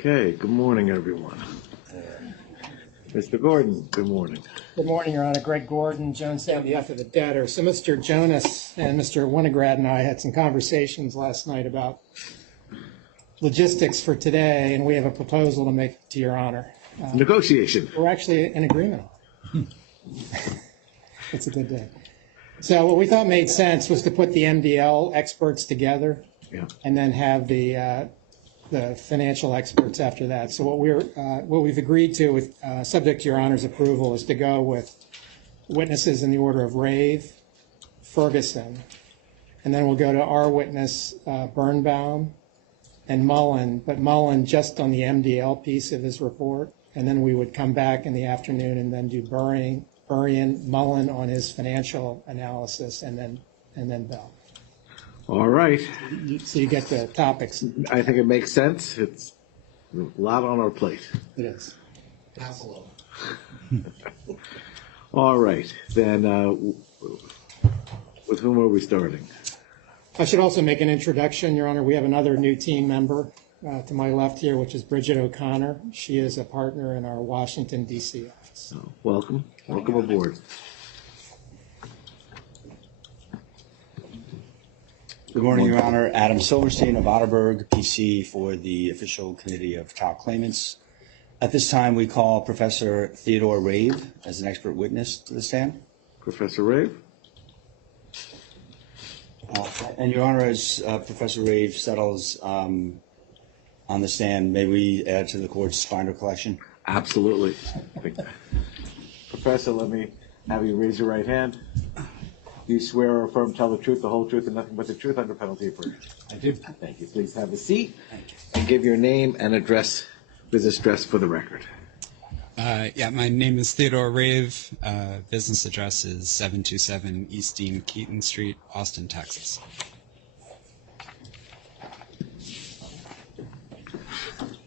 Okay, good morning, everyone. Mr. Gordon, good morning. Good morning, Your Honor. Greg Gordon, Jones Day on behalf of the debtor. So Mr. Jonas and Mr. Winograd and I had some conversations last night about logistics for today, and we have a proposal to make to Your Honor. Negotiation. We're actually in agreement on it. It's a good day. So what we thought made sense was to put the MDL experts together, and then have the financial experts after that. So what we've agreed to, with subject to Your Honor's approval, is to go with witnesses in the order of Rave, Ferguson, and then we'll go to our witness Birnbaum and Mullen, but Mullen just on the MDL piece of his report, and then we would come back in the afternoon and then do Burrian, Mullen on his financial analysis, and then Bell. All right. So you get the topics. I think it makes sense. It's a lot on our plate. It is. All right. Then with whom are we starting? I should also make an introduction, Your Honor. We have another new team member to my left here, which is Bridget O'Connor. She is a partner in our Washington, D.C. office. Oh, welcome. Welcome aboard. Good morning, Your Honor. Adam Silverstein of Otterberg, PC, for the Official Committee of Child Claimants. At this time, we call Professor Theodore Rave as an expert witness to the stand. Professor Rave. And Your Honor, as Professor Rave settles on the stand, may we add to the court's binder collection? Absolutely. Professor, let me have you raise your right hand. Do you swear or affirm to tell the truth, the whole truth, and nothing but the truth under penalty of perjury? I do. Thank you. Please have a seat and give your name and address, business address for the record. My name is Theodore Rave. Business address is 727 East Dean Keaton Street, Austin, Texas.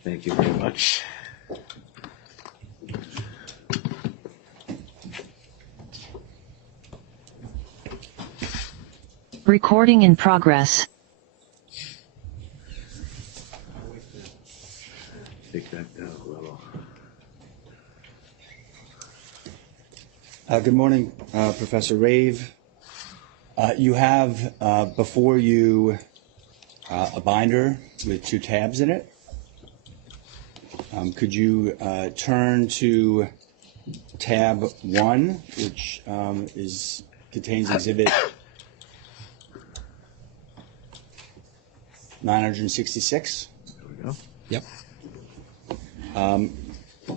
Thank you very much. Recording in progress. Take that down a little. Good morning, Professor Rave. You have before you a binder with two tabs in it. Could you turn to tab 1, which contains exhibit 966? There we go. Yep.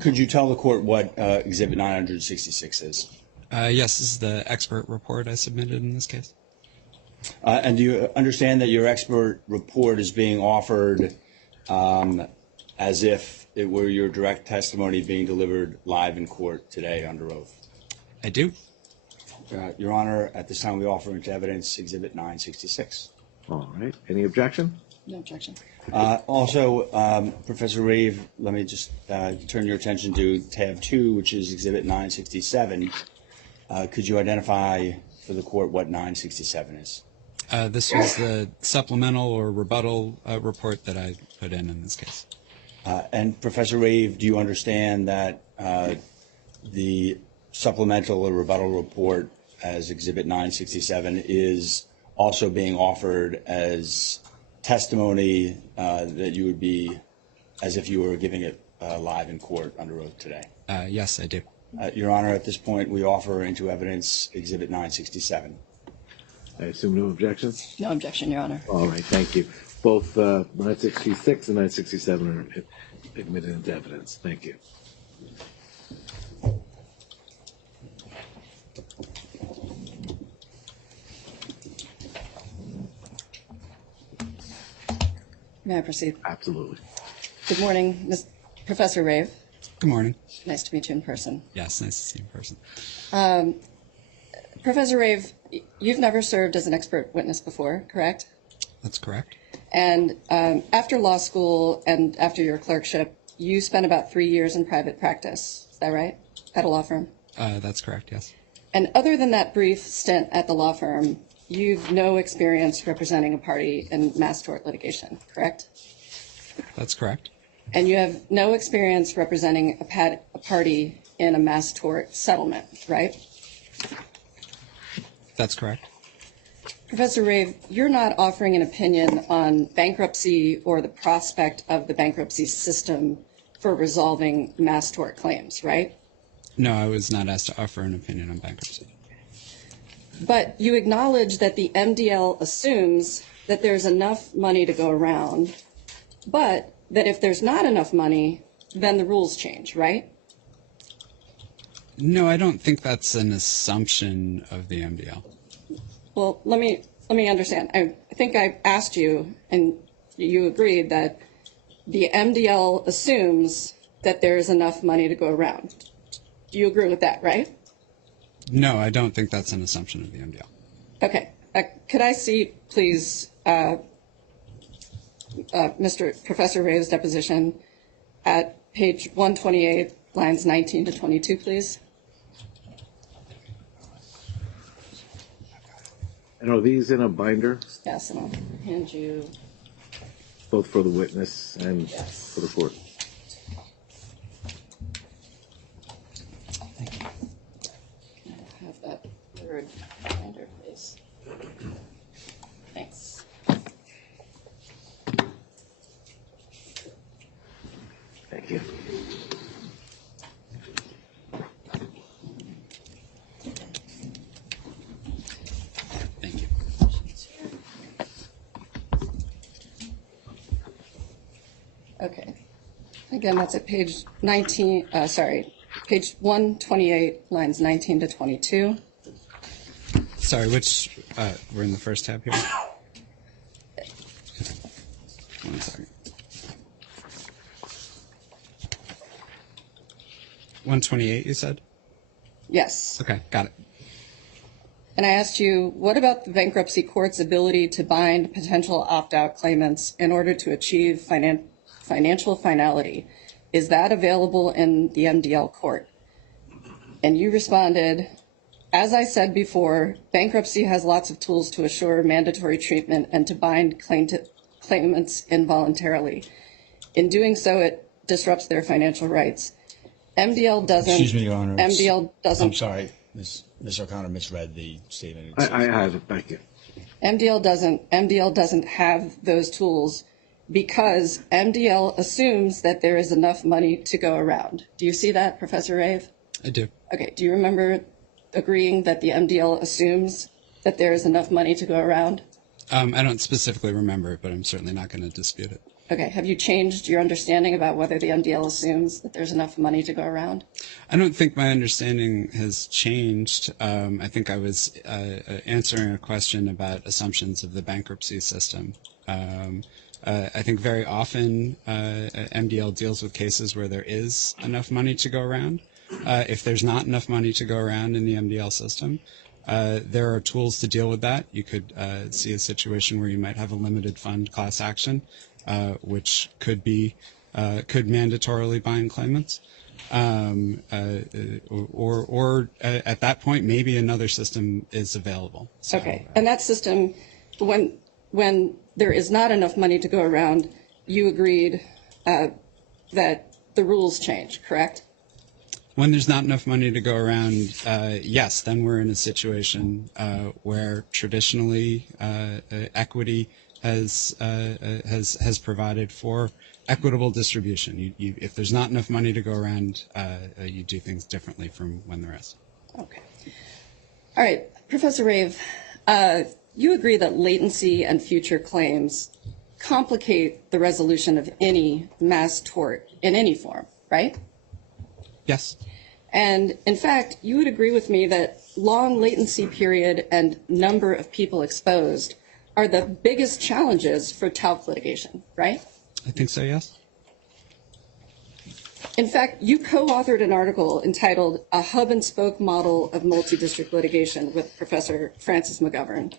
Could you tell the court what exhibit 966 is? Yes, this is the expert report I submitted in this case. And do you understand that your expert report is being offered as if it were your direct testimony being delivered live in court today under oath? I do. Your Honor, at this time we offer into evidence exhibit 966. All right. Any objection? No objection. Also, Professor Rave, let me just turn your attention to tab 2, which is exhibit 967. Could you identify for the court what 967 is? This was the supplemental or rebuttal report that I put in this case. And Professor Rave, do you understand that the supplemental or rebuttal report as exhibit 967 is also being offered as testimony that you would be as if you were giving it live in court under oath today? Yes, I do. Your Honor, at this point, we offer into evidence exhibit 967. I assume no objections? No objection, Your Honor. All right. Thank you. Both 966 and 967 are admitted into evidence. Thank you. May I proceed? Absolutely. Good morning, Professor Rave. Good morning. Nice to meet you in person. Yes, nice to see you in person. Professor Rave, you've never served as an expert witness before, correct? That's correct. And after law school and after your clerkship, you spent about 3 years in private practice. Is that right? At a law firm? That's correct, yes. And other than that brief stint at the law firm, you've no experience representing a party in mass tort litigation, correct? That's correct. and you have no experience representing a party in a mass tort settlement, right? That's correct. Professor Rave, you're not offering an opinion on bankruptcy or the prospect of the bankruptcy system for resolving mass tort claims, right? No, I was not asked to offer an opinion on bankruptcy. But you acknowledge that the MDL assumes that there's enough money to go around, but that if there's not enough money, then the rules change, right? No, I don't think that's an assumption of the MDL. Well, let me understand. I think I asked you, and you agreed that the MDL assumes that there is enough money to go around. Do you agree with that, right? No, I don't think that's an assumption of the MDL. Okay. Could I see, please, Mr. Professor Rave's deposition at page 128, lines 19 to 22, please? And are these in a binder, Yes, and I'll hand you. both for the witness and for the court? Have that third binder, please. Thanks. Thank you. Thank you. Okay. Again, that's at page 19, page 128, lines 19 to 22. Sorry, which, we're in the first tab here? 1 second. 128, you said? Yes. Okay, got it. And I asked you, what about the bankruptcy court's ability to bind potential opt-out claimants in order to achieve financial finality? Is that available in the MDL court? And you responded, as I said before, bankruptcy has lots of tools to assure mandatory treatment and to bind claimants involuntarily. In doing so, it disrupts their financial rights. MDL doesn't. Excuse me, Your Honor. MDL doesn't. I'm sorry, Ms. O'Connor misread the statement. I have it, thank you. MDL doesn't have those tools because MDL assumes that there is enough money to go around. Do you see that, Professor Rave? I do. Okay, do you remember agreeing that the MDL assumes that there is enough money to go around? I don't specifically remember it, but I'm certainly not going to dispute it. Okay, have you changed your understanding about whether the MDL assumes that there's enough money to go around? I don't think my understanding has changed. I think I was answering a question about assumptions of the bankruptcy system. I think very often MDL deals with cases where there is enough money to go around. If there's not enough money to go around in the MDL system, there are tools to deal with that. You could see a situation where you might have a limited fund class action, which could mandatorily bind claimants. Or at that point, maybe another system is available. So, Okay, and that system, when there is not enough money to go around, you agreed that the rules change, correct? when there's not enough money to go around, yes, then we're in a situation where traditionally equity has provided for equitable distribution. If there's not enough money to go around, you do things differently from when there is. Okay. All right, Professor Rave, you agree that latency and future claims complicate the resolution of any mass tort in any form, right? Yes. And in fact, you would agree with me that long latency period and number of people exposed are the biggest challenges for talc litigation, right? I think so, yes. In fact, you co-authored an article entitled A Hub and Spoke Model of Multi-District Litigation with Professor Francis McGovern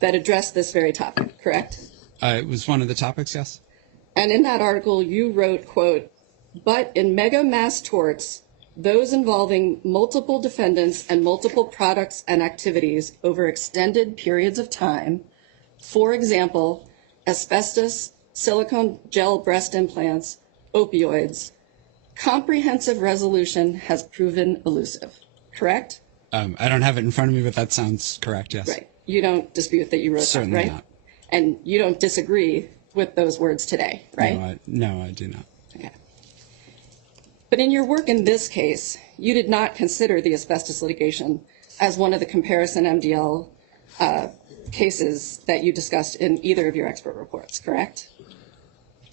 that addressed this very topic, correct? It was one of the topics, yes. And in that article, you wrote, quote, but in mega mass torts, those involving multiple defendants and multiple products and activities over extended periods of time, for example, asbestos, silicone gel breast implants, opioids, comprehensive resolution has proven elusive, correct? I don't have it in front of me, but that sounds correct, yes. Right. You don't dispute that you wrote Certainly that, right? not. And you don't disagree with those words today, right? No, I do not. Okay. But in your work in this case, you did not consider the asbestos litigation as one of the comparison MDL cases that you discussed in either of your expert reports, correct?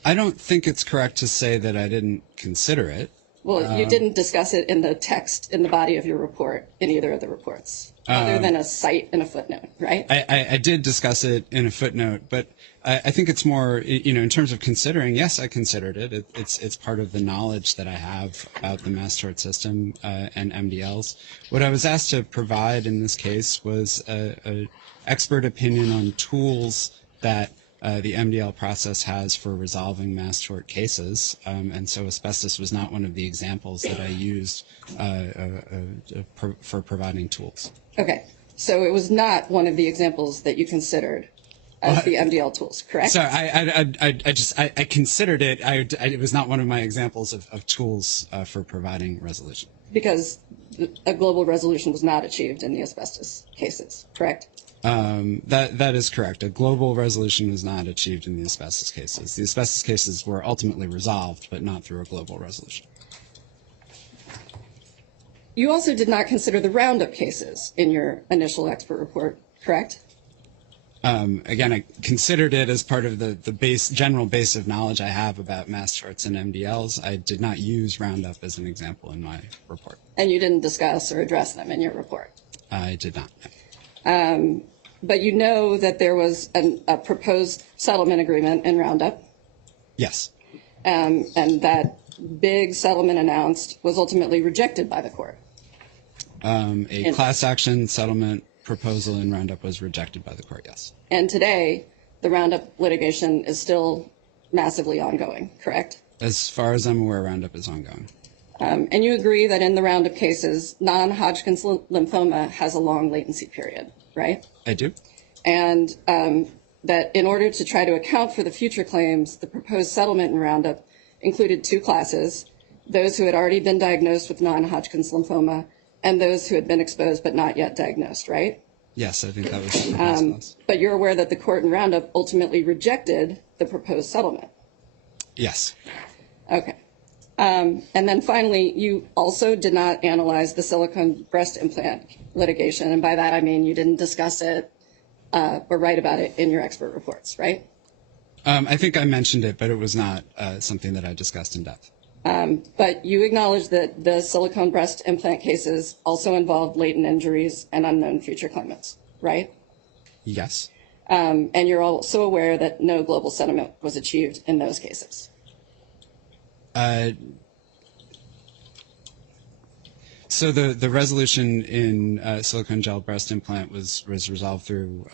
I don't think it's correct to say that I didn't consider it. Well, you didn't discuss it in the text, in the body of your report, in either of the reports, other than a cite and a footnote, right? I did discuss it in a footnote, but I think it's more, in terms of considering, yes, I considered it. It's part of the knowledge that I have about the mass tort system and MDLs. What I was asked to provide in this case was an expert opinion on tools that the MDL process has for resolving mass tort cases, and so asbestos was not one of the examples that I used for providing tools. Okay, so it was not one of the examples that you considered as the MDL tools, correct? Sorry, I considered it. It was not one of my examples of tools for providing resolution. Because a global resolution was not achieved in the asbestos cases, correct? That is correct. A global resolution was not achieved in the asbestos cases. The asbestos cases were ultimately resolved, but not through a global resolution. You also did not consider the Roundup cases in your initial expert report, correct? Again, I considered it as part of the general base of knowledge I have about mass torts and MDLs. I did not use Roundup as an example in my report. And you didn't discuss or address them in your report? I did not. But you know that there was a proposed settlement agreement in Roundup, Yes. and that big settlement announced was ultimately rejected by the court. A class action settlement proposal in Roundup was rejected by the court, yes. And today, the Roundup litigation is still massively ongoing, correct? As far as I'm aware, Roundup is ongoing. And you agree that in the Roundup cases, non-Hodgkin's lymphoma has a long latency period, right? I do. And that in order to try to account for the future claims, the proposed settlement in Roundup included two classes, those who had already been diagnosed with non-Hodgkin's lymphoma and those who had been exposed but not yet diagnosed, right? Yes, I think that was the proposed class. But you're aware that the court in Roundup ultimately rejected the proposed settlement. Yes. Okay. And then finally, you also did not analyze the silicone breast implant litigation. And by that, I mean you didn't discuss it or write about it in your expert reports, right? I think I mentioned it, but it was not something that I discussed in depth. But you acknowledge that the silicone breast implant cases also involved latent injuries and unknown future claimants, right? Yes. And you're also aware that no global settlement was achieved in those cases. So the resolution in silicone gel breast implant was resolved through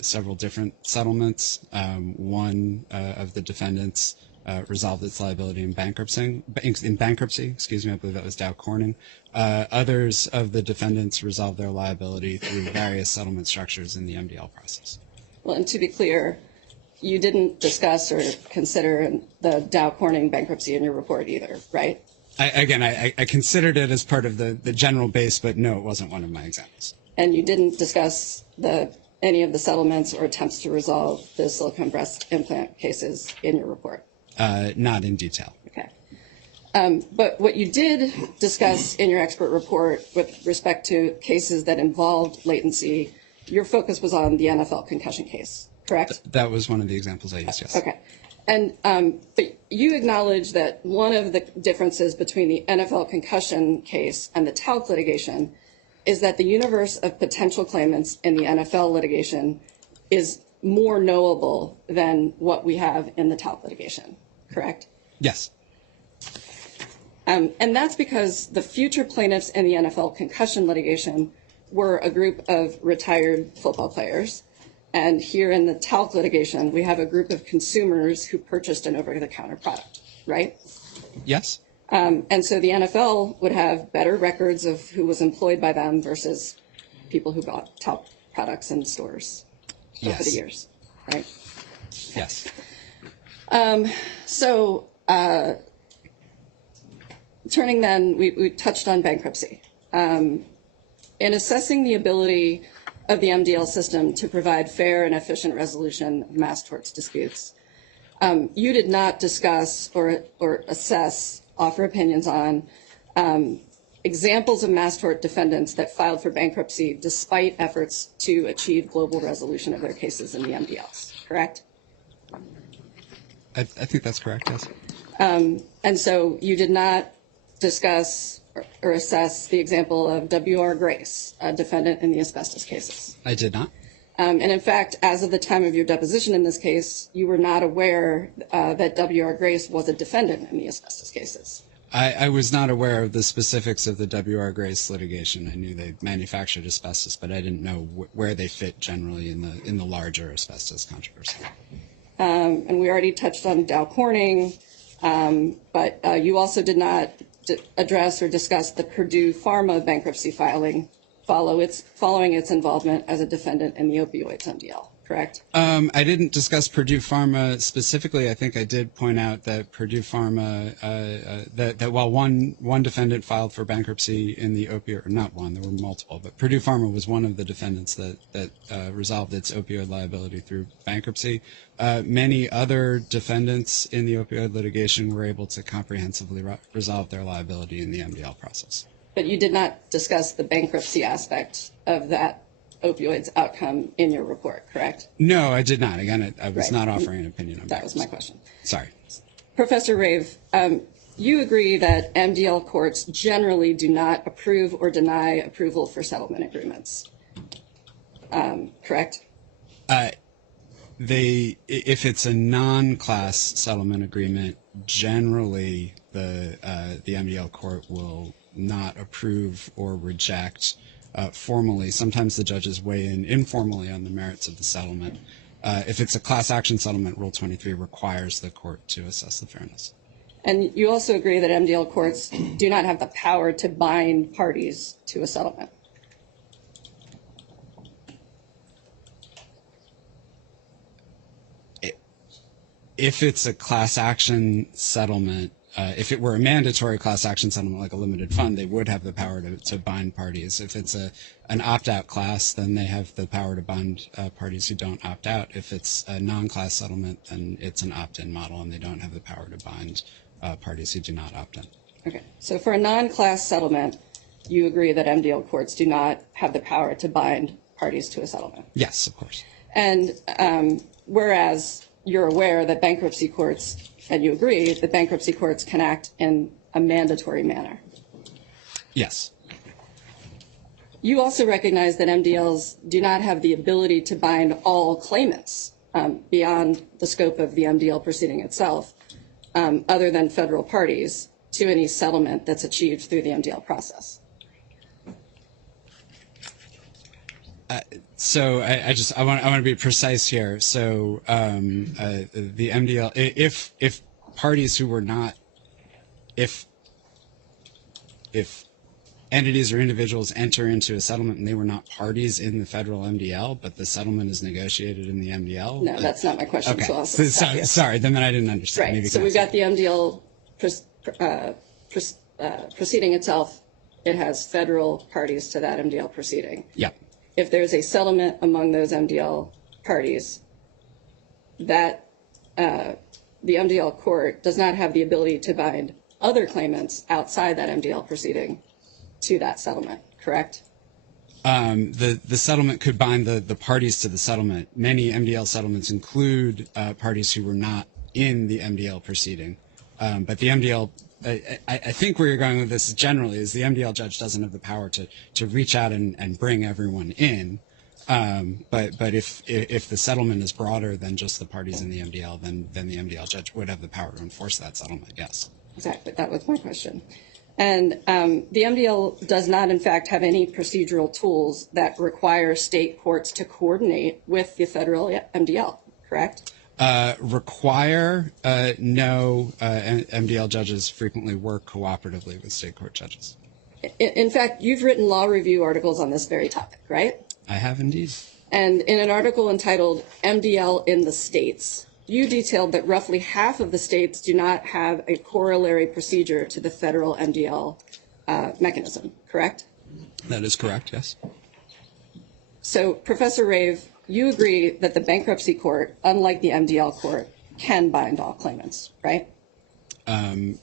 several different settlements. One of the defendants resolved its liability in bankruptcy. Excuse me, I believe that was Dow Corning. Others of the defendants resolved their liability through various settlement structures in the MDL process. Well, and to be clear, you didn't discuss or consider the Dow Corning bankruptcy in your report either, right? I considered it as part of the general base, but no, it wasn't one of my examples. And you didn't discuss any of the settlements or attempts to resolve the silicone breast implant cases in your report? Not in detail. Okay. But what you did discuss in your expert report with respect to cases that involved latency, your focus was on the NFL concussion case, correct? That was one of the examples I used, yes. Okay. And but you acknowledge that one of the differences between the NFL concussion case and the talc litigation is that the universe of potential claimants in the NFL litigation is more knowable than what we have in the talc litigation, correct? Yes. And that's because the future plaintiffs in the NFL concussion litigation were a group of retired football players. And here in the talc litigation, we have a group of consumers who purchased an over-the-counter product, right? Yes. And so the NFL would have better records of who was employed by them versus people who bought talc products in stores over the years, right? Yes. So turning then, we touched on bankruptcy. In assessing the ability of the MDL system to provide fair and efficient resolution of mass torts disputes, you did not discuss or assess, offer opinions on examples of mass tort defendants that filed for bankruptcy despite efforts to achieve global resolution of their cases in the MDLs, correct? I think that's correct, yes. And so you did not discuss or assess the example of W.R. Grace, a defendant in the asbestos cases. I did not. And in fact, as of the time of your deposition in this case, you were not aware that W.R. Grace was a defendant in the asbestos cases. I was not aware of the specifics of the W.R. Grace litigation. I knew they manufactured asbestos, but I didn't know where they fit generally in the larger asbestos controversy. And we already touched on Dow Corning, but you also did not address or discuss the Purdue Pharma bankruptcy filing following its involvement as a defendant in the opioids MDL, correct? I didn't discuss Purdue Pharma specifically. I think I did point out that Purdue Pharma, that while one defendant filed for bankruptcy in the opioid, or not one, there were multiple, but Purdue Pharma was one of the defendants that resolved its opioid liability through bankruptcy. Many other defendants in the opioid litigation were able to comprehensively resolve their liability in the MDL process. But you did not discuss the bankruptcy aspect of that opioids outcome in your report, correct? No, I did not. Again, I was Right. not offering an opinion on That was my bankruptcy. question. Sorry. Professor Rave, you agree that MDL courts generally do not approve or deny approval for settlement agreements, correct? If it's a non-class settlement agreement, generally the MDL court will not approve or reject formally. Sometimes the judges weigh in informally on the merits of the settlement. If it's a class action settlement, Rule 23 requires the court to assess the fairness. And you also agree that MDL courts do not have the power to bind parties to a settlement. If it's a class action settlement, if it were a mandatory class action settlement like a limited fund, they would have the power to bind parties. If it's an opt-out class, then they have the power to bind parties who don't opt out. If it's a non-class settlement, then it's an opt-in model, and they don't have the power to bind parties who do not opt in. Okay, so for a non-class settlement, you agree that MDL courts do not have the power to bind parties to a settlement. Yes, of course. And whereas you're aware that bankruptcy courts, and you agree that bankruptcy courts can act in a mandatory manner. Yes. You also recognize that MDLs do not have the ability to bind all claimants beyond the scope of the MDL proceeding itself, other than federal parties, to any settlement that's achieved through the MDL process. So I want to be precise here. So the MDL, if parties who were not, if entities or individuals enter into a settlement and they were not parties in the federal MDL, but the settlement is negotiated in the MDL. No, that's not my question. Okay. So I'll stop you. Sorry, then I didn't understand. Right. Maybe So we've got the MDL proceeding itself. It has federal parties to that MDL proceeding. Yeah. If there's a settlement among those MDL parties, that the MDL court does not have the ability to bind other claimants outside that MDL proceeding to that settlement, correct? The settlement could bind the parties to the settlement. Many MDL settlements include parties who were not in the MDL proceeding. But the MDL, I think where you're going with this generally is the MDL judge doesn't have the power to reach out and bring everyone in. But if the settlement is broader than just the parties in the MDL, then the MDL judge would have the power to enforce that settlement, yes. Exactly. That was my question. And the MDL does not, in fact, have any procedural tools that require state courts to coordinate with the federal MDL, correct? Require, no. MDL judges frequently work cooperatively with state court judges. In fact, you've written law review articles on this very topic, right? I have indeed. And in an article entitled MDL in the States, you detailed that roughly half of the states do not have a corollary procedure to the federal MDL mechanism, correct? That is correct, yes. So, Professor Rave, you agree that the bankruptcy court, unlike the MDL court, can bind all claimants, right?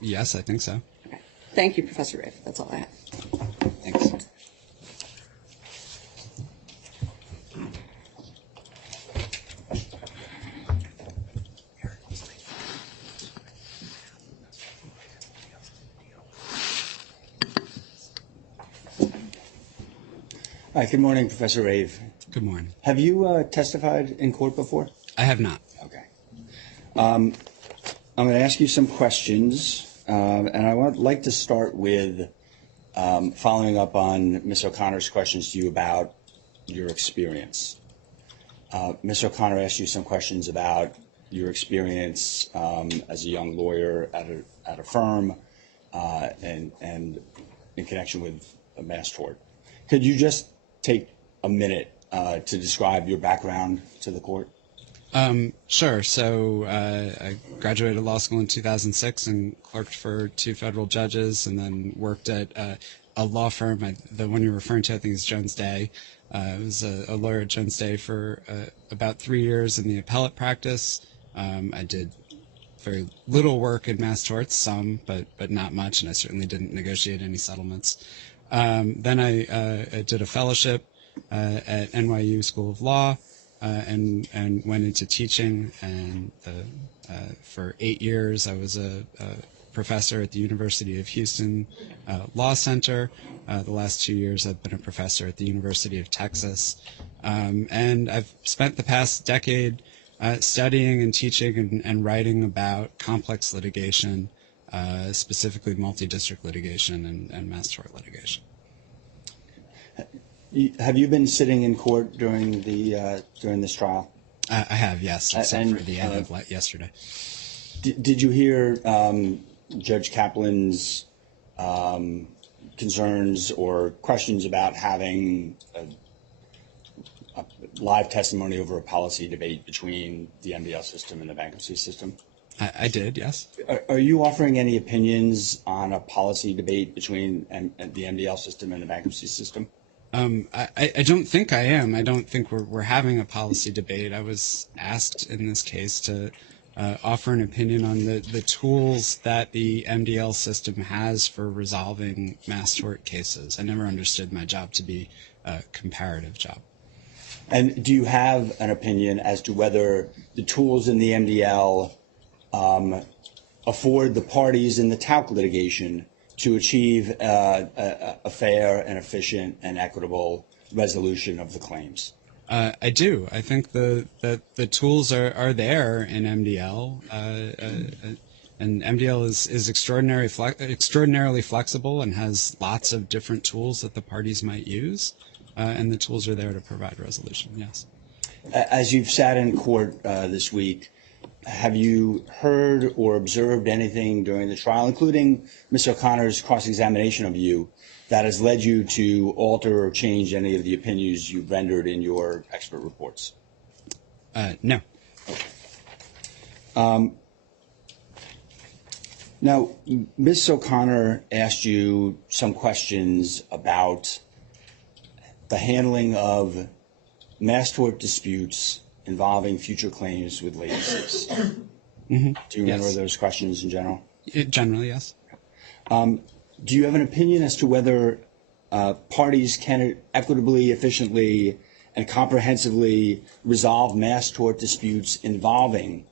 Yes, I think so. Okay. Thank you, Professor Rave. That's all I have. Thanks. Hi, good morning, Professor Rave. Good morning. Have you testified in court before? I have not. Okay. I'm going to ask you some questions, and I would like to start with following up on Ms. O'Connor's questions to you about your experience. Ms. O'Connor asked you some questions about your experience as a young lawyer at a firm and in connection with a mass tort. Could you just take a minute to describe your background to the court? Sure. So I graduated law school in 2006 and clerked for 2 federal judges, and then worked at a law firm. The one you're referring to, I think, is Jones Day. I was a lawyer at Jones Day for about 3 years in the appellate practice. I did very little work in mass torts, some, but not much, and I certainly didn't negotiate any settlements. Then I did a fellowship at NYU School of Law. And went into teaching, and for 8 years I was a professor at the University of Houston Law Center. The last 2 years I've been a professor at the University of Texas, and I've spent the past decade studying and teaching and writing about complex litigation, specifically multi-district litigation and mass tort litigation. Have you been sitting in court during this trial? I have, yes, except for the end of yesterday. Did you hear Judge Kaplan's concerns or questions about having a live testimony over a policy debate between the MDL system and the bankruptcy system? I did, yes. Are you offering any opinions on a policy debate between the MDL system and the bankruptcy system? I don't think I am. I don't think we're having a policy debate. I was asked in this case to offer an opinion on the tools that the MDL system has for resolving mass tort cases. I never understood my job to be a comparative job. And do you have an opinion as to whether the tools in the MDL afford the parties in the talc litigation to achieve a fair and efficient and equitable resolution of the claims? I do. I think the tools are there in MDL, and MDL is extraordinarily flexible and has lots of different tools that the parties might use, and the tools are there to provide resolution. Yes. As you've sat in court this week, have you heard or observed anything during the trial, including Ms. O'Connor's cross-examination of you, that has led you to alter or change any of the opinions you've rendered in your expert reports? No. Now, Ms. O'Connor asked you some questions about the handling of mass tort disputes involving future claims with latencies. Mm-hmm. Do you remember Yes. those questions in general? Generally, yes. Do you have an opinion as to whether parties can equitably, efficiently, and comprehensively resolve mass tort disputes involving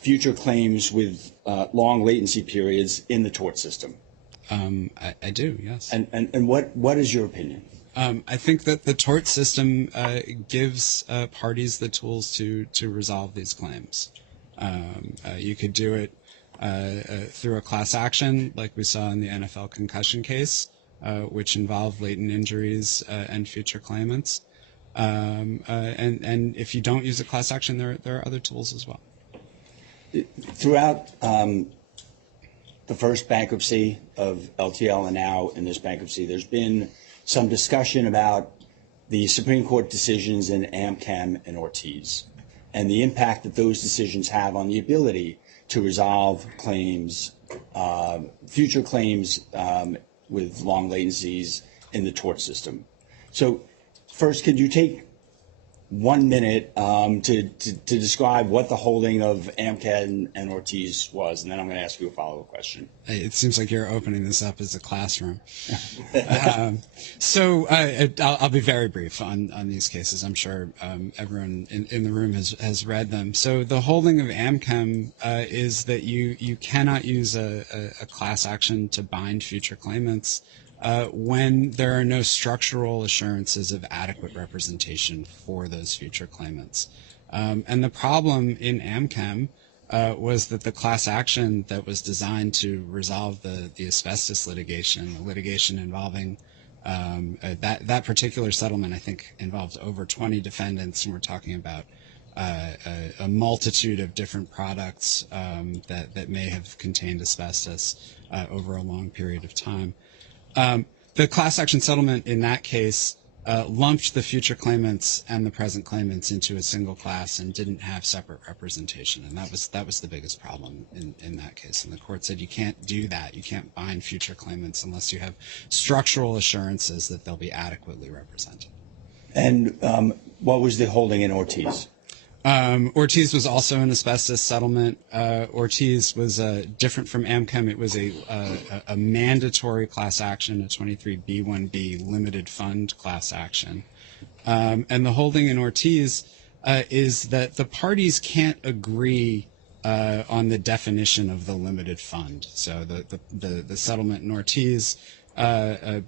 future claims with long latency periods in the tort system? I do, yes. And what is your opinion? I think that the tort system gives parties the tools to resolve these claims. You could do it through a class action, like we saw in the NFL concussion case, which involved latent injuries and future claimants. And if you don't use a class action, there are other tools as well. Throughout the first bankruptcy of LTL and now in this bankruptcy, there's been some discussion about the Supreme Court decisions in Amchem and Ortiz. and the impact that those decisions have on the ability to resolve claims, future claims with long latencies in the tort system. So first, could you take 1 minute to describe what the holding of AMCA and Ortiz was, and then I'm going to ask you a follow-up question. It seems like you're opening this up as a classroom. I'll be very brief on these cases. I'm sure everyone in the room has read them. So the holding of AMChem is that you cannot use a class action to bind future claimants when there are no structural assurances of adequate representation for those future claimants. And the problem in AMChem was that the class action that was designed to resolve the asbestos litigation, the litigation involving that particular settlement, I think, involved over 20 defendants, and we're talking about a multitude of different products that may have contained asbestos over a long period of time. The class action settlement in that case lumped the future claimants and the present claimants into a single class and didn't have separate representation, and that was the biggest problem in that case. And the court said you can't do that. You can't bind future claimants unless you have structural assurances that they'll be adequately represented. And what was the holding in Ortiz? Ortiz was also an asbestos settlement. Ortiz was different from AMChem. It was a mandatory class action, a 23B1B limited fund class action. And the holding in Ortiz is that the parties can't agree on the definition of the limited fund. So the settlement in Ortiz,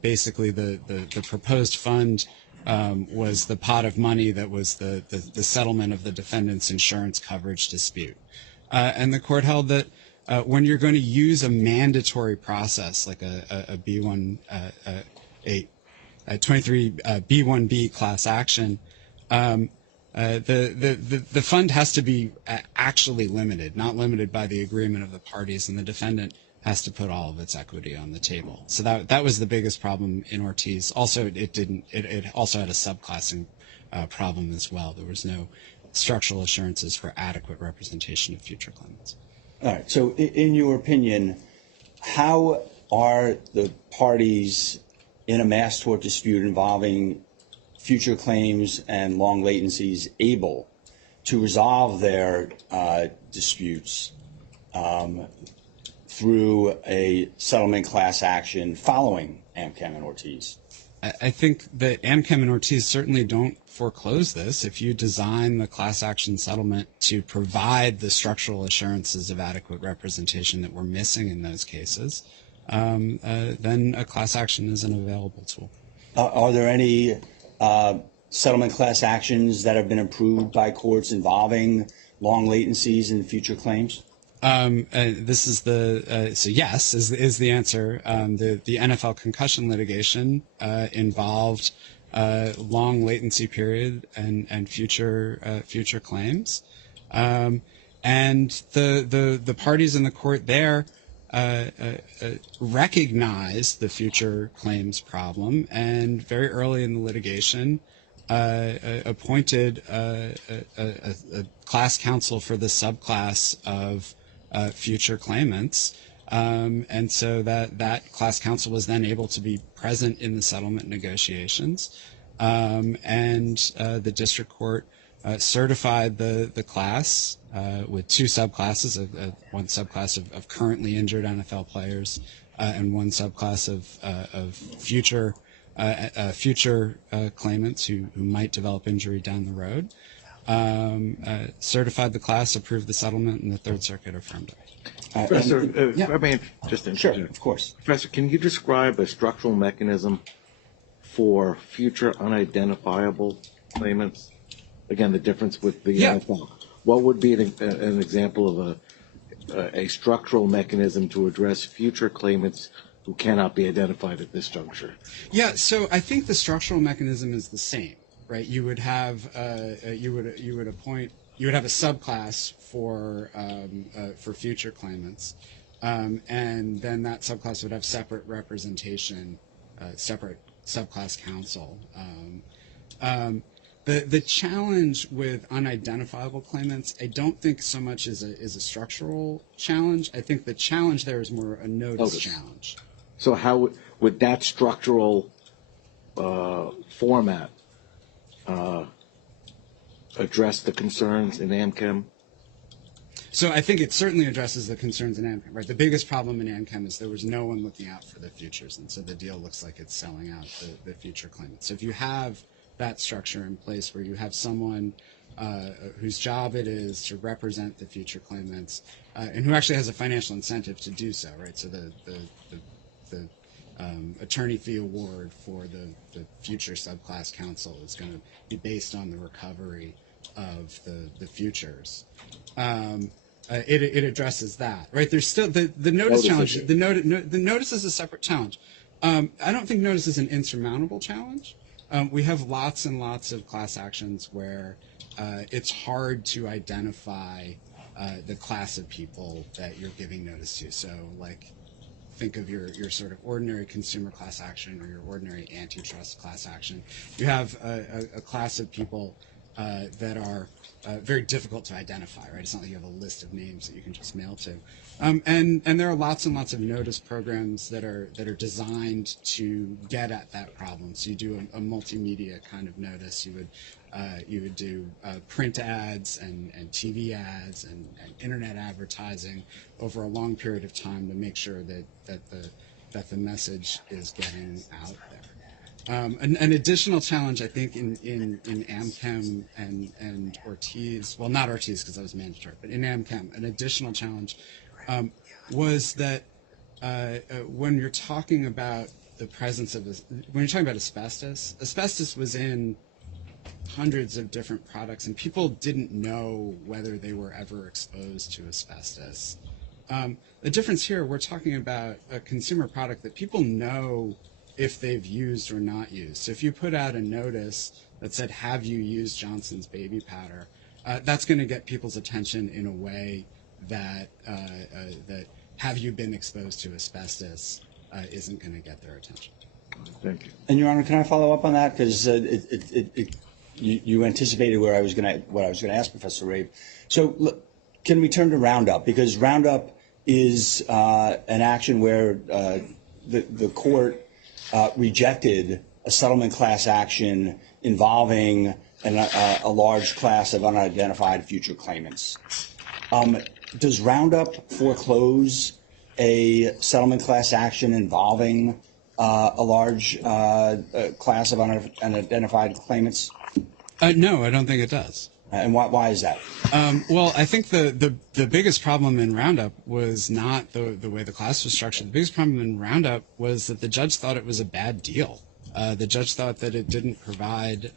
basically the proposed fund was the pot of money that was the settlement of the defendant's insurance coverage dispute. And the court held that when you're going to use a mandatory process like a B1, a 23B1B class action, the fund has to be actually limited, not limited by the agreement of the parties, and the defendant has to put all of its equity on the table. So that was the biggest problem in Ortiz. Also, it also had a subclassing problem as well. There was no structural assurances for adequate representation of future claimants. All right. So in your opinion, how are the parties in a mass tort dispute involving future claims and long latencies able to resolve their disputes through a settlement class action following AMChem and Ortiz? I think that AMChem and Ortiz certainly don't foreclose this. If you design the class action settlement to provide the structural assurances of adequate representation that we're missing in those cases, then a class action is an available tool. Are there any settlement class actions that have been approved by courts involving long latencies and future claims? This is so yes is the answer. The NFL concussion litigation involved long latency period and future claims, and the parties in the court there recognized the future claims problem, and very early in the litigation appointed a class counsel for the subclass of future claimants, and so that class counsel was then able to be present in the settlement negotiations, and the district court certified the class with two subclasses, one subclass of currently injured NFL players and one subclass of future claimants who might develop injury down the road. Certified the class, approved the settlement, and the Third Circuit affirmed it. Professor, I mean, just Sure, of course. Professor, can you describe a structural mechanism for future unidentifiable claimants? Again, the difference with the NFL. What would be an example of a structural mechanism to address future claimants who cannot be identified at this juncture? Yeah, so I think the structural mechanism is the same, right? You would have you would have a subclass for future claimants, and then that subclass would have separate representation, separate subclass counsel. The challenge with unidentifiable claimants, I don't think so much is a structural challenge. I think the challenge there is more a notice challenge. So how would that structural format address the concerns in AmChem? So I think it certainly addresses the concerns in AmChem, right? The biggest problem in AmChem is there was no one looking out for the futures, and so the deal looks like it's selling out the future claimants. So if you have that structure in place where you have someone whose job it is to represent the future claimants, and who actually has a financial incentive to do so, right? So the attorney fee award for the future subclass counsel is going to be based on the recovery of the futures. It addresses that, right? There's still the notice challenge. The notice is a separate challenge. I don't think notice is an insurmountable challenge. We have lots and lots of class actions where it's hard to identify the class of people that you're giving notice to. So, like, think of your sort of ordinary consumer class action or your ordinary antitrust class action. You have a class of people that are very difficult to identify, right? It's not like you have a list of names that you can just mail to. And there are lots and lots of notice programs that are designed to get at that problem. So you do a multimedia kind of notice. You would do print ads and TV ads and internet advertising over a long period of time to make sure that the message is getting out there. An additional challenge, I think, in AmChem and Ortiz, well, not Ortiz because that was mandatory, but in AmChem, an additional challenge was that when you're talking about the presence of this, when you're talking about asbestos was in hundreds of different products, and people didn't know whether they were ever exposed to asbestos. The difference here, we're talking about a consumer product that people know if they've used or not used. So if you put out a notice that said, have you used Johnson's baby powder, that's going to get people's attention in a way that have you been exposed to asbestos isn't going to get their attention. Thank you. And Your Honor, can I follow up on that? Because you anticipated what I was going to ask Professor Rabe. So look, can we turn to Roundup? Because Roundup is an action where the court rejected a settlement class action involving a large class of unidentified future claimants. Does Roundup foreclose a settlement class action involving a large class of unidentified claimants? No, I don't think it does. And why is that? Well, I think the biggest problem in Roundup was not the way the class was structured. The biggest problem in Roundup was that the judge thought it was a bad deal. The judge thought that it didn't provide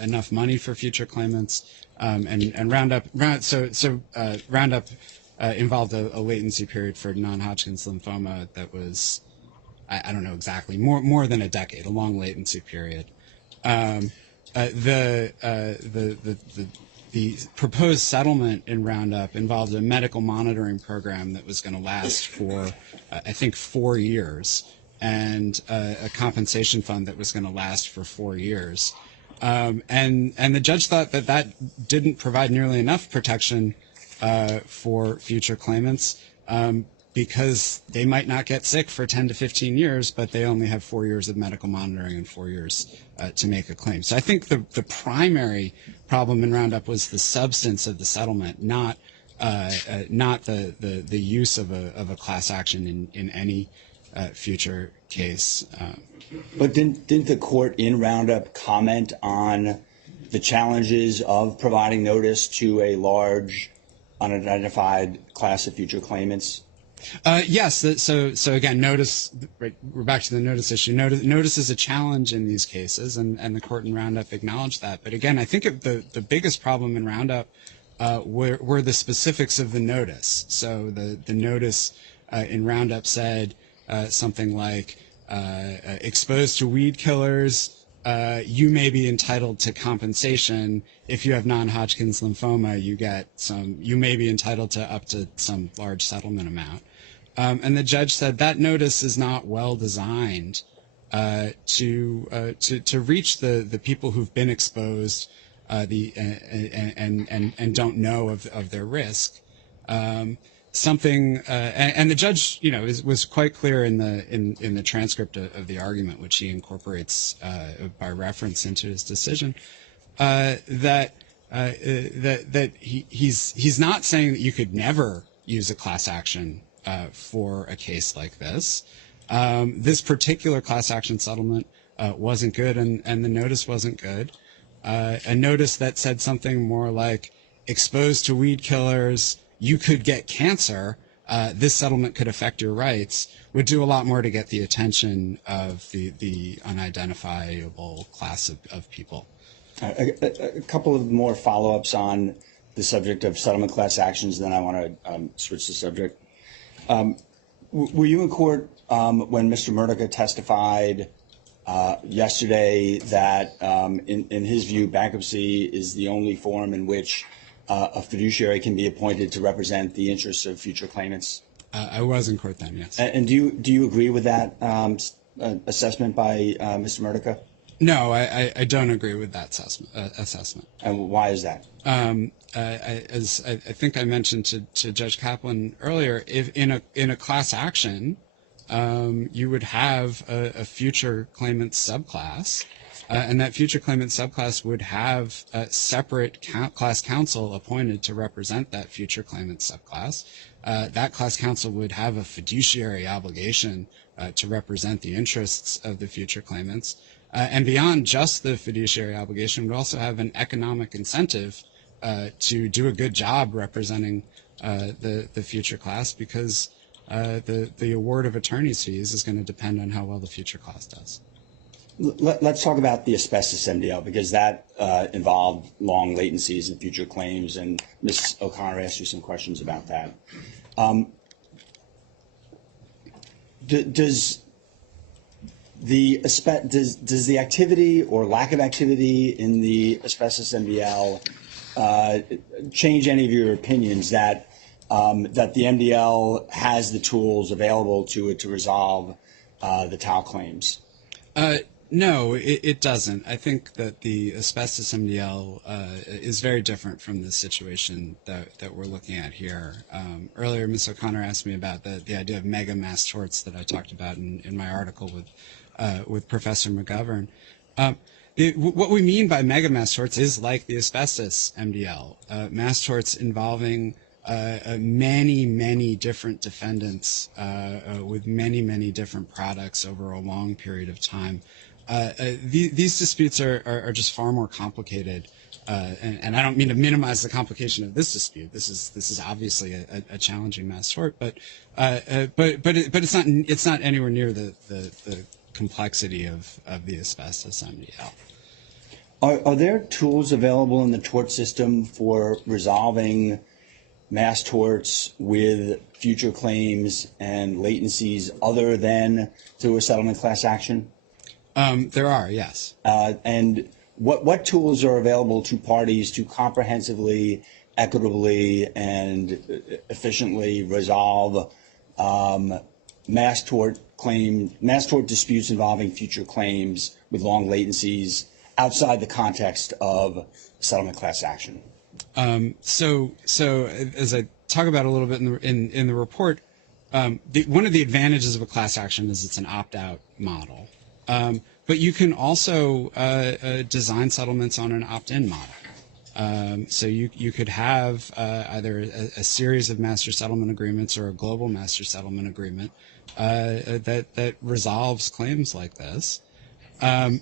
enough money for future claimants, and Roundup involved a latency period for non-Hodgkin's lymphoma that was, I don't know exactly, more than a decade, a long latency period. The proposed settlement in Roundup involved a medical monitoring program that was going to last for, I think, 4 years, and a compensation fund that was going to last for 4 years. And the judge thought that didn't provide nearly enough protection for future claimants because they might not get sick for 10 to 15 years, but they only have 4 years of medical monitoring and 4 years to make a claim. So I think the primary problem in Roundup was the substance of the settlement, not the use of a class action in any future case. But didn't the court in Roundup comment on the challenges of providing notice to a large unidentified class of future claimants? Yes. So again, notice. Right, we're back to the notice issue. Notice is a challenge in these cases, and the court in Roundup acknowledged that. But again, I think the biggest problem in Roundup were the specifics of the notice. So the notice in Roundup said something like, exposed to weed killers, you may be entitled to compensation. If you have non-Hodgkin's lymphoma, you may be entitled to up to some large settlement amount. And the judge said that notice is not well designed to reach the people who've been exposed and don't know of their risk. And the judge, was quite clear in the transcript of the argument, which he incorporates by reference into his decision, that he's not saying that you could never use a class action for a case like this. This particular class action settlement wasn't good, and the notice wasn't good. A notice that said something more like, exposed to weed killers, you could get cancer, this settlement could affect your rights, would do a lot more to get the attention of the unidentifiable class of people. A couple of more follow-ups on the subject of settlement class actions, then I want to switch the subject. Were you in court when Mr. Murdica testified yesterday that, in his view, bankruptcy is the only form in which a fiduciary can be appointed to represent the interests of future claimants? I was in court then, yes. And do you agree with that assessment by Mr. Murdica? No, I don't agree with that assessment. And why is that? As I think I mentioned to Judge Kaplan earlier, if in a class action, you would have a future claimant subclass, and that future claimant subclass would have a separate class counsel appointed to represent that future claimant subclass. That class counsel would have a fiduciary obligation to represent the interests of the future claimants. And beyond just the fiduciary obligation, would also have an economic incentive to do a good job representing the future class, because the award of attorney's fees is going to depend on how well the future class does. Let's talk about the asbestos MDL, because that involved long latencies in future claims, and Ms. O'Connor asked you some questions about that. Does the activity or lack of activity in the asbestos MDL change any of your opinions that the MDL has the tools available to it to resolve the TAL claims? No, it doesn't. I think that the asbestos MDL is very different from the situation that we're looking at here. Earlier, Ms. O'Connor asked me about the idea of mega mass torts that I talked about in my article with Professor McGovern. What we mean by mega mass torts is like the asbestos MDL, mass torts involving many different defendants with many different products over a long period of time. These disputes are just far more complicated, and I don't mean to minimize the complication of this dispute. This is obviously a challenging mass tort, but it's not anywhere near the complexity of the asbestos MDL. Are there tools available in the tort system for resolving mass torts with future claims and latencies other than through a settlement class action? There are, yes. And what tools are available to parties to comprehensively, equitably, and efficiently resolve mass tort disputes involving future claims with long latencies outside the context of settlement class action? So as I talk about a little bit in the report, one of the advantages of a class action is it's an opt-out model. But you can also design settlements on an opt-in model. So you could have either a series of master settlement agreements or a global master settlement agreement that resolves claims like this.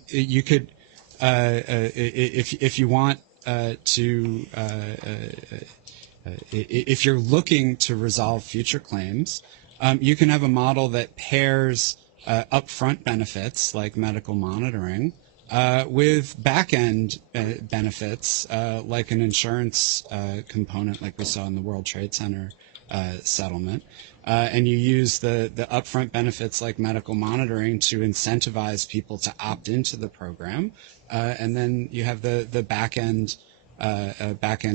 You could, if you want to, if you're looking to resolve future claims, you can have a model that pairs upfront benefits like medical monitoring with back-end benefits like an insurance component like we saw in the World Trade Center settlement. And you use the upfront benefits like medical monitoring to incentivize people to opt into the program. And then you have the back-end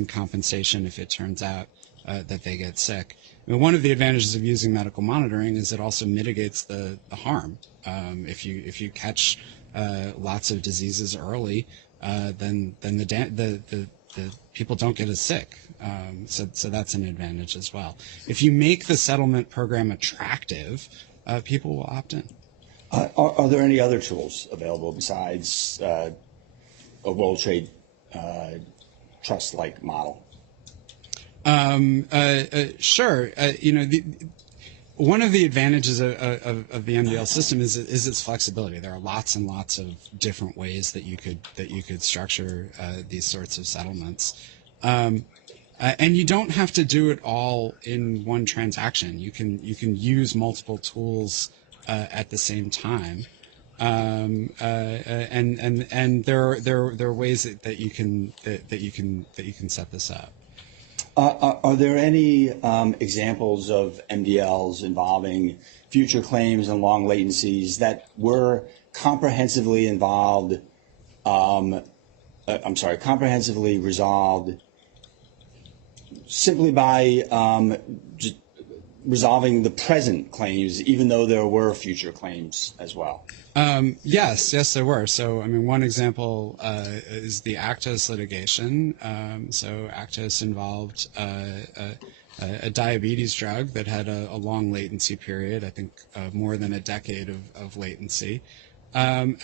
compensation if it turns out that they get sick. I mean, one of the advantages of using medical monitoring is it also mitigates the harm. If you catch lots of diseases early, then the people don't get as sick. So that's an advantage as well. If you make the settlement program attractive, people will opt in. Are there any other tools available besides a World Trade Trust-like model? Sure. One of the advantages of the MDL system is its flexibility. There are lots and lots of different ways that you could structure these sorts of settlements, and you don't have to do it all in one transaction. You can use multiple tools at the same time, and there are ways that you can set this up. Are there any examples of MDLs involving future claims and long latencies that were comprehensively resolved simply by just resolving the present claims, even though there were future claims as well? Yes, there were. So, I mean, one example is the Actos litigation. So Actos involved a diabetes drug that had a long latency period, I think more than a decade of latency. And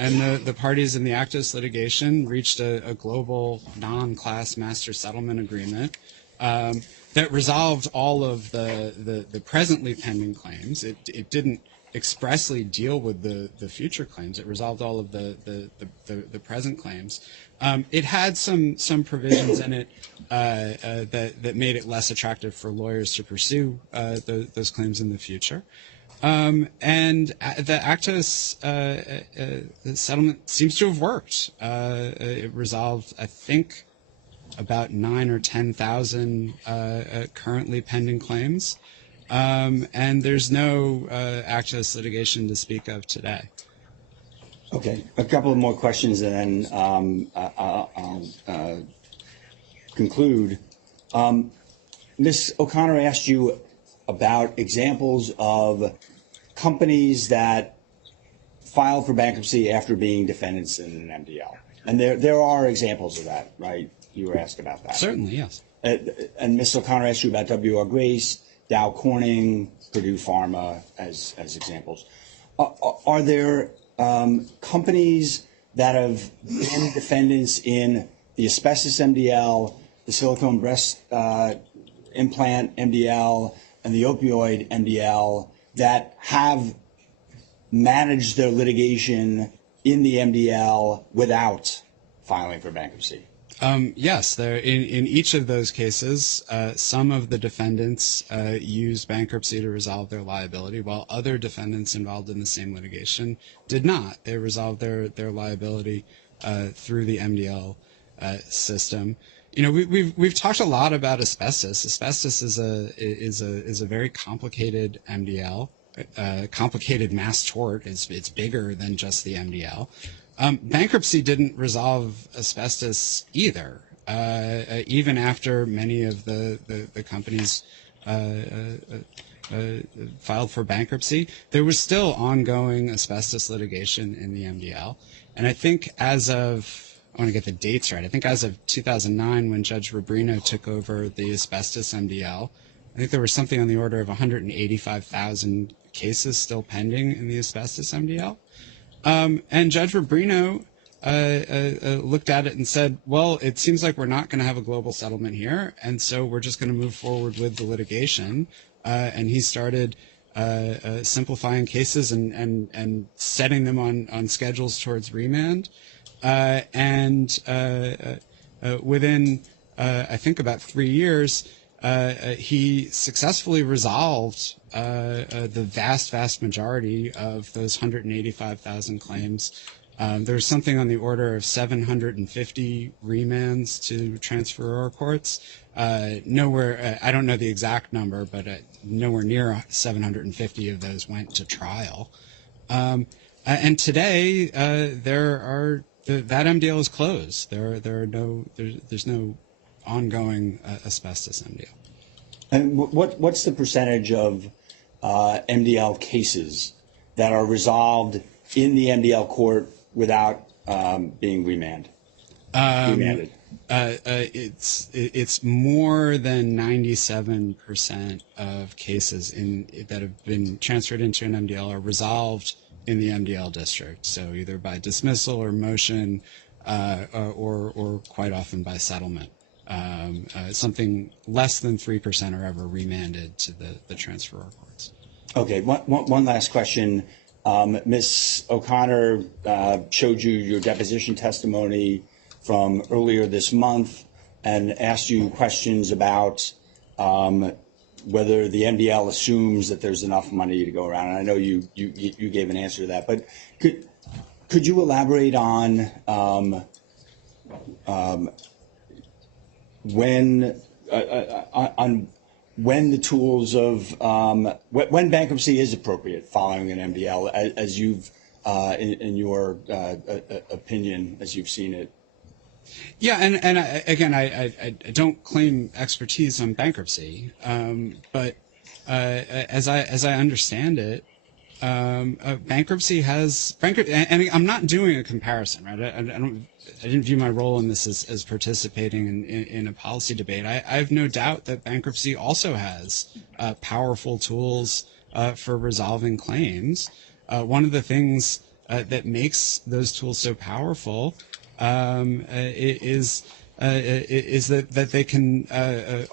the parties in the Actos litigation reached a global non-class master settlement agreement that resolved all of the presently pending claims. It didn't expressly deal with the future claims. It resolved all of the present claims. It had some provisions in it that made it less attractive for lawyers to pursue those claims in the future. And the Actos settlement seems to have worked. It resolved, I think, about 9,000 or 10,000 currently pending claims. And there's no Actos litigation to speak of today. Okay, a couple of more questions and then I'll conclude. Ms. O'Connor asked you about examples of companies that filed for bankruptcy after being defendants in an MDL. And there are examples of that, right? You were asked about that. Certainly, yes. And Ms. O'Connor asked you about W.R. Grace, Dow Corning, Purdue Pharma as examples. Are there companies that have been defendants in the asbestos MDL, the silicone breast implant MDL, and the opioid MDL that have managed their litigation in the MDL without filing for bankruptcy? Yes, in each of those cases, some of the defendants used bankruptcy to resolve their liability, while other defendants involved in the same litigation did not. They resolved their liability through the MDL system. You know, we've talked a lot about asbestos. Asbestos is a very complicated MDL, complicated mass tort. It's bigger than just the MDL. Bankruptcy didn't resolve asbestos either, even after many of the companies filed for bankruptcy. There was still ongoing asbestos litigation in the MDL. And I think I want to get the dates right, I think as of 2009, when Judge Rubino took over the asbestos MDL, I think there was something on the order of 185,000 cases still pending in the asbestos MDL. And Judge Rubino looked at it and said, well, it seems like we're not going to have a global settlement here, and so we're just going to move forward with the litigation. And he started simplifying cases and setting them on schedules towards remand. And within, I think, about 3 years, he successfully resolved the vast majority of those 185,000 claims. There was something on the order of 750 remands to transferor courts. Nowhere, I don't know the exact number, but nowhere near 750 of those went to trial. And today, that MDL is closed. There's no ongoing asbestos MDL. And what's the percentage of MDL cases that are resolved in the MDL court without being remanded? remanded? It's more than 97% of cases that have been transferred into an MDL are resolved in the MDL district. So either by dismissal or motion, or quite often by settlement. Something less than 3% are ever remanded to the transferor courts. Okay, one last question. Ms. O'Connor showed you your deposition testimony from earlier this month and asked you questions about whether the MDL assumes that there's enough money to go around. And I know you gave an answer to that, but could you elaborate on when the tools of when bankruptcy is appropriate following an MDL, as you've in your opinion, as you've seen it? Yeah, and I don't claim expertise on bankruptcy, but as I understand it, bankruptcy and I'm not doing a comparison, right? I didn't view my role in this as participating in a policy debate. I have no doubt that bankruptcy also has powerful tools for resolving claims. One of the things that makes those tools so powerful is that they can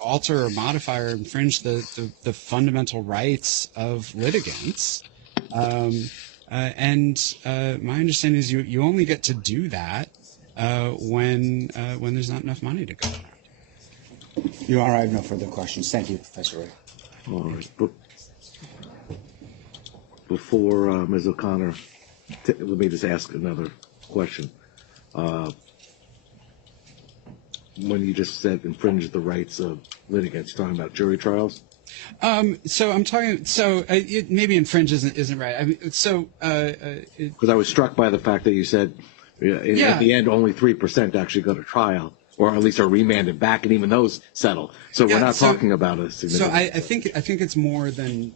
alter or modify or infringe the fundamental rights of litigants. And my understanding is you only get to do that when there's not enough money to go around. Your Honor, I have no further questions. Thank you, Professor Ray. All right. Before Ms. O'Connor, let me just ask another question. When you just said infringe the rights of litigants, you're talking about jury trials? So I'm talking. So maybe infringe isn't right. I mean, Because I was struck by the fact that you said at the end only 3% actually go to trial, or at least are remanded back, and even those settle. So we're not talking about a significant. So I think it's more than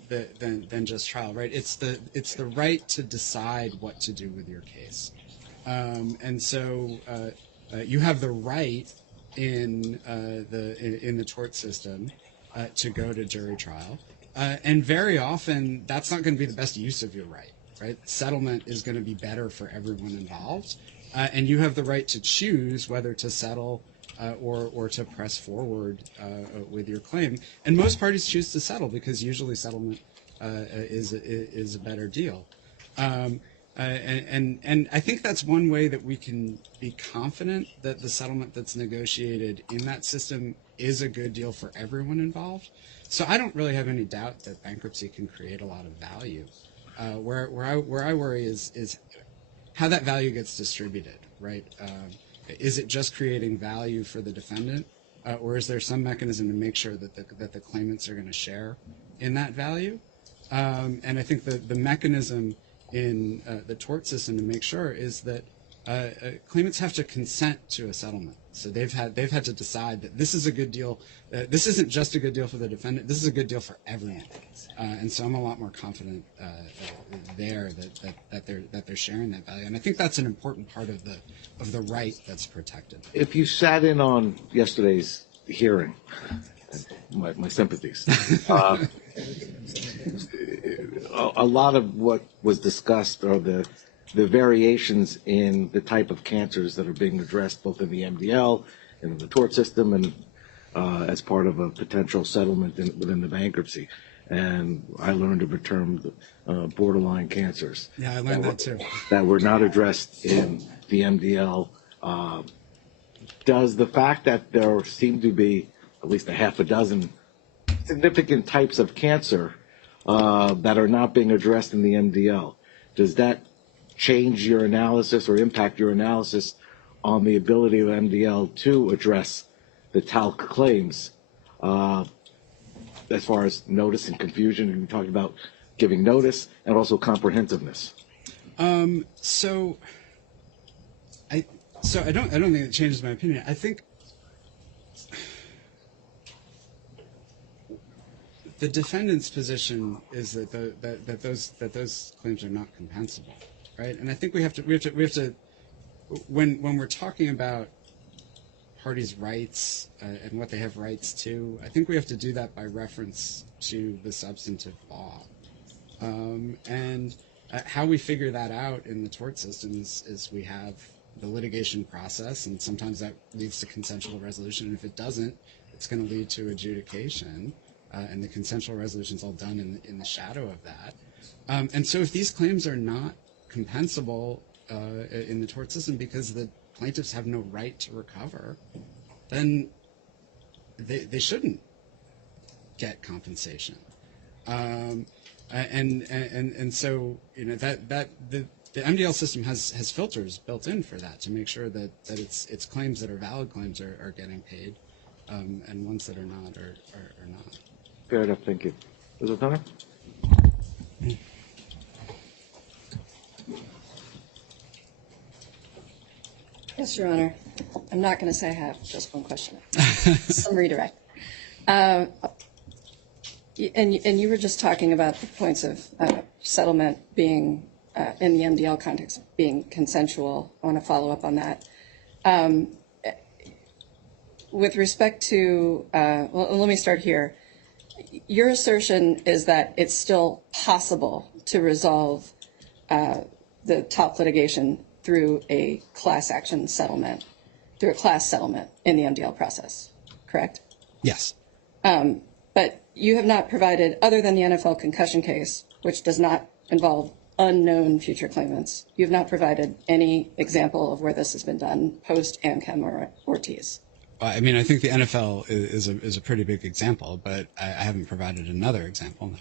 just trial, right? It's the right to decide what to do with your case, and so you have the right in the tort system to go to jury trial, and very often that's not going to be the best use of your right. Right, settlement is going to be better for everyone involved, and you have the right to choose whether to settle or to press forward with your claim. And most parties choose to settle because usually settlement is a better deal. And I think that's one way that we can be confident that the settlement that's negotiated in that system is a good deal for everyone involved. So I don't really have any doubt that bankruptcy can create a lot of value. Where I worry is how that value gets distributed, right? Is it just creating value for the defendant, or is there some mechanism to make sure that the claimants are going to share in that value? And I think the mechanism in the tort system to make sure is that claimants have to consent to a settlement. So they've had to decide that this is a good deal. This isn't just a good deal for the defendant. This is a good deal for everyone. And so I'm a lot more confident there that they're sharing that value. And I think that's an important part of the right that's protected. If you sat in on yesterday's hearing, my sympathies. A lot of what was discussed are the variations in the type of cancers that are being addressed both in the MDL and in the tort system, and as part of a potential settlement within the bankruptcy. And I learned of a term, borderline cancers. Yeah, I learned that too. That were not addressed in the MDL. Does the fact that there seem to be at least a half a dozen significant types of cancer that are not being addressed in the MDL, does that change your analysis or impact your analysis on the ability of MDL to address the talc claims as far as notice and confusion? And you talked about giving notice and also comprehensiveness. So I don't think it changes my opinion. I think the defendant's position is that those claims are not compensable, right? And I think we have to when we're talking about parties' rights and what they have rights to, I think we have to do that by reference to the substantive law. And how we figure that out in the tort system is we have the litigation process, and sometimes that leads to consensual resolution. And if it doesn't, it's going to lead to adjudication, and the consensual resolution is all done in the shadow of that. And so if these claims are not compensable in the tort system because the plaintiffs have no right to recover, then they shouldn't get compensation. And so that the MDL system has filters built in for that to make sure that it's claims that are valid claims are getting paid, and ones that are not are not. Fair enough. Thank you. Is it time? Yes, Your Honor. I'm not going to say I have just one question. Some redirect. And you were just talking about the points of settlement being, in the MDL context, being consensual. I want to follow up on that. With respect to, well, let me start here. Your assertion is that it's still possible to resolve the talc litigation through a class action settlement, through a class settlement in the MDL process, correct? Yes. But you have not provided, other than the NFL concussion case, which does not involve unknown future claimants, you have not provided any example of where this has been done post Amchem or Ortiz. I mean, I think the NFL is a pretty big example, but I haven't provided another example. No.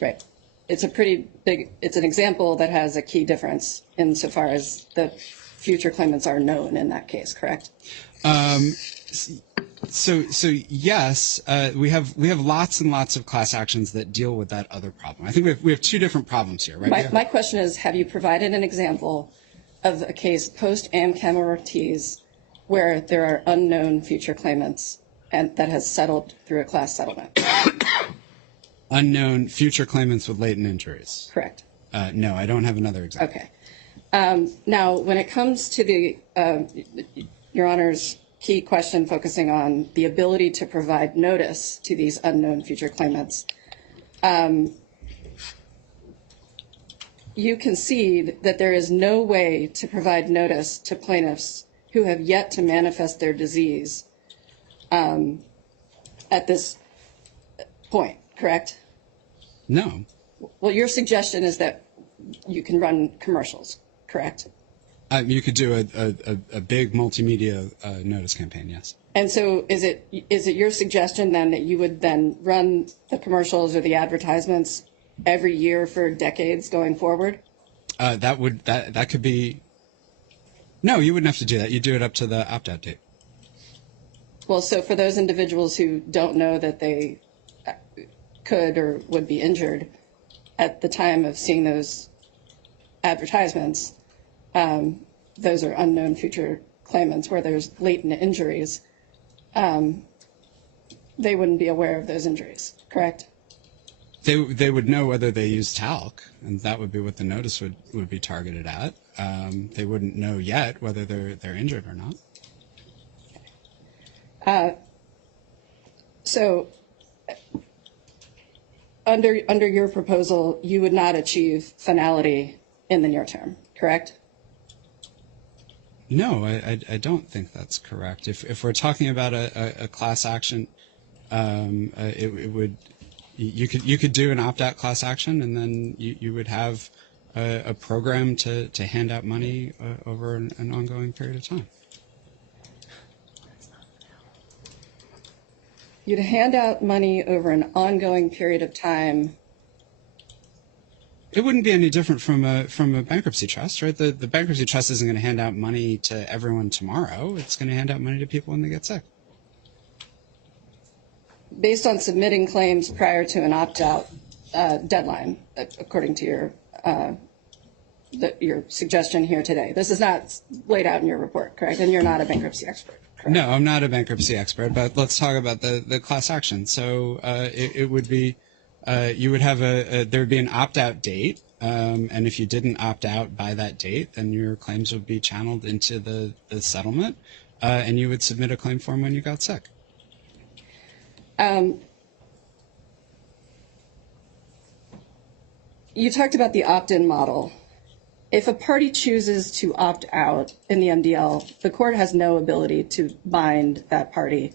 Right. It's a pretty big, it's an example that has a key difference insofar as the future claimants are known in that case, correct? So yes, we have lots and lots of class actions that deal with that other problem. I think we have two different problems here, right? My question is, have you provided an example of a case post Amchem or Ortiz where there are unknown future claimants and that has settled through a class settlement? Unknown future claimants with latent injuries. Correct. No, I don't have another example. Okay. Now, when it comes to the, Your Honor's key question focusing on the ability to provide notice to these unknown future claimants, you concede that there is no way to provide notice to plaintiffs who have yet to manifest their disease at this point, correct? No. Well, your suggestion is that you can run commercials, correct? You could do a big multimedia notice campaign, yes. And so is it your suggestion then that you would then run the commercials or the advertisements every year for decades going forward? That could be. No, you wouldn't have to do that. You do it up to the opt-out date. Well, so for those individuals who don't know that they could or would be injured at the time of seeing those advertisements, those are unknown future claimants where there's latent injuries, they wouldn't be aware of those injuries, correct? They would know whether they use talc, and that would be what the notice would be targeted at. They wouldn't know yet whether they're injured or not. So under your proposal, you would not achieve finality in the near term, correct? No, I don't think that's correct. If we're talking about a class action, it would. You could do an opt-out class action, and then you would have a program to hand out money over an ongoing period of time. You'd hand out money over an ongoing period of time. It wouldn't be any different from a bankruptcy trust, right? The bankruptcy trust isn't going to hand out money to everyone tomorrow. It's going to hand out money to people when they get sick. Based on submitting claims prior to an opt-out deadline, according to your suggestion here today. This is not laid out in your report, correct? And you're not a bankruptcy expert, correct? No, I'm not a bankruptcy expert, but let's talk about the class action. So it would be, you would have there would be an opt-out date, and if you didn't opt out by that date, then your claims would be channeled into the settlement. and you would submit a claim form when you got sick. You talked about the opt-in model. If a party chooses to opt out in the MDL, the court has no ability to bind that party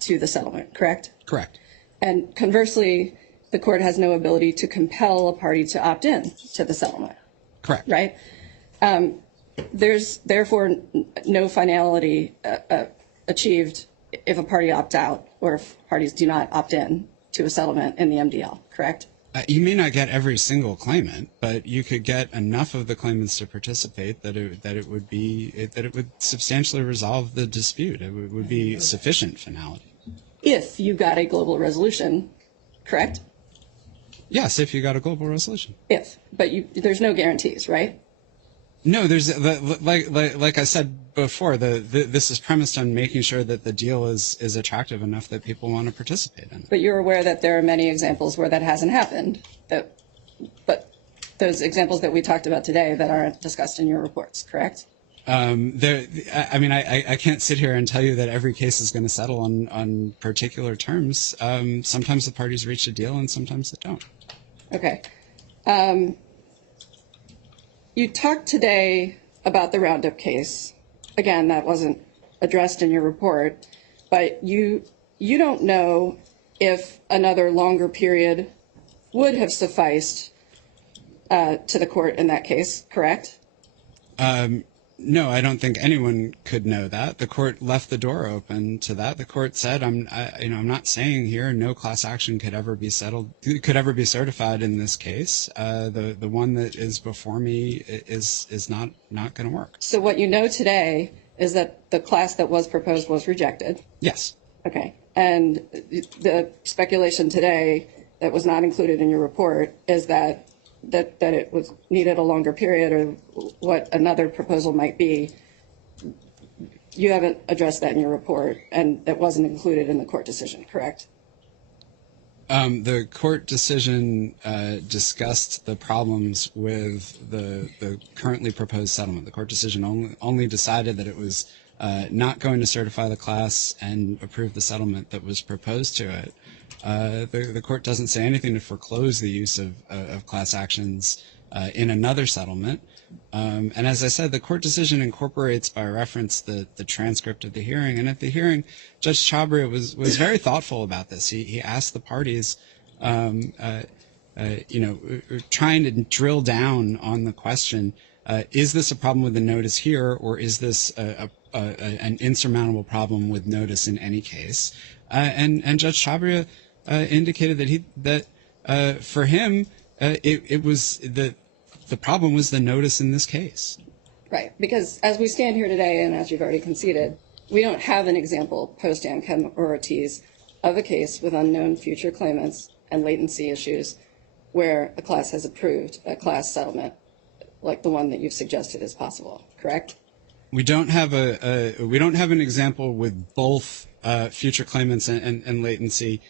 to the settlement, correct? Correct. And conversely, the court has no ability to compel a party to opt in to the settlement, Correct. right? There's therefore no finality achieved if a party opts out or if parties do not opt in to a settlement in the MDL, correct? You may not get every single claimant, but you could get enough of the claimants to participate that it would substantially resolve the dispute. It would be sufficient finality. If you got a global resolution, correct? Yes, if you got a global resolution. If, but there's no guarantees, right? No, there's like I said before, this is premised on making sure that the deal is attractive enough that people want to participate in it. But you're aware that there are many examples where that hasn't happened. But those examples that we talked about today that aren't discussed in your reports, correct? I can't sit here and tell you that every case is going to settle on particular terms. Sometimes the parties reach a deal and sometimes they don't. Okay. You talked today about the Roundup case. Again, that wasn't addressed in your report, but you don't know if another longer period would have sufficed to the court in that case, correct? No, I don't think anyone could know that. The court left the door open to that. The court said, I'm not saying here no class action could ever be certified in this case. The one that is before me is not going to work. So what you know today is that the class that was proposed was rejected. Yes. Okay. And the speculation today that was not included in your report is that it was needed a longer period, or what another proposal might be. You haven't addressed that in your report, and it wasn't included in the court decision, correct? The court decision discussed the problems with the currently proposed settlement. The court decision only decided that it was not going to certify the class and approve the settlement that was proposed to it. The court doesn't say anything to foreclose the use of class actions in another settlement. And as I said, the court decision incorporates by reference the transcript of the hearing. And at the hearing, Judge Chabria was very thoughtful about this. He asked the parties, trying to drill down on the question, is this a problem with the notice here, or is this an insurmountable problem with notice in any case? And Judge Chabria indicated that for him, it was the problem was the notice in this case. Right, because as we stand here today, and as you've already conceded, we don't have an example post-Amchem or Ortiz of a case with unknown future claimants and latency issues where a class has approved a class settlement like the one that you've suggested is possible, correct? We don't have an example with both future claimants and latency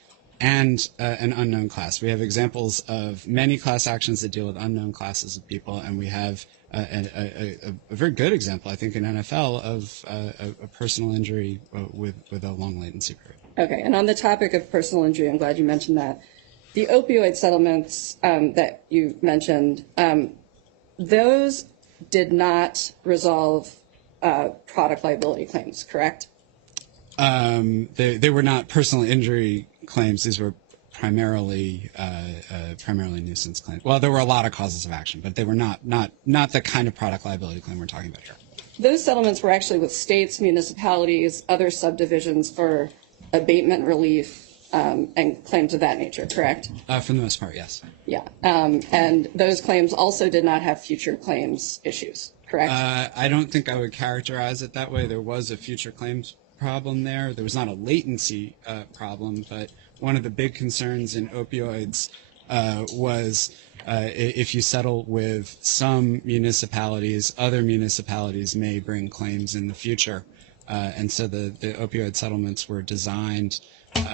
and an unknown class. We have examples of many class actions that deal with unknown classes of people, and we have a very good example, I think, in NFL of a personal injury with a long latency period. Okay, and on the topic of personal injury, I'm glad you mentioned that. The opioid settlements that you mentioned, those did not resolve product liability claims, correct? They were not personal injury claims. These were primarily nuisance claims. Well, there were a lot of causes of action, but they were not the kind of product liability claim we're talking about here. Those settlements were actually with states, municipalities, other subdivisions for abatement relief and claims of that nature, correct? For the most part, yes. Yeah, and those claims also did not have future claims issues, correct? I don't think I would characterize it that way. There was a future claims problem there. There was not a latency problem, but one of the big concerns in opioids was if you settle with some municipalities, other municipalities may bring claims in the future. And so the opioid settlements were designed to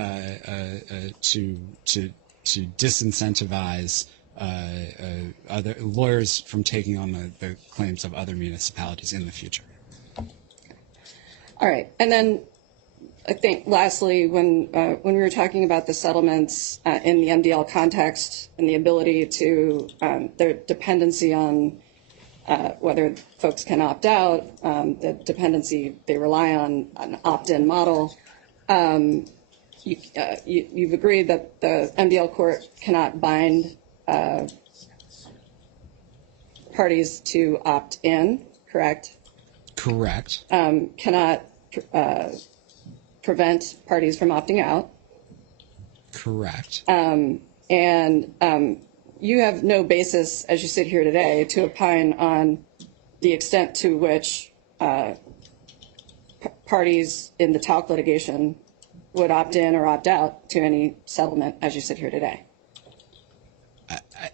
disincentivize other lawyers from taking on the claims of other municipalities in the future. All right. And then I think lastly, when we were talking about the settlements in the MDL context and the ability to, their dependency on whether folks can opt out, the dependency they rely on an opt-in model, you've agreed that the MDL court cannot bind parties to opt in, correct? Correct. Cannot prevent parties from opting out. Correct. And you have no basis, as you sit here today, to opine on the extent to which parties in the talc litigation would opt in or opt out to any settlement as you sit here today.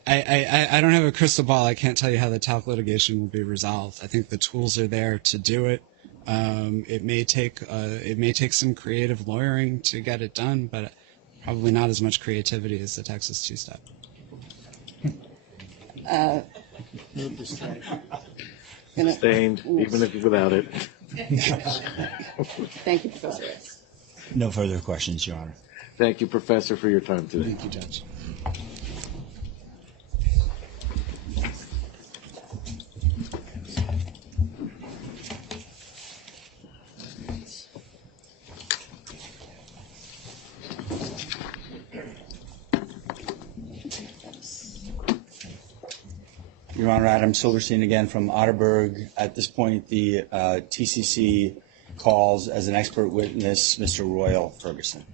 I don't have a crystal ball. I can't tell you how the talc litigation will be resolved. I think the tools are there to do it. It may take some creative lawyering to get it done, but probably not as much creativity as the Texas two-step. Sustained, even if without it. Thank you, Professor. No further questions, Your Honor. Thank you, Professor, for your time today. Thank you, Judge. Your Honor, Adam Silverstein again from Otterberg. At this point, the TCC calls as an expert witness Mr. Royal Ferguson.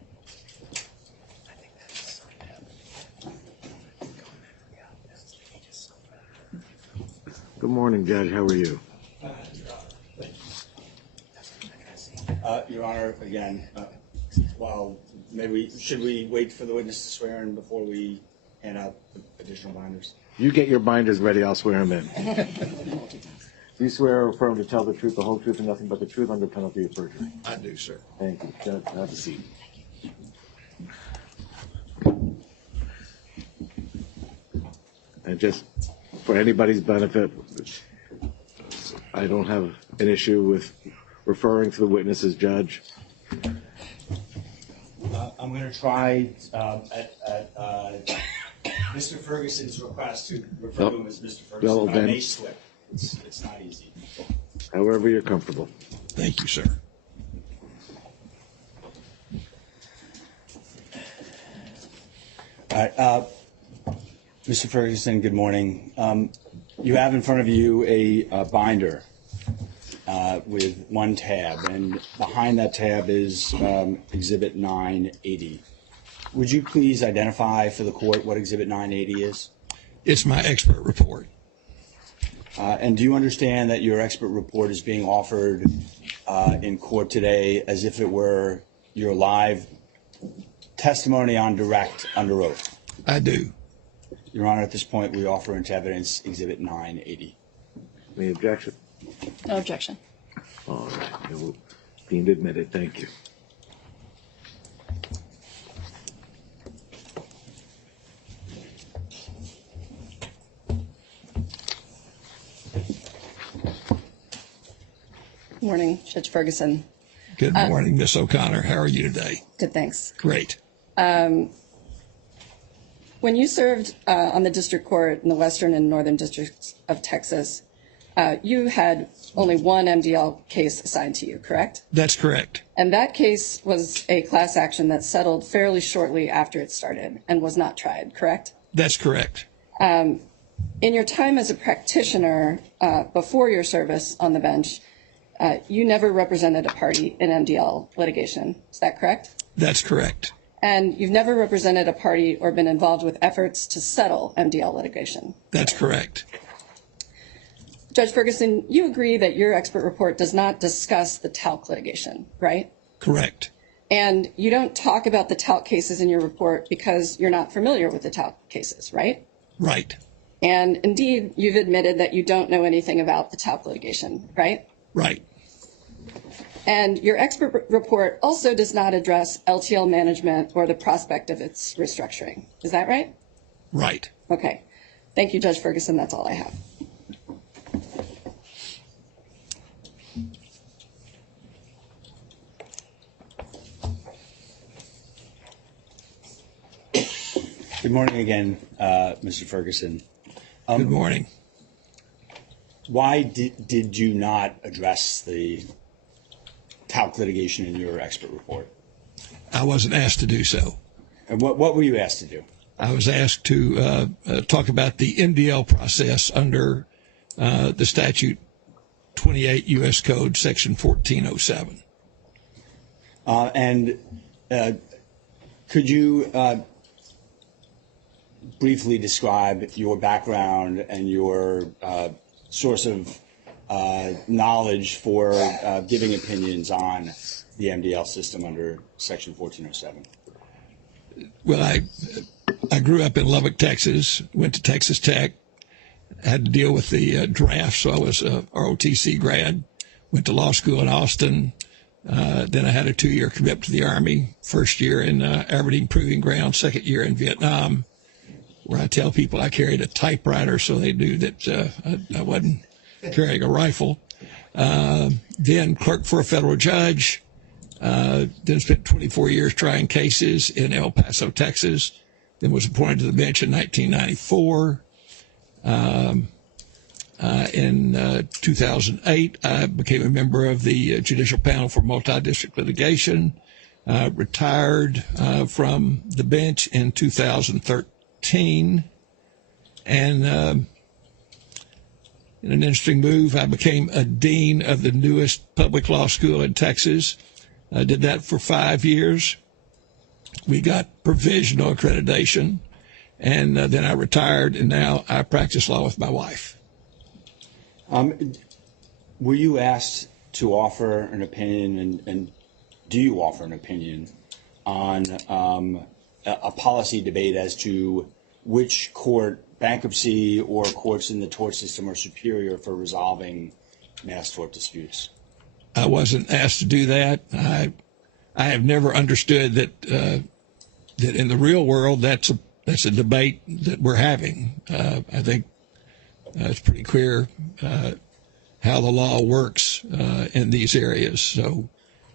Good morning, Judge. How are you? Your Honor, again, should we wait for the witness to swear in before we hand out the additional binders? You get your binders ready, I'll swear them in. Do you swear or affirm to tell the truth, the whole truth, and nothing but the truth under penalty of perjury? I do, sir. Thank you. Judge, have a seat. And just for anybody's benefit, I don't have an issue with referring to the witness as judge. I'm going to try at Mr. Ferguson's request to refer to him as Mr. Ferguson. Well, I then- may slip. It's not easy. However you're comfortable. Thank you, sir. All right. Mr. Ferguson, good morning. You have in front of you a binder with one tab, and behind that tab is Exhibit 980. Would you please identify for the court what Exhibit 980 is? It's my expert report. And do you understand that your expert report is being offered in court today as if it were your live testimony on direct under oath? I do. Your Honor, at this point, we offer into evidence Exhibit 980. Any objection? No objection. All right. It will be admitted. Thank you. Morning, Judge Ferguson. Good morning, Miss O'Connor. How are you today? Good, thanks. Great. When you served on the district court in the Western and Northern districts of Texas, you had only one MDL case assigned to you, correct? That's correct. And that case was a class action that settled fairly shortly after it started and was not tried, correct? That's correct. In your time as a practitioner before your service on the bench, you never represented a party in MDL litigation. Is that correct? That's correct. And you've never represented a party or been involved with efforts to settle MDL litigation. That's correct. Judge Ferguson, you agree that your expert report does not discuss the talc litigation, right? Correct. And you don't talk about the talc cases in your report because you're not familiar with the talc cases, right? Right. And indeed, you've admitted that you don't know anything about the talc litigation, right? Right. And your expert report also does not address LTL management or the prospect of its restructuring. Is that right? Right. Okay. Thank you, Judge Ferguson. That's all I have. Good morning again, Mr. Ferguson. Good morning. Why did you not address the talc litigation in your expert report? I wasn't asked to do so. And what were you asked to do? I was asked to talk about the MDL process under the statute 28 U.S. Code Section 1407. Could you briefly describe your background and your source of knowledge for giving opinions on the MDL system under Section 1407? Well, I grew up in Lubbock, Texas, went to Texas Tech, had to deal with the draft, so I was a ROTC grad, went to law school in Austin. Then I had a 2-year commitment to the Army, first year in Aberdeen Proving Ground, second year in Vietnam, where I tell people I carried a typewriter so they knew that I wasn't carrying a rifle. Then clerked for a federal judge, then spent 24 years trying cases in El Paso, Texas, then was appointed to the bench in 1994. In 2008, I became a member of the Judicial Panel for Multi-District Litigation, retired from the bench in 2013, and in an interesting move, I became a dean of the newest public law school in Texas. I did that for 5 years. We got provisional accreditation, and then I retired, and now I practice law with my wife. Were you asked to offer an opinion, and do you offer an opinion on a policy debate as to which court, bankruptcy or courts in the tort system, are superior for resolving mass tort disputes? I wasn't asked to do that. I have never understood that that in the real world that's a debate that we're having. I think it's pretty clear how the law works in these areas. So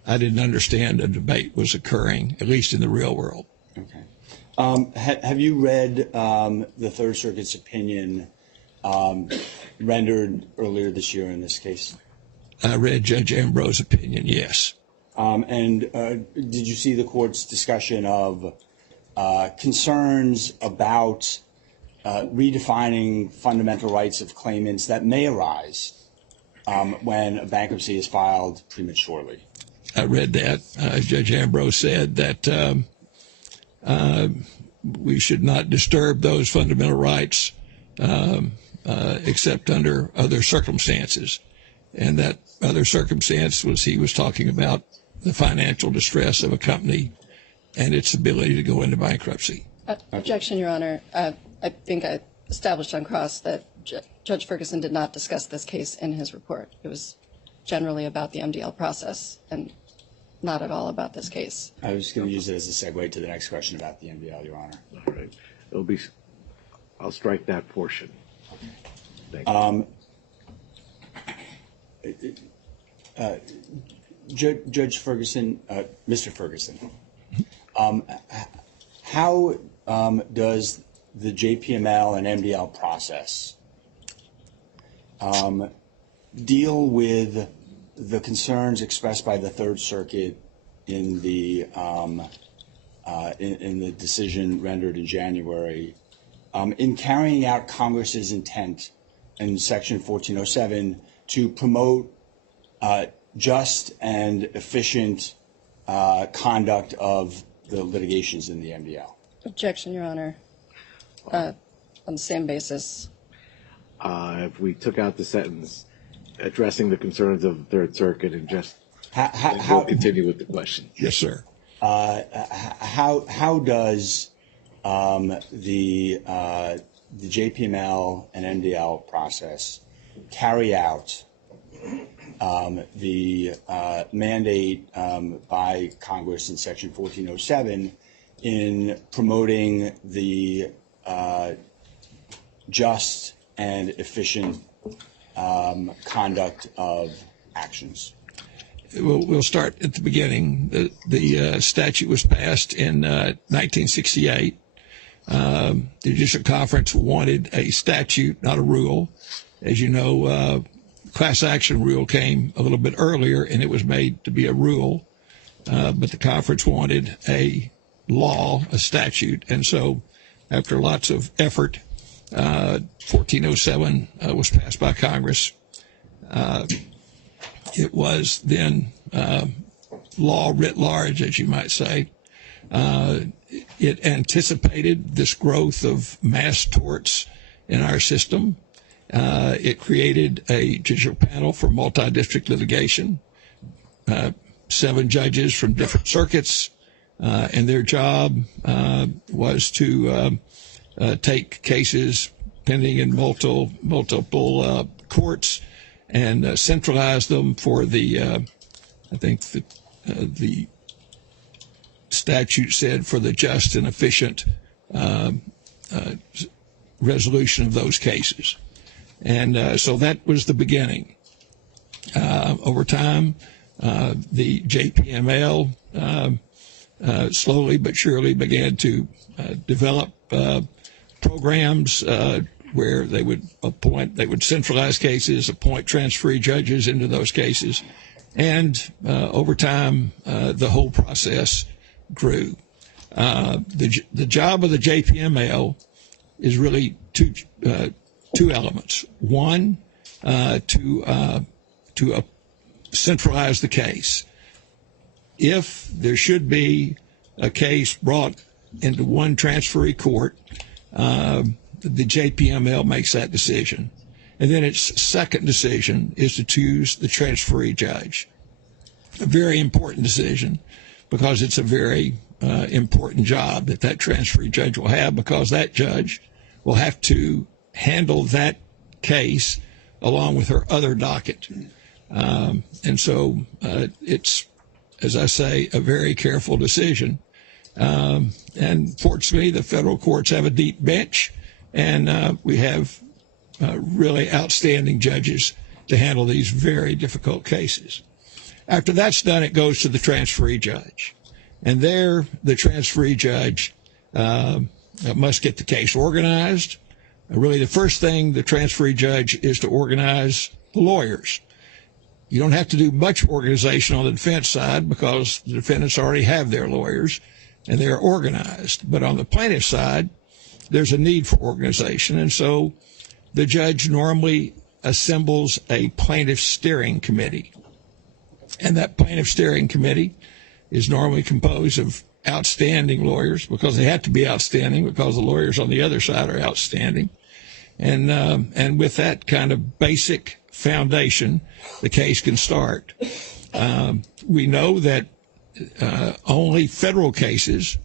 I didn't understand a debate was occurring, at least in the real world. Okay. Have you read the Third Circuit's opinion rendered earlier this year in this case? I read Judge Ambrose's opinion, yes. And did you see the court's discussion of concerns about redefining fundamental rights of claimants that may arise when a bankruptcy is filed prematurely? I read that. Judge Ambrose said that we should not disturb those fundamental rights except under other circumstances. And that other circumstance was he was talking about the financial distress of a company and its ability to go into bankruptcy. Objection, Your Honor. I think I established on cross that Judge Ferguson did not discuss this case in his report. It was generally about the MDL process and not at all about this case. I was going to use it as a segue to the next question about the MDL, Your Honor. All right. I'll strike that portion. Thank you. Judge Ferguson, Mr. Ferguson, how does the JPML and MDL process deal with the concerns expressed by the Third Circuit in the decision rendered in January in carrying out Congress's intent in Section 1407 to promote just and efficient conduct of the litigations in the MDL? Objection, Your Honor. On the same basis. If we took out the sentence addressing the concerns of the Third Circuit and just we'll continue with the question. Yes, sir. How does the JPML and MDL process carry out the mandate by Congress in Section 1407 in promoting the just and efficient conduct of actions? We'll start at the beginning. The statute was passed in 1968. The Judicial Conference wanted a statute, not a rule. As you know, class action rule came a little bit earlier, and it was made to be a rule. But the conference wanted a law, a statute. And so after lots of effort, 1407 was passed by Congress. It was then law writ large, as you might say. It anticipated this growth of mass torts in our system. It created a judicial panel for multi-district litigation, 7 judges from different circuits, and their job was to take cases pending in multiple courts and centralize them for the, I think the statute said, for the just and efficient resolution of those cases. And so that was the beginning. Over time, the JPML slowly but surely began to develop programs where they would centralize cases, appoint transferee judges into those cases, and over time, the whole process grew. The job of the JPML is really two elements. One, to centralize the case. If there should be a case brought into one transferee court, the JPML makes that decision. And then its second decision is to choose the transferee judge. A very important decision, because it's a very important job that transferee judge will have, because that judge will have to handle that case along with her other docket. And so it's, as I say, a very careful decision. And fortunately, the federal courts have a deep bench, and we have really outstanding judges to handle these very difficult cases. After that's done, it goes to the transferee judge. And there, the transferee judge must get the case organized. Really, the first thing the transferee judge is to organize the lawyers. You don't have to do much organization on the defense side, because the defendants already have their lawyers and they're organized. But on the plaintiff side, there's a need for organization. And so the judge normally assembles a plaintiff steering committee. And that plaintiff steering committee is normally composed of outstanding lawyers, because they have to be outstanding, because the lawyers on the other side are outstanding. And with that kind of basic foundation, the case can start. We know that only federal cases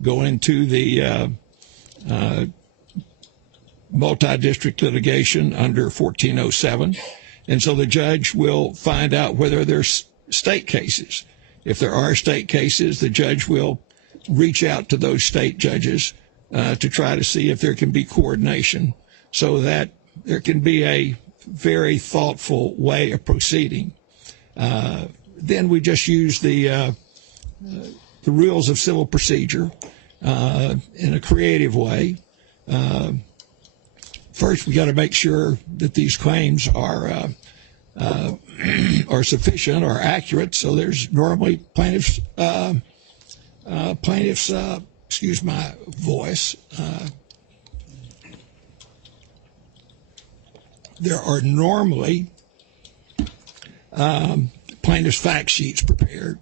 go into the multi-district litigation under 1407. And so the judge will find out whether there's state cases. If there are state cases, the judge will reach out to those state judges to try to see if there can be coordination, so that there can be a very thoughtful way of proceeding. Then we just use the rules of civil procedure in a creative way. First, we got to make sure that these claims are sufficient or accurate. So there's normally plaintiffs. Excuse my voice. There are normally plaintiff's fact sheets prepared.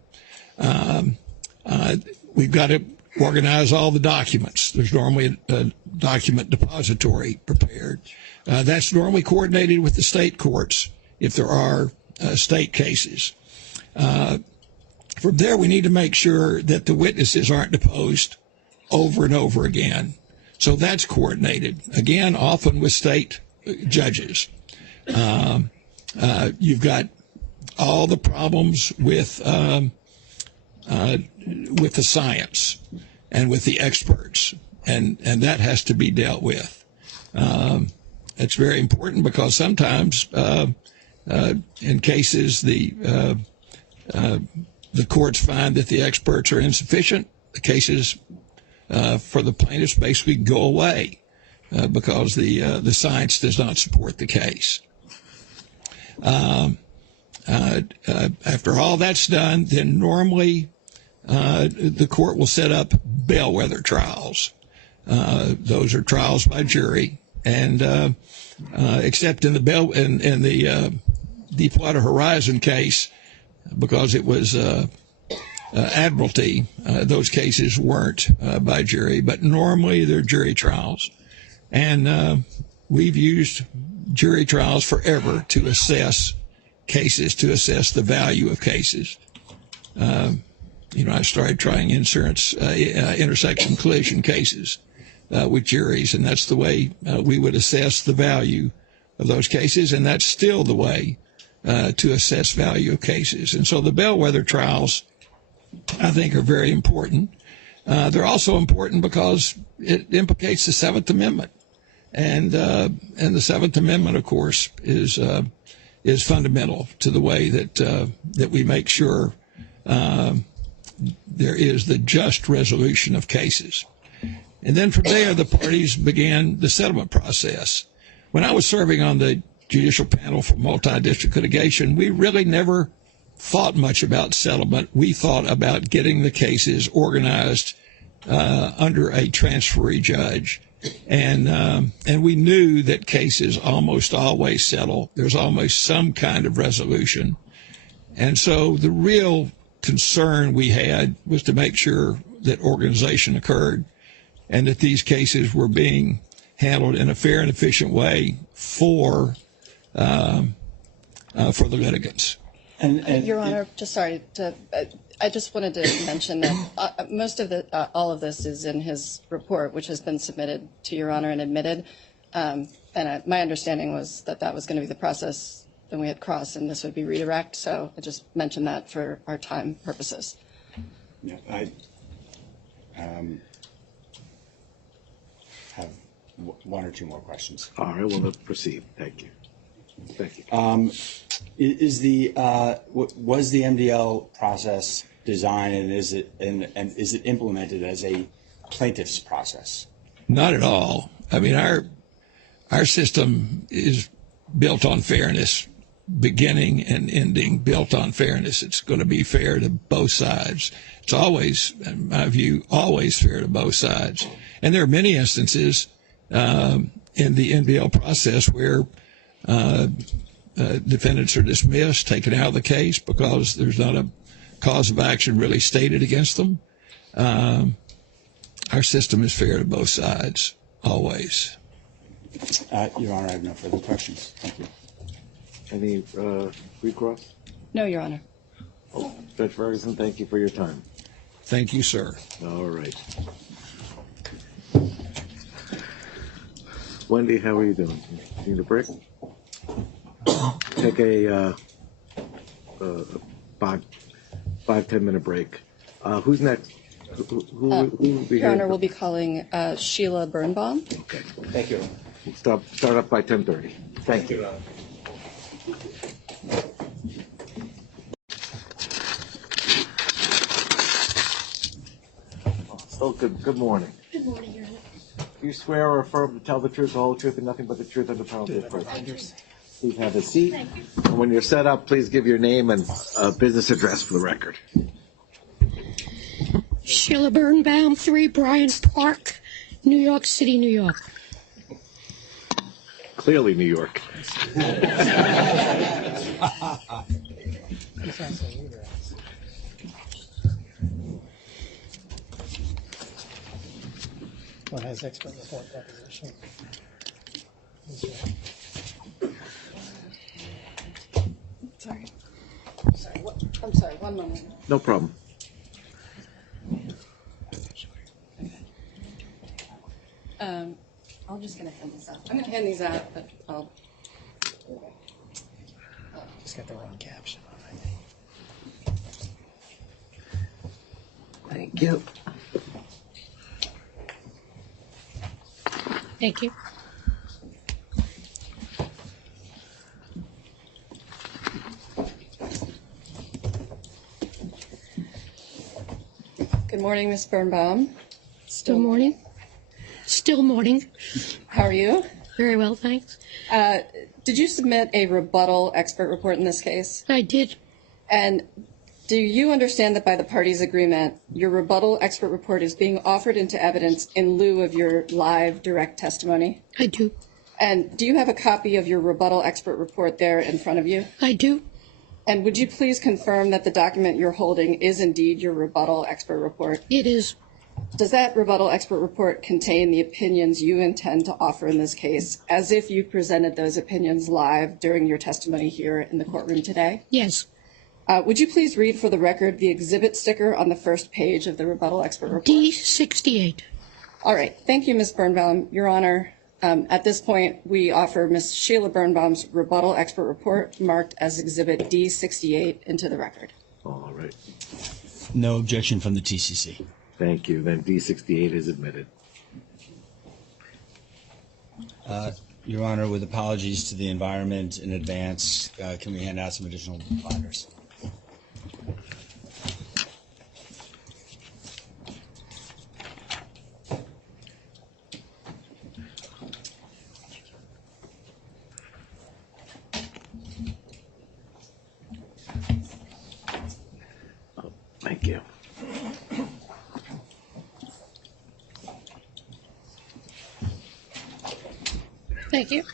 We've got to organize all the documents. There's normally a document depository prepared. That's normally coordinated with the state courts if there are state cases. From there, we need to make sure that the witnesses aren't deposed over and over again. So that's coordinated, again, often with state judges. You've got all the problems with the science and with the experts, and that has to be dealt with. It's very important, because sometimes in cases the courts find that the experts are insufficient. The cases for the plaintiffs basically go away because the science does not support the case. After all that's done, then normally the court will set up bellwether trials. Those are trials by jury, and except in the Deepwater Horizon case, because it was admiralty, those cases weren't by jury, but normally they're jury trials. And we've used jury trials forever to assess cases, to assess the value of cases. I started trying intersection collision cases with juries, and that's the way we would assess the value of those cases, and that's still the way to assess value of cases. And so the bellwether trials, I think, are very important. They're also important because it implicates the Seventh Amendment, and the Seventh Amendment, of course, is fundamental to the way that we make sure there is the just resolution of cases. And then from there, the parties began the settlement process. When I was serving on the judicial panel for multi-district litigation, we really never thought much about settlement. We thought about getting the cases organized under a transferee judge. And we knew that cases almost always settle. There's almost some kind of resolution. And so the real concern we had was to make sure that organization occurred and that these cases were being handled in a fair and efficient way for the litigants. And Your Honor, I just wanted to mention that most of all of this is in his report, which has been submitted to Your Honor and admitted. My understanding was that was going to be the process. Then we had cross, and this would be redirect. So I just mentioned that for our time purposes. Yeah, I have one or two more questions. All right, well, let's proceed. Thank you. Thank you. Was the MDL process designed, and is it implemented as a plaintiff's process? Not at all. I mean, our system is built on fairness, beginning and ending, built on fairness. It's going to be fair to both sides. It's always, in my view, always fair to both sides. And there are many instances in the MDL process where defendants are dismissed, taken out of the case because there's not a cause of action really stated against them. Our system is fair to both sides, always. Your Honor, I have no further questions. Thank you. Any recross? No, Your Honor. Oh, Judge Ferguson, thank you for your time. Thank you, sir. All right. Wendy, how are you doing? You need a break? Take a 5-10 minute break. Who's next? Who will be Your here? Honor, we'll be calling Sheila Birnbaum. Okay. Thank you. Start up by 10:30. Thank you. So good morning. Good morning, Your Honor. Do you swear or affirm to tell the truth, the whole truth, and nothing but the truth under penalty of perjury? Please have a seat. And when you're set up, please give your name and business address for the record. Sheila Birnbaum, 3 Bryant Park, New York City, New York. Clearly, New York. What has expert report deposition? Sorry. I'm sorry, one moment. No problem. I'm just going to hand these out. I'm going to hand these out, but I'll... Just got the wrong caption on it. Thank you. Thank you. Good morning, Ms. Birnbaum. Still morning. Still morning. How are you? Very well, thanks. Did you submit a rebuttal expert report in this case? I did. And do you understand that by the parties' agreement, your rebuttal expert report is being offered into evidence in lieu of your live direct testimony? I do. And do you have a copy of your rebuttal expert report there in front of you? I do. And would you please confirm that the document you're holding is indeed your rebuttal expert report? It is. Does that rebuttal expert report contain the opinions you intend to offer in this case, as if you presented those opinions live during your testimony here in the courtroom today? Yes. Would you please read for the record the exhibit sticker on the first page of the rebuttal expert report? D68. All right. Thank you, Ms. Birnbaum. Your Honor, at this point, we offer Ms. Sheila Birnbaum's rebuttal expert report marked as exhibit D68 into the record. All right. No objection from the TCC. Thank you. Then D68 is admitted. Your Honor, with apologies to the environment in advance, can we hand out some additional binders? Thank you. Thank you.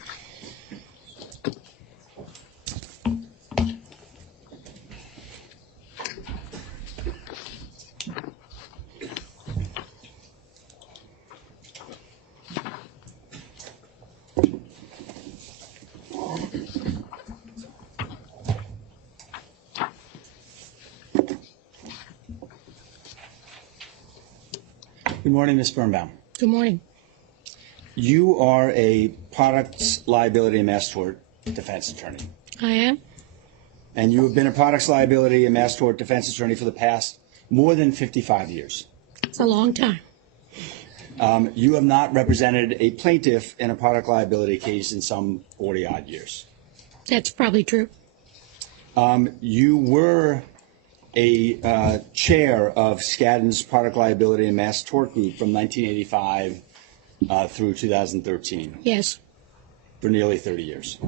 Good morning, Ms. Birnbaum. Good morning. You are a products liability and mass tort defense attorney. I am. And you have been a products liability and mass tort defense attorney for the past more than 55 years. It's a long time. You have not represented a plaintiff in a product liability case in some 40-odd years. That's probably true. You were a chair of Skadden's product liability and mass tort group from 1985 through 2013. Yes. For nearly 30 years.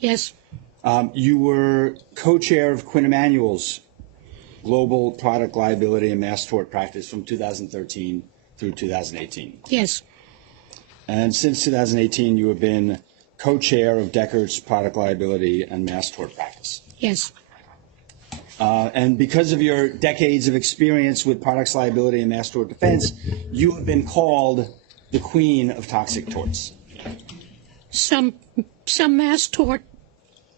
Yes. You were co-chair of Quinn Emanuel's global product liability and mass tort practice from 2013 through 2018. Yes. And since 2018, you have been co-chair of Deckard's product liability and mass tort practice. Yes. And because of your decades of experience with products liability and mass tort defense, you have been called the queen of toxic torts. Some mass tort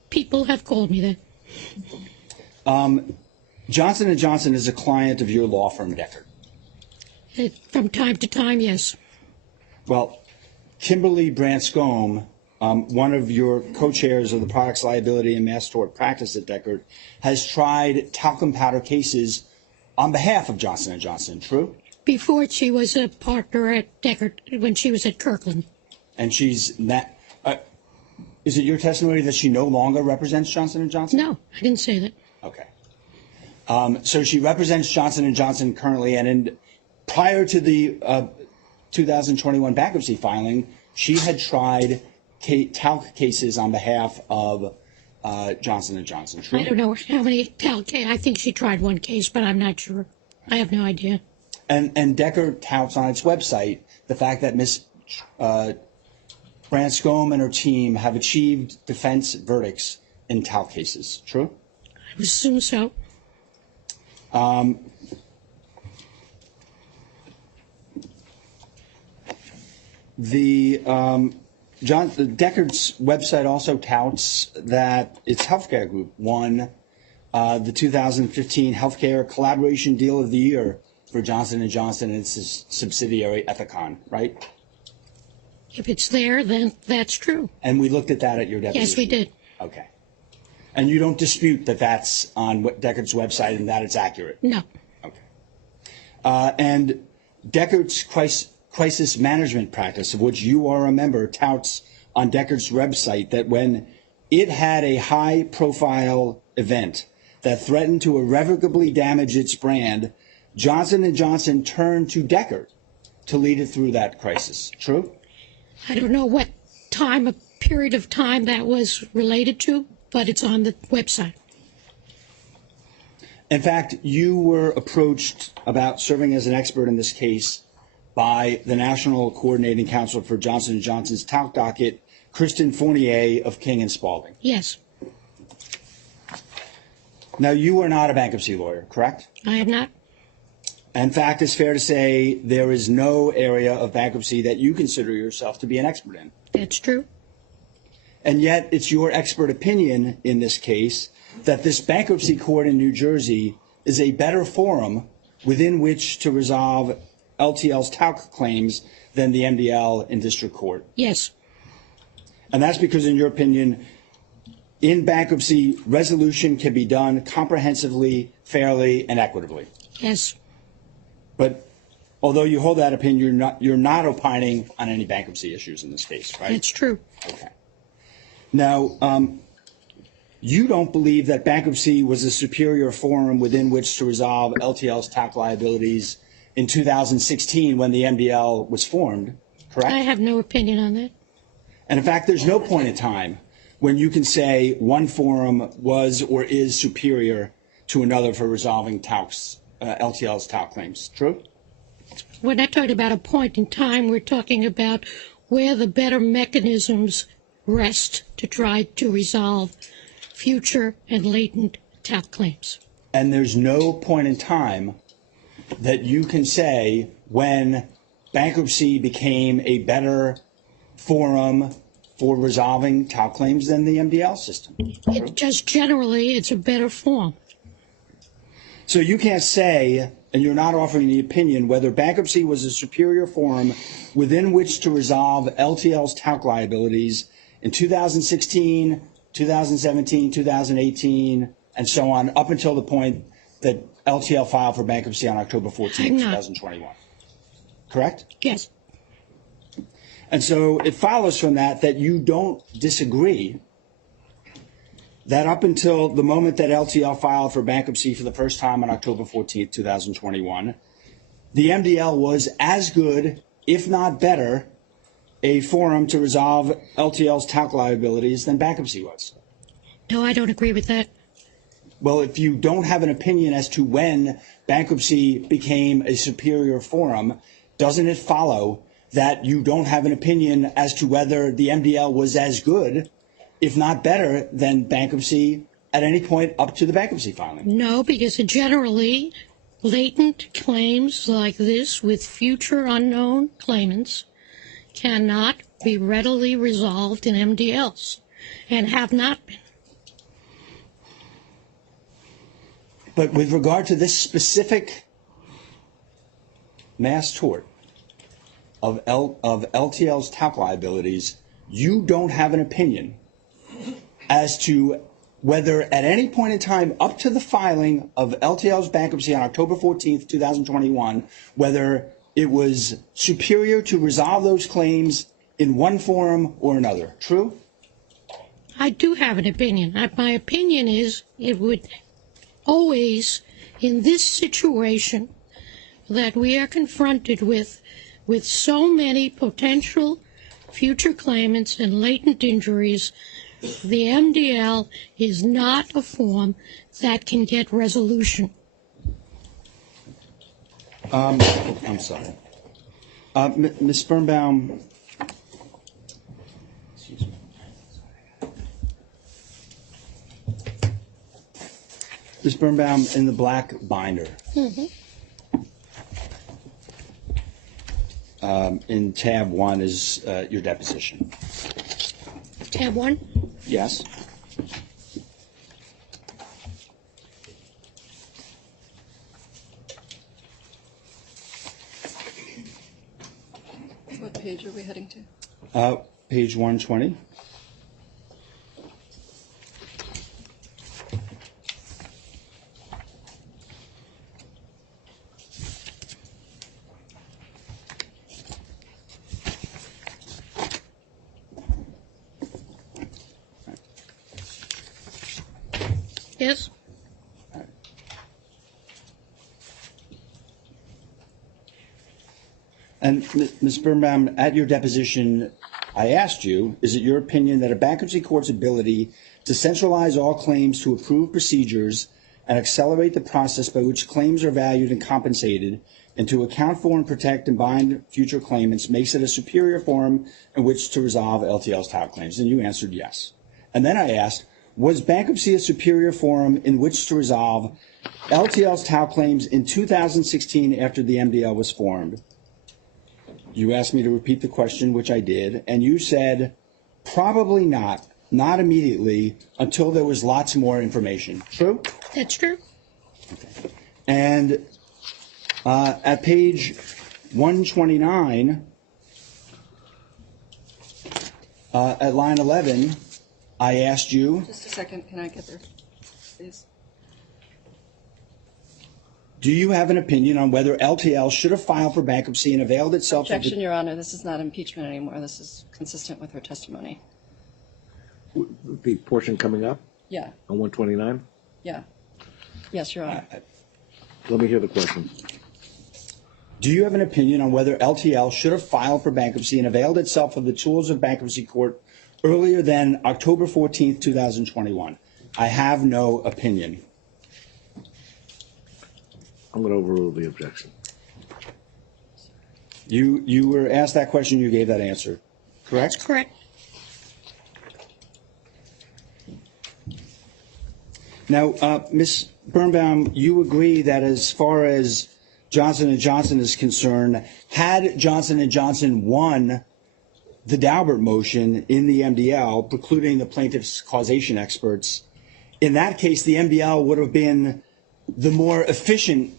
people have called me that. Johnson & Johnson is a client of your law firm, Deckard. From time to time, yes. Well, Kimberly Branscombe, one of your co-chairs of the products liability and mass tort practice at Deckard, has tried talcum powder cases on behalf of Johnson & Johnson, true? Before she was a partner at Deckard, when she was at Kirkland. And she's that. Is it your testimony that she no longer represents Johnson & Johnson? No, I didn't say that. Okay. So she represents Johnson & Johnson currently, and prior to the 2021 bankruptcy filing, she had tried talc cases on behalf of Johnson & Johnson, true? I don't know how many talc. I think she tried one case, but I'm not sure. I have no idea. And Deckard touts on its website the fact that Ms. Branscombe and her team have achieved defense verdicts in talc cases, true? I would assume so. Deckard's website also touts that its healthcare group won the 2015 Healthcare Collaboration Deal of the Year for Johnson & Johnson and its subsidiary Ethicon, right? If it's there, then that's true. And we looked at that at your deposition. Yes, we did. Okay. And you don't dispute that that's on Deckard's website and that it's accurate? No. Okay. And Deckard's crisis management practice, of which you are a member, touts on Deckard's website that when it had a high-profile event that threatened to irrevocably damage its brand, Johnson & Johnson turned to Deckard to lead it through that crisis. True? I don't know what period of time that was related to, but it's on the website. In fact, you were approached about serving as an expert in this case by the National Coordinating Council for Johnson & Johnson's talc docket, Kristen Fournier of King and Spalding. Yes, Now, you are not a bankruptcy lawyer, correct? I am not. In fact, it's fair to say there is no area of bankruptcy that you consider yourself to be an expert in. That's true. And yet, it's your expert opinion in this case that this bankruptcy court in New Jersey is a better forum within which to resolve LTL's talc claims than the MDL in district court. Yes, And that's because, in your opinion, in bankruptcy, resolution can be done comprehensively, fairly, and equitably. yes, But although you hold that opinion, you're not opining on any bankruptcy issues in this case, right? that's true. Okay. Now, you don't believe that bankruptcy was a superior forum within which to resolve LTL's talc liabilities in 2016 when the MDL was formed, correct? I have no opinion on that. And in fact, there's no point in time when you can say one forum was or is superior to another for resolving LTL's talc claims. True? We're not talking about a point in time. We're talking about where the better mechanisms rest to try to resolve future and latent talc claims. And there's no point in time that you can say when bankruptcy became a better forum for resolving talc claims than the MDL system. It just generally, it's a better form. So you can't say, and you're not offering the opinion, whether bankruptcy was a superior forum within which to resolve LTL's talc liabilities in 2016, 2017, 2018, and so on, up until the point that LTL filed for bankruptcy on October 14, I'm not. 2021. Correct? Yes, And so it follows from that that you don't disagree that up until the moment that LTL filed for bankruptcy for the first time on October 14, 2021, the MDL was as good, if not better, a forum to resolve LTL's talc liabilities than bankruptcy was. no, I don't agree with that. Well, if you don't have an opinion as to when bankruptcy became a superior forum, doesn't it follow that you don't have an opinion as to whether the MDL was as good, if not better, than bankruptcy at any point up to the bankruptcy filing? No, because generally, latent claims like this with future unknown claimants cannot be readily resolved in MDLs and have not been. But with regard to this specific mass tort of LTL's talc liabilities, you don't have an opinion as to whether at any point in time up to the filing of LTL's bankruptcy on October 14th, 2021, whether it was superior to resolve those claims in one forum or another. True? I do have an opinion. My opinion is it would always, in this situation that we are confronted with so many potential future claimants and latent injuries, the MDL is not a form that can get resolution. I'm sorry. Ms. Birnbaum. Excuse me. Ms. Birnbaum, in the black binder, in tab 1 is your deposition. Tab 1? Yes? What page are we heading to? Page 120. Yes? And Ms. Birnbaum, at your deposition, I asked you, is it your opinion that a bankruptcy court's ability to centralize all claims to approve procedures and accelerate the process by which claims are valued and compensated, and to account for and protect and bind future claimants makes it a superior forum in which to resolve LTL's TAP claims? And you answered yes. And then I asked, was bankruptcy a superior forum in which to resolve LTL's TAP claims in 2016 after the MDL was formed? You asked me to repeat the question, which I did, and you said probably not immediately, until there was lots more information. True? That's true. Okay. And at page 129, at line 11, I asked you. Just a second, can I get there, please? Do you have an opinion on whether LTL should have filed for bankruptcy and availed itself of Objection, Your Honor. This is not impeachment anymore. This is consistent with her testimony. The portion coming up Yeah, on 129? yeah. Yes, Your Honor. Let me hear the question. Do you have an opinion on whether LTL should have filed for bankruptcy and availed itself of the tools of bankruptcy court earlier than October 14th, 2021? I have no opinion. I'm going to overrule the objection. You were asked that question, you gave that answer, correct? That's correct. Now, Ms. Birnbaum, you agree that as far as Johnson & Johnson is concerned, had Johnson & Johnson won the Daubert motion in the MDL, precluding the plaintiff's causation experts, in that case, the MDL would have been the more efficient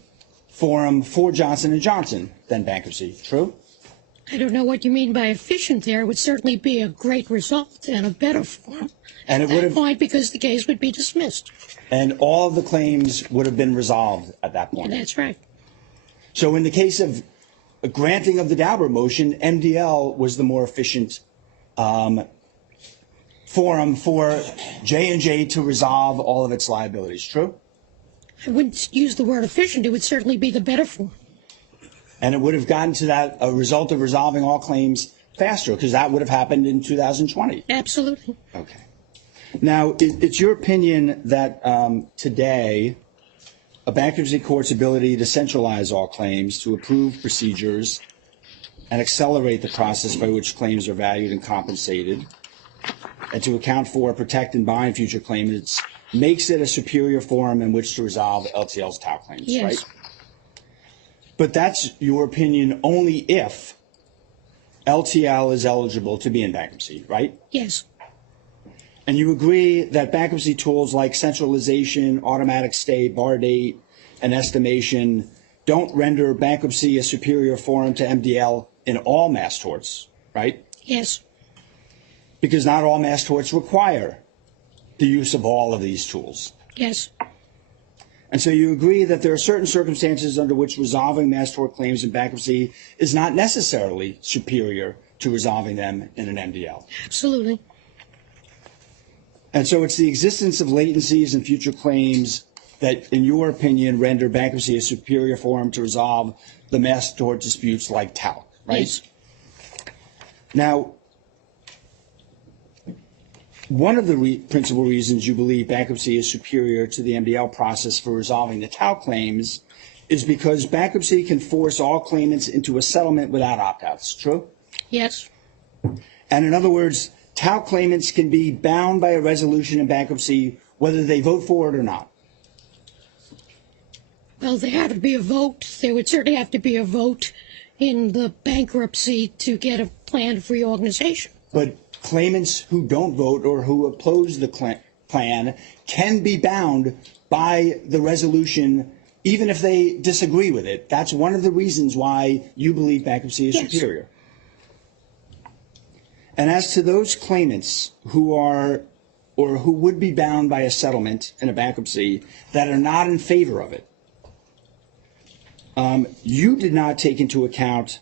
forum for Johnson & Johnson than bankruptcy. True? I don't know what you mean by efficient there. It would certainly be a great result and a better form. And it would have, point because the case would be dismissed. and all of the claims would have been resolved at that point. That's right. So in the case of a granting of the Daubert motion, MDL was the more efficient forum for J&J to resolve all of its liabilities. True? I wouldn't use the word efficient. It would certainly be the better form. And it would have gotten to that a result of resolving all claims faster, because that would have happened in 2020. Absolutely. Okay. Now, it's your opinion that today a bankruptcy court's ability to centralize all claims, to approve procedures, and accelerate the process by which claims are valued and compensated, and to account for, protect, and bind future claimants makes it a superior forum in which to resolve LTL's TAP claims, Yes. right? But that's your opinion only if LTL is eligible to be in bankruptcy, right? Yes. And you agree that bankruptcy tools like centralization, automatic stay, bar date, and estimation don't render bankruptcy a superior forum to MDL in all mass torts, right? Yes. Because not all mass torts require the use of all of these tools. Yes. And so you agree that there are certain circumstances under which resolving mass tort claims in bankruptcy is not necessarily superior to resolving them in an MDL. Absolutely. And so it's the existence of latencies and future claims that, in your opinion, render bankruptcy a superior forum to resolve the mass tort disputes like talc, right? Yes. Now, one of the principal reasons you believe bankruptcy is superior to the MDL process for resolving the talc claims is because bankruptcy can force all claimants into a settlement without opt-outs. True? Yes. And in other words, talc claimants can be bound by a resolution in bankruptcy whether they vote for it or not. Well, there had to be a vote. There would certainly have to be a vote in the bankruptcy to get a plan of reorganization. But claimants who don't vote or who oppose the plan can be bound by the resolution even if they disagree with it. That's one of the reasons why you believe bankruptcy is Yes. superior. And as to those claimants who are or who would be bound by a settlement in a bankruptcy that are not in favor of it, you did not take into account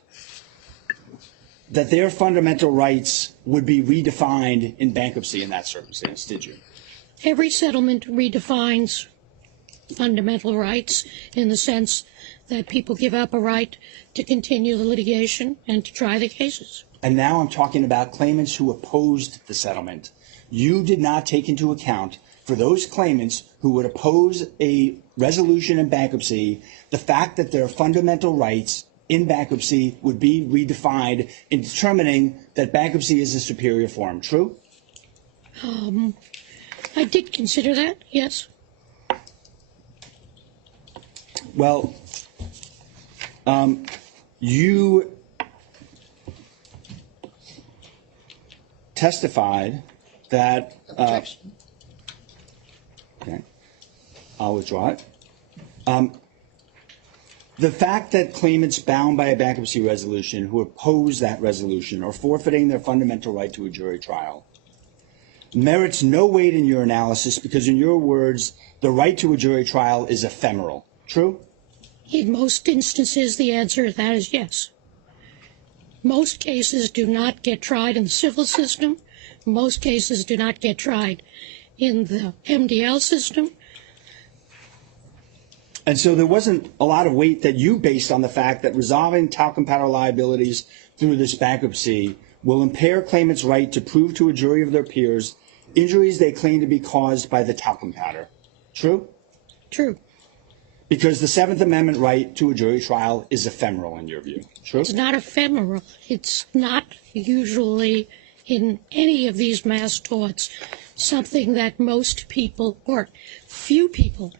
that their fundamental rights would be redefined in bankruptcy in that circumstance, did you? Every settlement redefines fundamental rights in the sense that people give up a right to continue the litigation and to try the cases. And now I'm talking about claimants who opposed the settlement. You did not take into account for those claimants who would oppose a resolution in bankruptcy, the fact that their fundamental rights in bankruptcy would be redefined in determining that bankruptcy is a superior form. True? I did consider that, yes. Well, you testified that. Objection. Okay, I'll withdraw it. The fact that claimants bound by a bankruptcy resolution who oppose that resolution are forfeiting their fundamental right to a jury trial merits no weight in your analysis because, in your words, the right to a jury trial is ephemeral. True? In most instances, the answer to that is yes. Most cases do not get tried in the civil system. Most cases do not get tried in the MDL system. And so there wasn't a lot of weight that you based on the fact that resolving talcum powder liabilities through this bankruptcy will impair claimants' right to prove to a jury of their peers injuries they claim to be caused by the talcum powder. True? True. Because the Seventh Amendment right to a jury trial is ephemeral in your view. True? It's not ephemeral. It's not usually in any of these mass torts something that most people or few people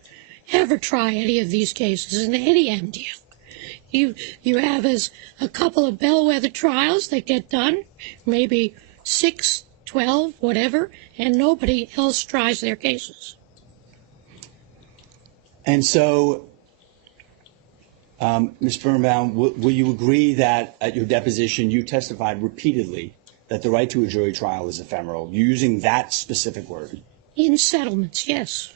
ever try any of these cases in any MDL. You have as a couple of bellwether trials that get done, maybe 6, 12, whatever, and nobody else tries their cases. And so, Ms. Birnbaum, will you agree that at your deposition you testified repeatedly that the right to a jury trial is ephemeral, using that specific word? In settlements, yes.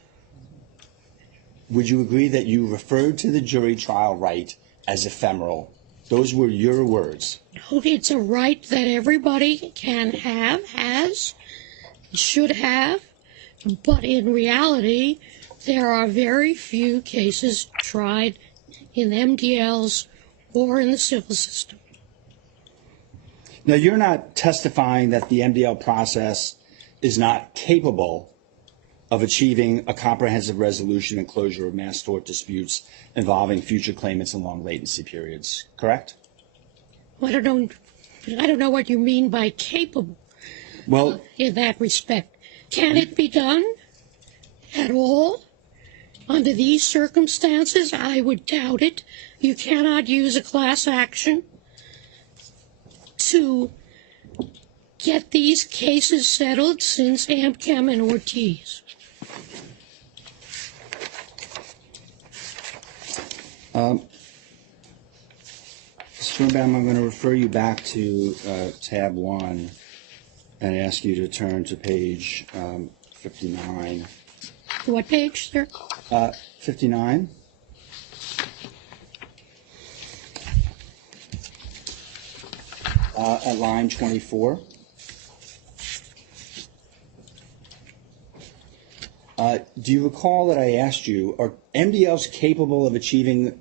Would you agree that you referred to the jury trial right as ephemeral? Those were your words. No, it's a right that everybody can have, has, should have, but in reality, there are very few cases tried in MDLs or in the civil system. Now, you're not testifying that the MDL process is not capable of achieving a comprehensive resolution and closure of mass tort disputes involving future claimants and long latency periods, correct? I don't know what you mean by capable. Well, in that respect. Can it be done at all? Under these circumstances, I would doubt it. You cannot use a class action to get these cases settled since Amchem and Ortiz. Mr. Birnbaum, I'm going to refer you back to tab 1 and ask you to turn to page 59. What page, sir? 59. At line 24. Do you recall that I asked you, are MDLs capable of achieving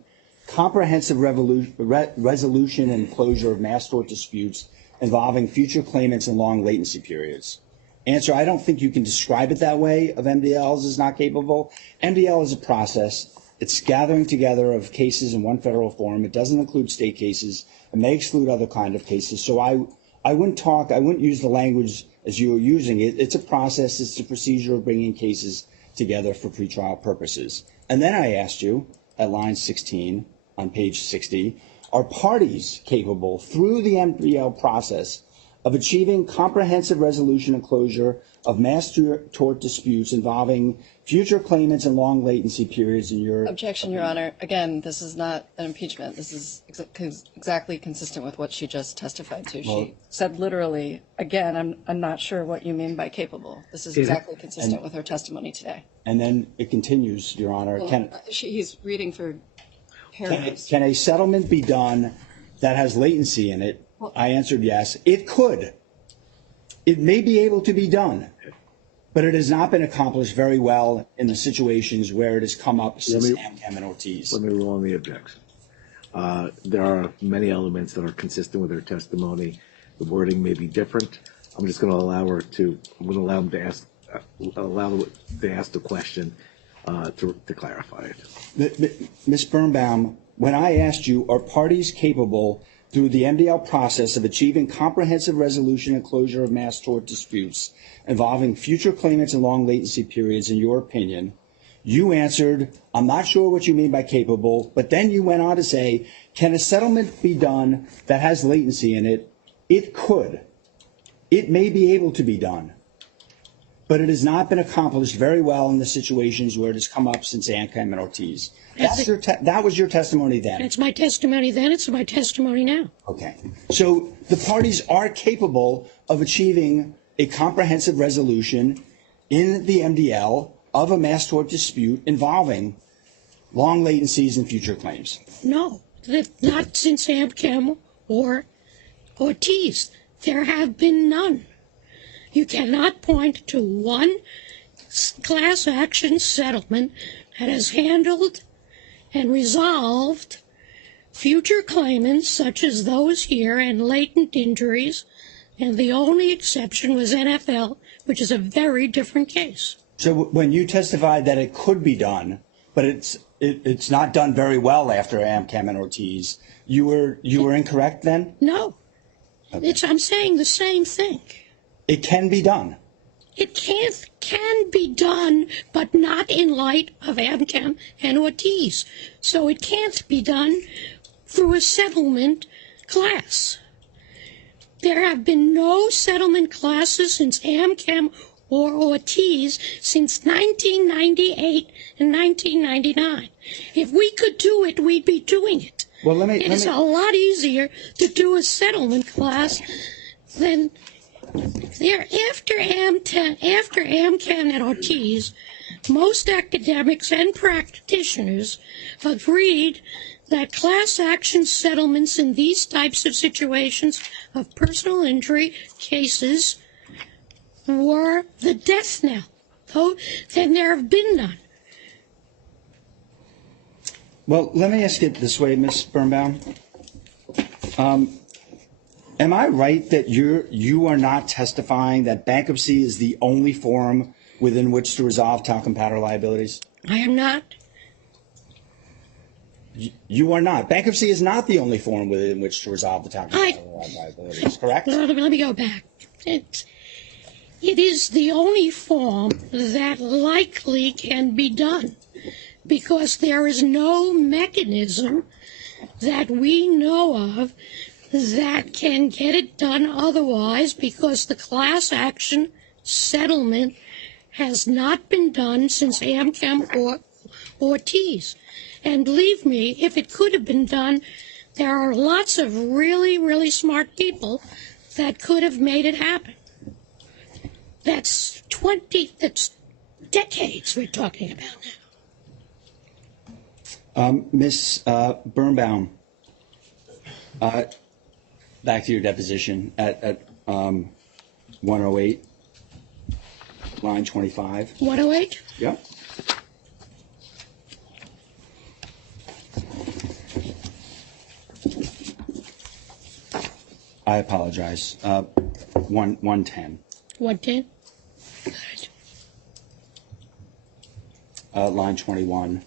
comprehensive resolution and closure of mass tort disputes involving future claimants and long latency periods? Answer, I don't think you can describe it that way of MDLs as not capable. MDL is a process. It's gathering together of cases in one federal forum. It doesn't include state cases. It may exclude other kind of cases. So I wouldn't use the language as you were using it. It's a process. It's a procedure of bringing cases together for pretrial purposes. And then I asked you at line 16 on page 60, are parties capable through the MDL process of achieving comprehensive resolution and closure of mass tort disputes involving future claimants and long latency periods in your Objection, Your Honor. Again, this is not an impeachment. This is exactly consistent with what she just testified to. She said literally, again, I'm not sure what you mean by capable. This is exactly consistent with her testimony today. And then it continues, Your Honor. Well, he's reading for paragraphs. Can a settlement be done that has latency in it? I answered yes. It could. It may be able to be done, but it has not been accomplished very well in the situations where it has come up since Amchem and Ortiz. Let me rule on the objection. There are many elements that are consistent with her testimony. The wording may be different. I'm just going to allow her to. I'm going to allow him to ask. To ask the question to clarify it. Ms. Birnbaum, when I asked you, are parties capable through the MDL process of achieving comprehensive resolution and closure of mass tort disputes involving future claimants and long latency periods, in your opinion, you answered, I'm not sure what you mean by capable, but then you went on to say, can a settlement be done that has latency in it? It could. It may be able to be done. But it has not been accomplished very well in the situations where it has come up since Amchem and Ortiz. That was your testimony then. It's my testimony then, it's my testimony now. Okay. So the parties are capable of achieving a comprehensive resolution in the MDL of a mass tort dispute involving long latencies and future claims. No, not since Amchem or Ortiz. There have been none. You cannot point to one class action settlement that has handled and resolved future claimants such as those here and latent injuries, and the only exception was NFL, which is a very different case. So when you testified that it could be done, but it's not done very well after Amchem and Ortiz, you were incorrect then? No. Okay. I'm saying the same thing. It can be done. It can be done, but not in light of Amchem and Ortiz. So it can't be done through a settlement class. There have been no settlement classes since Amchem or Ortiz since 1998 and 1999. If we could do it, we'd be doing it. Well, It's a lot easier to do a settlement class than after Amchem and Ortiz. Most academics and practitioners agreed that class action settlements in these types of situations of personal injury cases were the death knell. Then there have been none. Well, let me ask it this way, Ms. Birnbaum. Am I right that you are not testifying that bankruptcy is the only forum within which to resolve talcum powder liabilities? I am not. You are not. Bankruptcy is not the only forum within which to resolve the talcum powder liabilities, correct? Let me go back. It is the only form that likely can be done because there is no mechanism that we know of that can get it done otherwise, because the class action settlement has not been done since Amchem or Ortiz. And believe me, if it could have been done, there are lots of really, really smart people that could have made it happen. That's decades we're talking about now. Ms. Birnbaum, back to your deposition at 108, line 25. 108? Yep. I apologize. 110. 110? Line 21.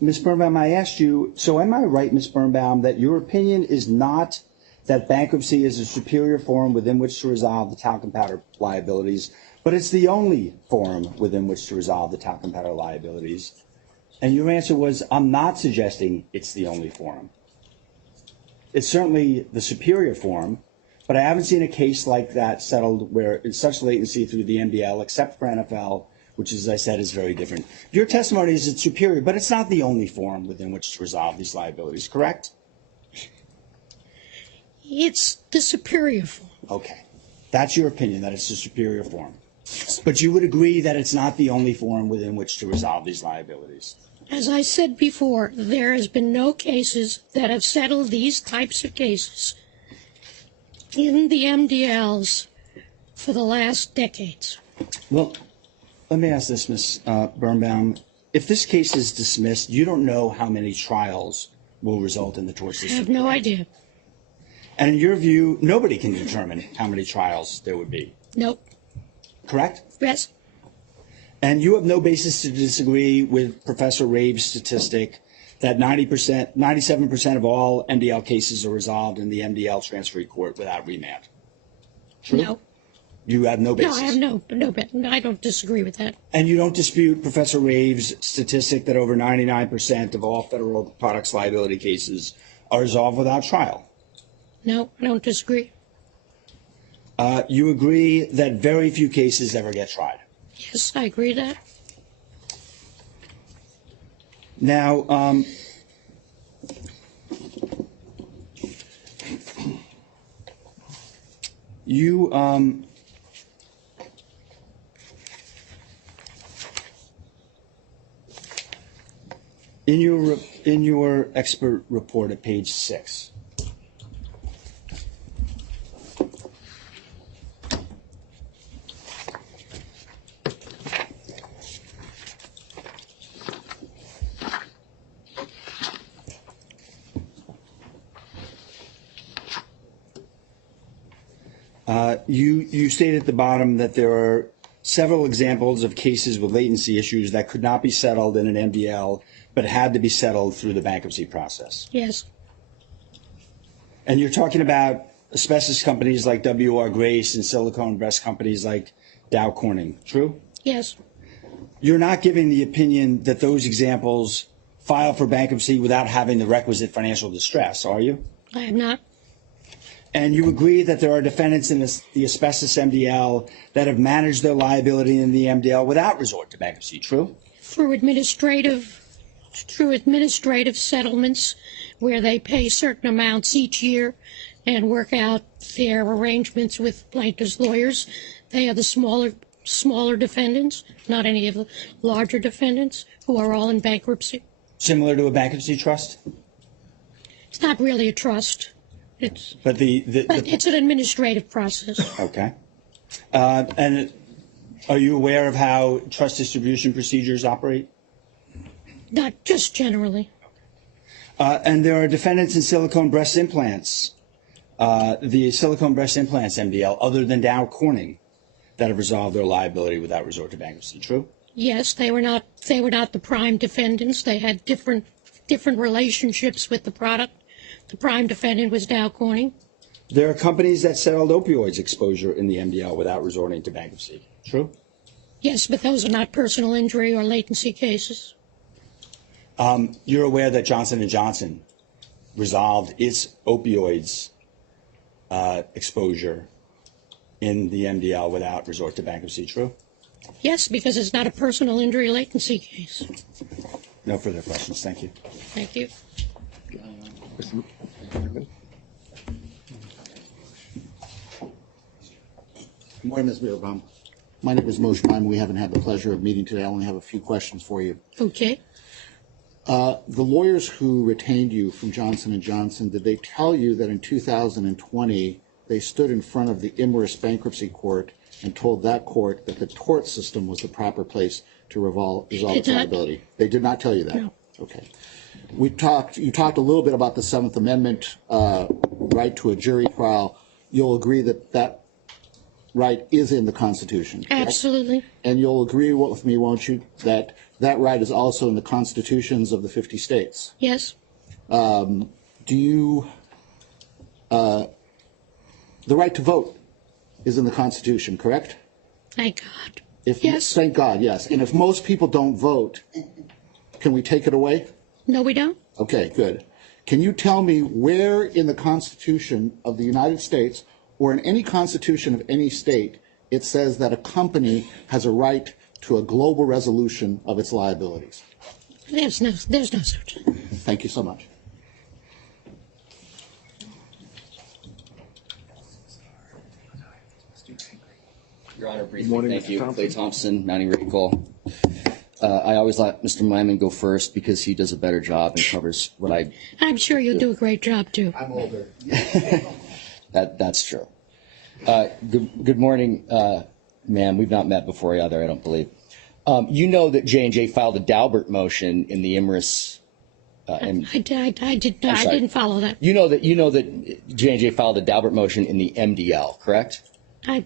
Ms. Birnbaum, I asked you, so am I right, Ms. Birnbaum, that your opinion is not that bankruptcy is a superior forum within which to resolve the talcum powder liabilities, but it's the only forum within which to resolve the talcum powder liabilities? And your answer was, I'm not suggesting it's the only forum. It's certainly the superior forum, but I haven't seen a case like that settled where it's such latency through the MDL, except for NFL, which, as I said, is very different. Your testimony is it's superior, but it's not the only forum within which to resolve these liabilities, correct? It's the superior form. Okay. That's your opinion, that it's the superior forum. But you would agree that it's not the only forum within which to resolve these liabilities. As I said before, there has been no cases that have settled these types of cases in the MDLs for the last decades. Well, let me ask this, Ms. Birnbaum. If this case is dismissed, you don't know how many trials will result in the tort I system. have no idea. And in your view, nobody can determine how many trials there would be, Nope. correct? Yes. And you have no basis to disagree with Professor Rave's statistic that 97% of all MDL cases are resolved in the MDL transfer court without remand. True? No. You have no No, basis. I have no, I don't disagree with that. And you don't dispute Professor Rave's statistic that over 99% of all federal products liability cases are resolved without trial. No, I don't disagree. You agree that very few cases ever get tried. Yes, I agree with that. Now, you in your expert report at page 6. You state at the bottom that there are several examples of cases with latency issues that could not be settled in an MDL, but had to be settled through the bankruptcy process. Yes. And you're talking about asbestos companies like W.R. Grace and silicone breast companies like Dow Corning, true? Yes. You're not giving the opinion that those examples file for bankruptcy without having the requisite financial distress, are you? I am not. And you agree that there are defendants in the asbestos MDL that have managed their liability in the MDL without resort to bankruptcy, true? Through administrative settlements where they pay certain amounts each year and work out their arrangements with plaintiffs' lawyers. They are the smaller defendants, not any of the larger defendants who are all in bankruptcy. Similar to a bankruptcy trust? It's not really a trust. But it's an administrative process. Okay. And are you aware of how trust distribution procedures operate? Not just generally. And there are defendants in silicone breast implants, the silicone breast implants MDL, other than Dow Corning, that have resolved their liability without resort to bankruptcy, true? Yes, they were not the prime defendants. They had different relationships with the product. The prime defendant was Dow Corning. There are companies that settled opioids exposure in the MDL without resorting to bankruptcy, true? Yes, but those are not personal injury or latency cases. You're aware that Johnson & Johnson resolved its opioids exposure in the MDL without resort to bankruptcy, true? Yes, because it's not a personal injury latency case. No further questions. Thank you. Thank you. Good morning, Ms. Mirabam. My name is Moshe Maim. We haven't had the pleasure of meeting today. I only have a few questions for you. Okay. The lawyers who retained you from Johnson & Johnson, did they tell you that in 2020 they stood in front of the Imerys bankruptcy court and told that court that the tort system was the proper place to resolve its liability? They did not tell you that? No. Okay. You talked a little bit about the Seventh Amendment right to a jury trial. You'll agree that that right is in the Constitution, correct? Absolutely. And you'll agree with me, won't you, that that right is also in the constitutions of the 50 states? Yes. The right to vote is in the Constitution, correct? Thank God. Yes. Thank God, yes. And if most people don't vote, can we take it away? No, we don't. Okay, good. Can you tell me where in the Constitution of the United States or in any constitution of any state it says that a company has a right to a global resolution of its liabilities? There's no such. Thank you so much. Your Honor, briefly, thank you. Clay Thompson, Mounting Rate Call. I always let Mr. Lyman go first because he does a better job and covers what I... I'm sure you'll do a great job, too. I'm older. That's true. Good morning, ma'am. We've not met before either, I don't believe. You know that J&J filed a Daubert motion in the Imerys I didn't follow that. You know that J&J filed a Daubert motion in the MDL, correct? I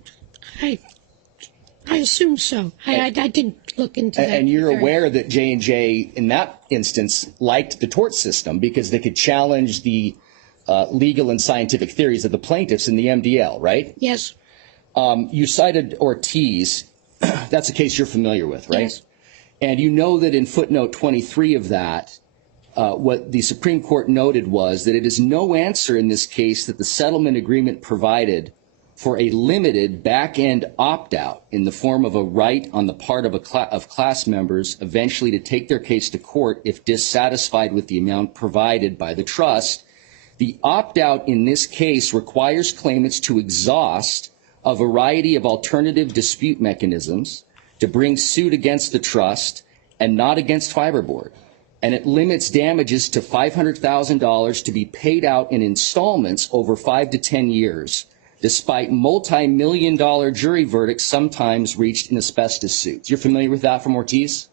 assume so. I didn't look into that. And you're aware that J&J, in that instance, liked the tort system because they could challenge the legal and scientific theories of the plaintiffs in the MDL, right? Yes. You cited Ortiz. That's a case you're familiar with, right? Yes. And you know that in footnote 23 of that, what the Supreme Court noted was that it is no answer in this case that the settlement agreement provided for a limited back-end opt-out in the form of a right on the part of class members eventually to take their case to court if dissatisfied with the amount provided by the trust. The opt-out in this case requires claimants to exhaust a variety of alternative dispute mechanisms to bring suit against the trust and not against Fiberboard. And it limits damages to $500,000 to be paid out in installments over 5 to 10 years, despite multi-million-dollar jury verdicts sometimes reached in asbestos suits. You're familiar with that from Ortiz?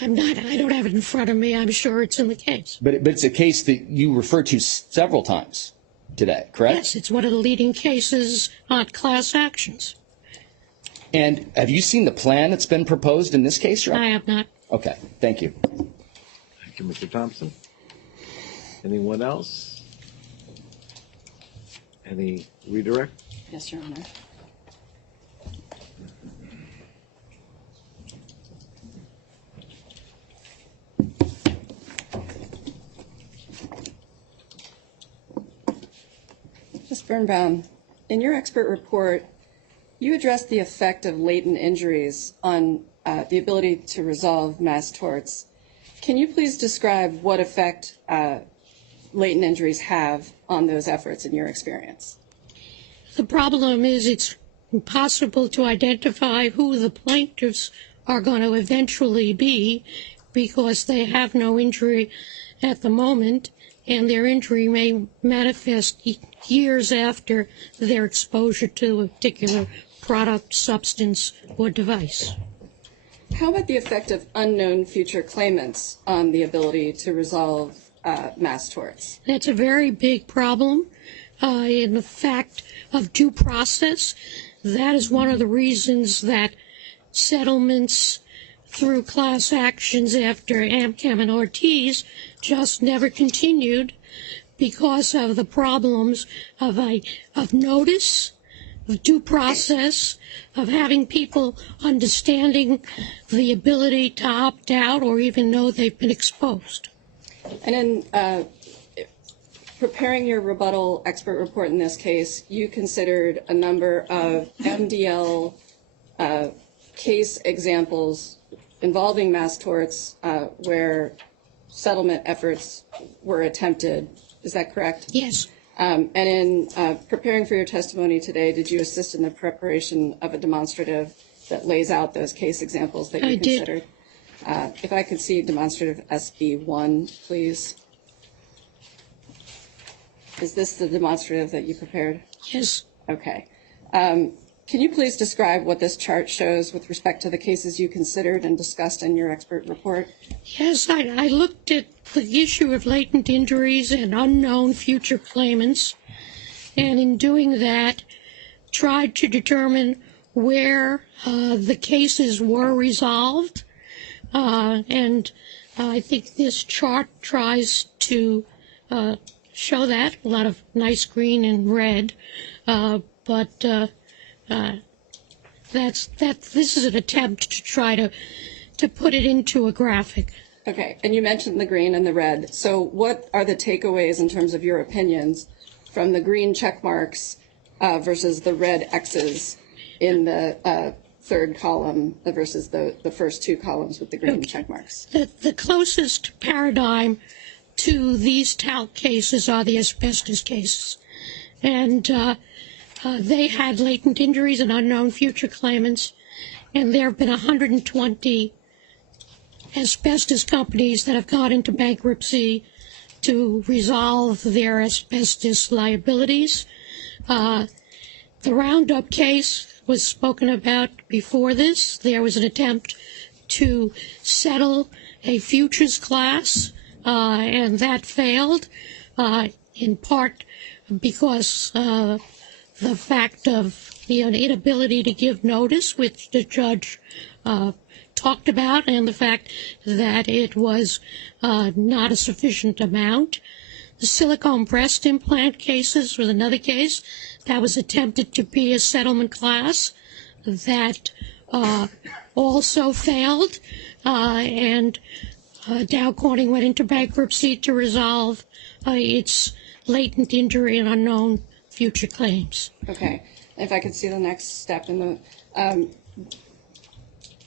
I'm not. I don't have it in front of me. I'm sure it's in the case. But it's a case that you referred to several times today, correct? Yes, it's one of the leading cases on class actions. And have you seen the plan that's been proposed in this case, Your Honor? I have not. Okay, thank you. Thank you, Mr. Thompson. Anyone else? Any redirect? Yes, Your Honor. Ms. Birnbaum, in your expert report, you addressed the effect of latent injuries on the ability to resolve mass torts. Can you please describe what effect latent injuries have on those efforts in your experience? The problem is it's impossible to identify who the plaintiffs are going to eventually be because they have no injury at the moment, and their injury may manifest years after their exposure to a particular product, substance, or device. How about the effect of unknown future claimants on the ability to resolve mass torts? That's a very big problem in the fact of due process. That is one of the reasons that settlements through class actions after Amcam and Ortiz just never continued because of the problems of notice, of due process, of having people understanding the ability to opt out or even know they've been exposed. And in preparing your rebuttal expert report in this case, you considered a number of MDL case examples involving mass torts where settlement efforts were attempted. Is that correct? Yes. And in preparing for your testimony today, did you assist in the preparation of a demonstrative that lays out those case examples that you considered? I did. If I could see demonstrative SB1, please. Is this the demonstrative that you prepared? Yes. Okay. Can you please describe what this chart shows with respect to the cases you considered and discussed in your expert report? Yes, I looked at the issue of latent injuries and unknown future claimants, and in doing that, tried to determine where the cases were resolved. And I think this chart tries to show that, a lot of nice green and red, but this is an attempt to try to put it into a graphic. Okay, and you mentioned the green and the red. So what are the takeaways in terms of your opinions from the green check marks versus the red X's in the third column versus the first two columns with the green check marks? The closest paradigm to these talc cases are the asbestos cases. And they had latent injuries and unknown future claimants, and there have been 120 asbestos companies that have gone into bankruptcy to resolve their asbestos liabilities. The Roundup case was spoken about before this. There was an attempt to settle a futures class and that failed, in part because the fact of the inability to give notice, which the judge talked about, and the fact that it was not a sufficient amount. The silicone breast implant cases was another case that was attempted to be a settlement class that also failed, and Dow Corning went into bankruptcy to resolve its latent injury and unknown future claims. Okay. If I could see the next step in the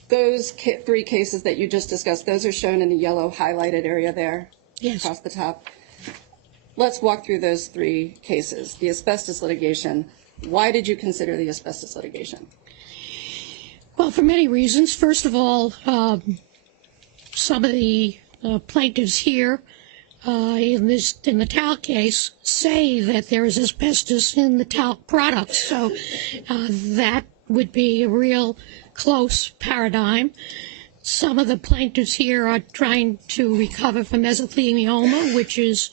those three cases that you just discussed, those are shown in the yellow highlighted area there. Yes. Across the top. Let's walk through those three cases. The asbestos litigation. Why did you consider the asbestos litigation? Well, for many reasons. First of all, some of the plaintiffs here in the talc case say that there is asbestos in the talc products, so that would be a real close paradigm. Some of the plaintiffs here are trying to recover from mesothelioma, which is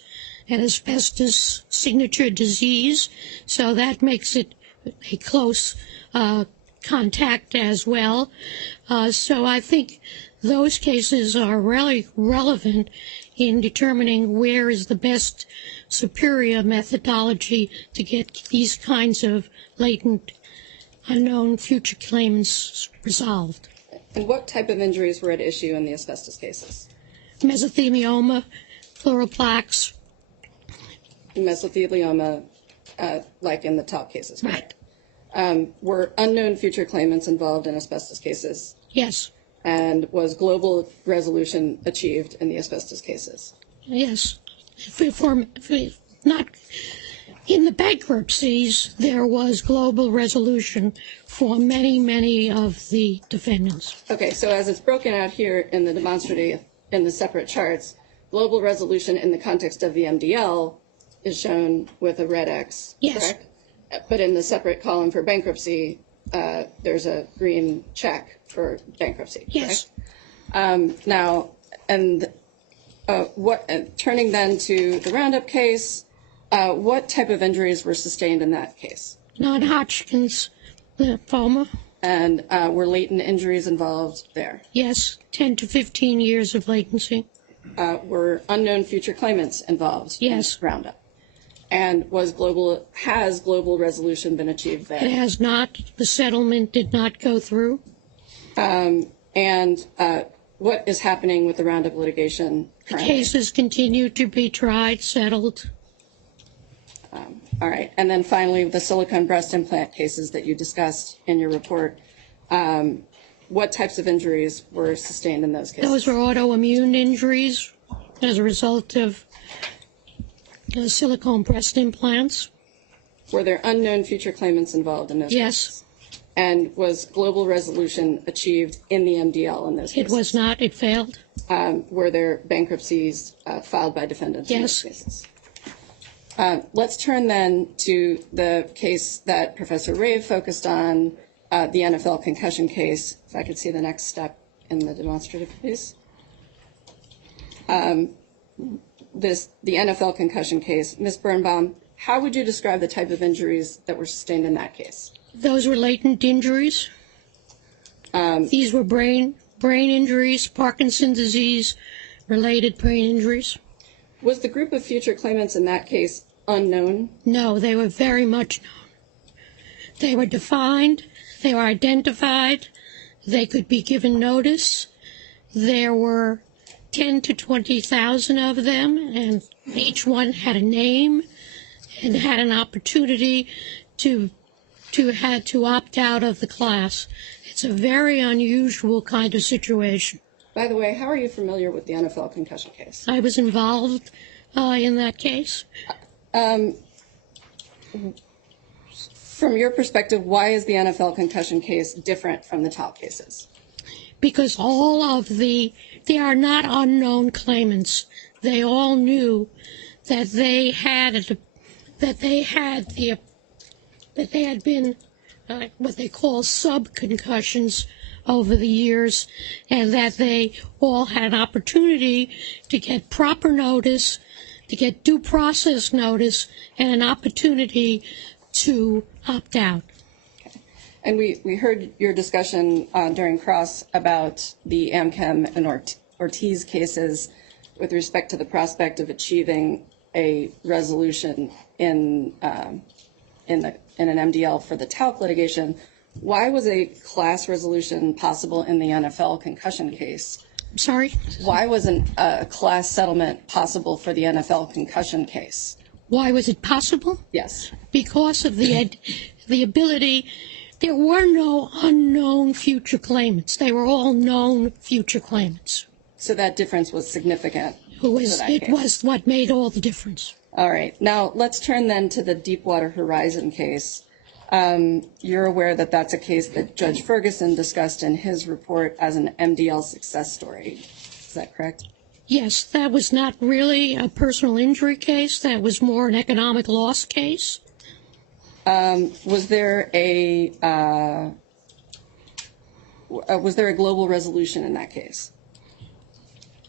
an asbestos signature disease, so that makes it a close contact as well. So I think those cases are really relevant in determining where is the best superior methodology to get these kinds of latent unknown future claims resolved. And what type of injuries were at issue in the asbestos cases? Mesothelioma, pleural plaques. Mesothelioma, like in the talc cases, Right. Were unknown future claimants involved in asbestos cases? Yes. And was global resolution achieved in the asbestos cases? Yes. If not in the bankruptcies, there was global resolution for many, many of the defendants. Okay, so as it's broken out here in the demonstrative, in the separate charts, global resolution in the context of the MDL is shown with a red X, Yes. correct? But in the separate column for bankruptcy, there's a green check for bankruptcy, Yes. correct? Now, and turning then to the Roundup case, what type of injuries were sustained in that case? Non-Hodgkin's lymphoma. And were latent injuries involved there? Yes, 10 to 15 years of latency. Were unknown future claimants involved? Yes. In Roundup. And has global resolution been achieved there? It has not. The settlement did not go through. And what is happening with the Roundup litigation currently? Cases continue to be tried, settled. All right. And then finally, the silicone breast implant cases that you discussed in your report, what types of injuries were sustained in those cases? Those were autoimmune injuries as a result of silicone breast implants. Were there unknown future claimants involved in those cases? Yes. And was global resolution achieved in the MDL in those cases? It was not. It failed. Were there bankruptcies filed by defendants in those Yes. cases? Let's turn then to the case that Professor Rave focused on, the NFL concussion case. If I could see the next step in the demonstrative, please. The NFL concussion case. Ms. Birnbaum, how would you describe the type of injuries that were sustained in that case? Those were latent injuries. These were brain injuries, Parkinson's disease related brain injuries. Was the group of future claimants in that case unknown? No, they were very much known. They were defined, they were identified, they could be given notice. There were 10 to 20,000 of them, and each one had a name and had an opportunity to opt out of the class. It's a very unusual kind of situation. By the way, how are you familiar with the NFL concussion case? I was involved in that case. From your perspective, why is the NFL concussion case different from the talc cases? Because they are not unknown claimants. They all knew that they had been what they call sub-concussions over the years, and that they all had an opportunity to get proper notice, to get due process notice, and an opportunity to opt out. And we heard your discussion during cross about the Amchem and Ortiz cases with respect to the prospect of achieving a resolution in an MDL for the talc litigation. Why was a class resolution possible in the NFL concussion case? Sorry? Why wasn't a class settlement possible for the NFL concussion case? Why was it possible? Yes. Because of the ability. There were no unknown future claimants. They were all known future claimants. So that difference was significant. It was what made all the difference. All right. Now let's turn then to the Deepwater Horizon case. You're aware that that's a case that Judge Ferguson discussed in his report as an MDL success story. Is that correct? Yes, that was not really a personal injury case. That was more an economic loss case. Was there a global resolution in that case?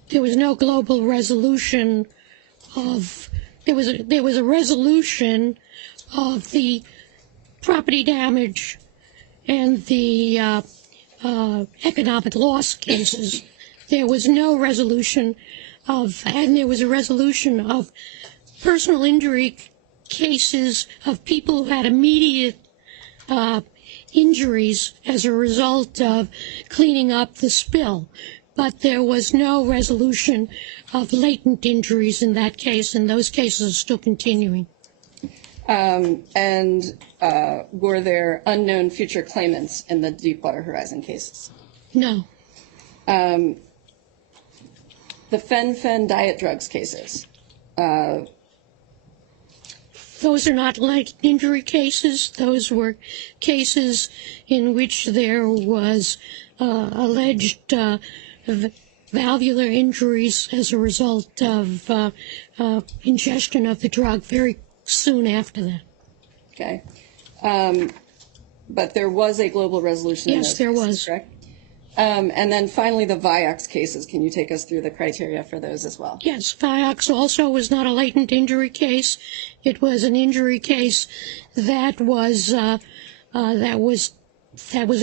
There was no global resolution of. There was a resolution of the property damage and the economic loss cases. There was no resolution and there was a resolution of personal injury cases of people who had immediate injuries as a result of cleaning up the spill. But there was no resolution of latent injuries in that case, and those cases are still continuing. And were there unknown future claimants in the Deepwater Horizon cases? No. The fen-phen diet drugs cases. Those are not latent injury cases. Those were cases in which there was alleged valvular injuries as a result of ingestion of the drug very soon after that. Okay. But there was a global resolution in those Yes, there cases, was. correct? And then finally, the Vioxx cases. Can you take us through the criteria for those as well? Yes, Vioxx also was not a latent injury case. It was an injury case that was a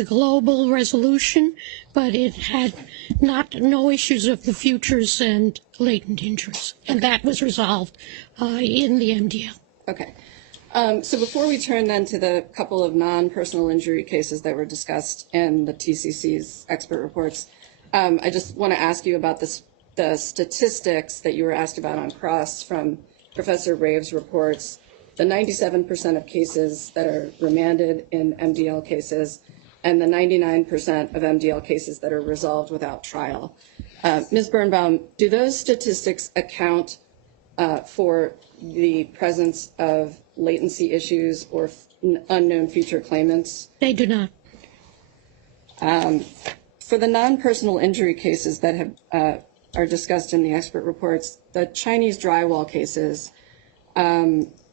global resolution, but it had no issues of the futures and latent injuries, and that was resolved in the MDL. Okay. So before we turn then to the couple of non-personal injury cases that were discussed in the TCC's expert reports, I just want to ask you about the statistics that you were asked about on cross from Professor Rave's reports. The 97% of cases that are remanded in MDL cases and the 99% of MDL cases that are resolved without trial. Ms. Birnbaum, do those statistics account for the presence of latency issues or unknown future claimants? They do not. For the non-personal injury cases that are discussed in the expert reports, the Chinese drywall cases,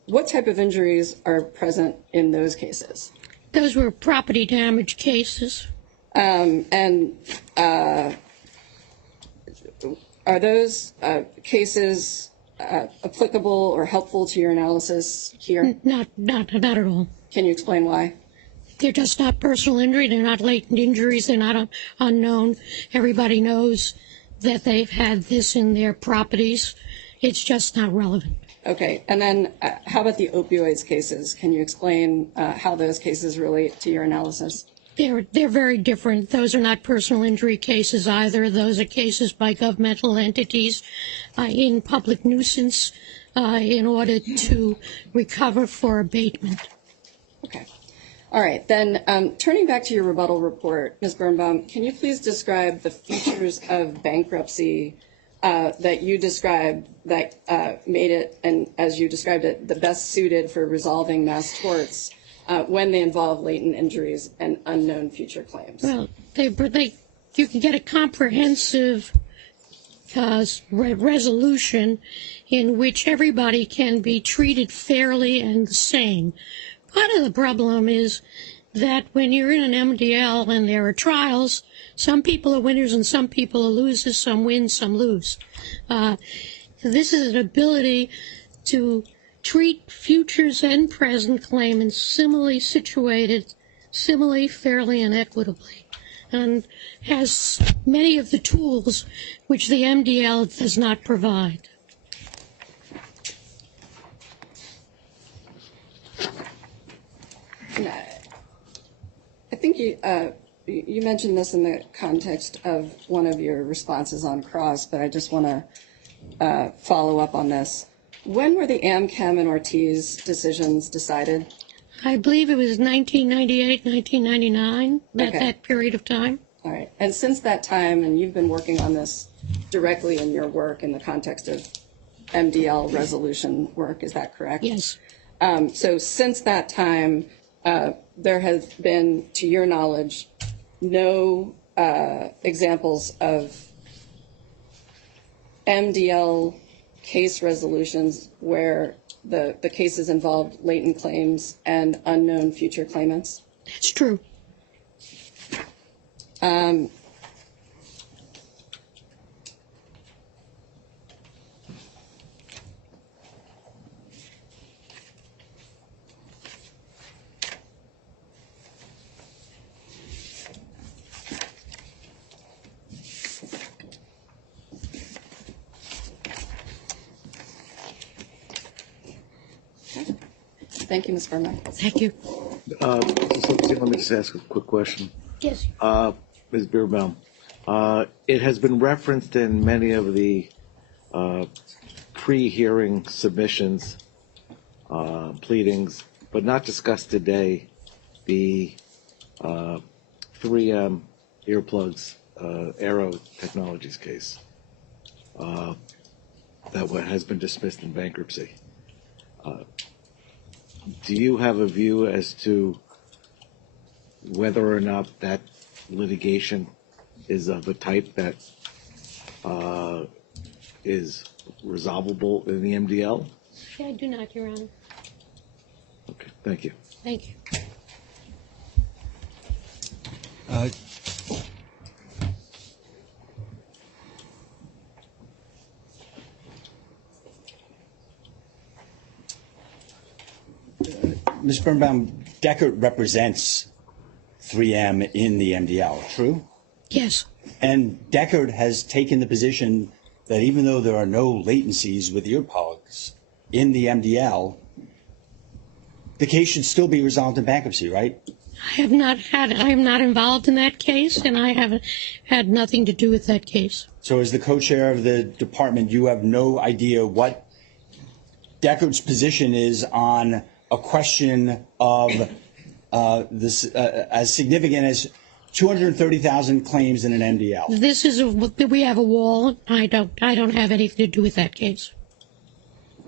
what type of injuries are present in those cases? Those were property damage cases. And are those cases applicable or helpful to your analysis here? Not at all. Can you explain why? They're just not personal injury. They're not latent injuries. They're not unknown. Everybody knows that they've had this in their properties. It's just not relevant. Okay. And then how about the opioids cases? Can you explain how those cases relate to your analysis? They're very different. Those are not personal injury cases either. Those are cases by governmental entities in public nuisance in order to recover for abatement. Okay. All right. Then turning back to your rebuttal report, Ms. Birnbaum, can you please describe the features of bankruptcy that you described that made it, and as you described it, the best suited for resolving mass torts when they involve latent injuries and unknown future claims? Well, you can get a comprehensive resolution in which everybody can be treated fairly and the same. Part of the problem is that when you're in an MDL and there are trials, some people are winners and some people are losers, some win, some lose. This is an ability to treat futures and present claimants similarly situated, similarly, fairly, and equitably, and has many of the tools which the MDL does not provide. I think you mentioned this in the context of one of your responses on cross, but I just want to follow up on this. When were the AmChem and Ortiz decisions decided? I believe it was 1998, 1999, Okay. that period of time. All right. And since that time, and you've been working on this directly in your work in the context of MDL resolution work, is that correct? Yes. So since that time, there has been, to your knowledge, no examples of MDL case resolutions where the cases involved latent claims and unknown future claimants? That's true. Thank you, Ms. Berman. Thank you. Let me just ask a quick question. Yes. Ms. Beerbaum, it has been referenced in many of the pre-hearing submissions, pleadings, but not discussed today, the 3M earplugs Aero Technologies case that has been dismissed in bankruptcy. Do you have a view as to whether or not that litigation is of a type that is resolvable in the MDL? I do not, Your Honor. Okay, thank you. Thank you. Ms. Birnbaum, Deckard represents 3M in the MDL, true? Yes. And Deckard has taken the position that even though there are no latencies with earplugs in the MDL, the case should still be resolved in bankruptcy, right? I am not involved in that case, and I have had nothing to do with that case. So as the co-chair of the department, you have no idea what Deckard's position is on a question of this as significant as 230,000 claims in an MDL. This is we have a wall. I don't have anything to do with that case.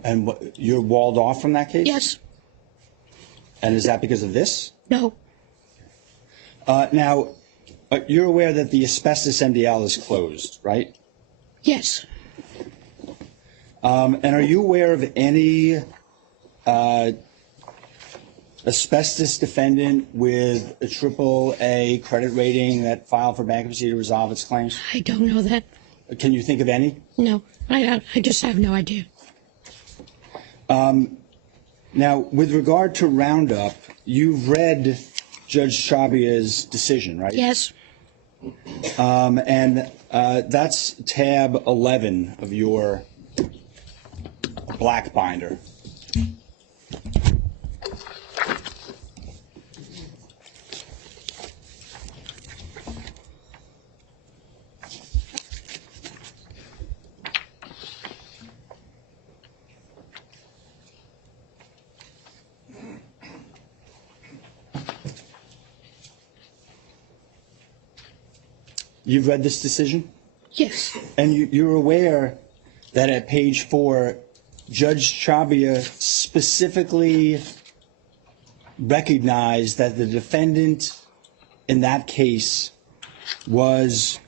And you're walled off from that case? Yes. And is that because of this? No. Now, you're aware that the asbestos MDL is closed, right? Yes. And are you aware of any asbestos defendant with a AAA credit rating that filed for bankruptcy to resolve its claims? I don't know that. Can you think of any? No. I just have no idea. Now, with regard to Roundup, you've read Judge Chabia's decision, right? Yes. And that's tab 11 of your black binder. You've read this decision? Yes. And you're aware that at page 4, Judge Chabia specifically recognized that the defendant in that case was,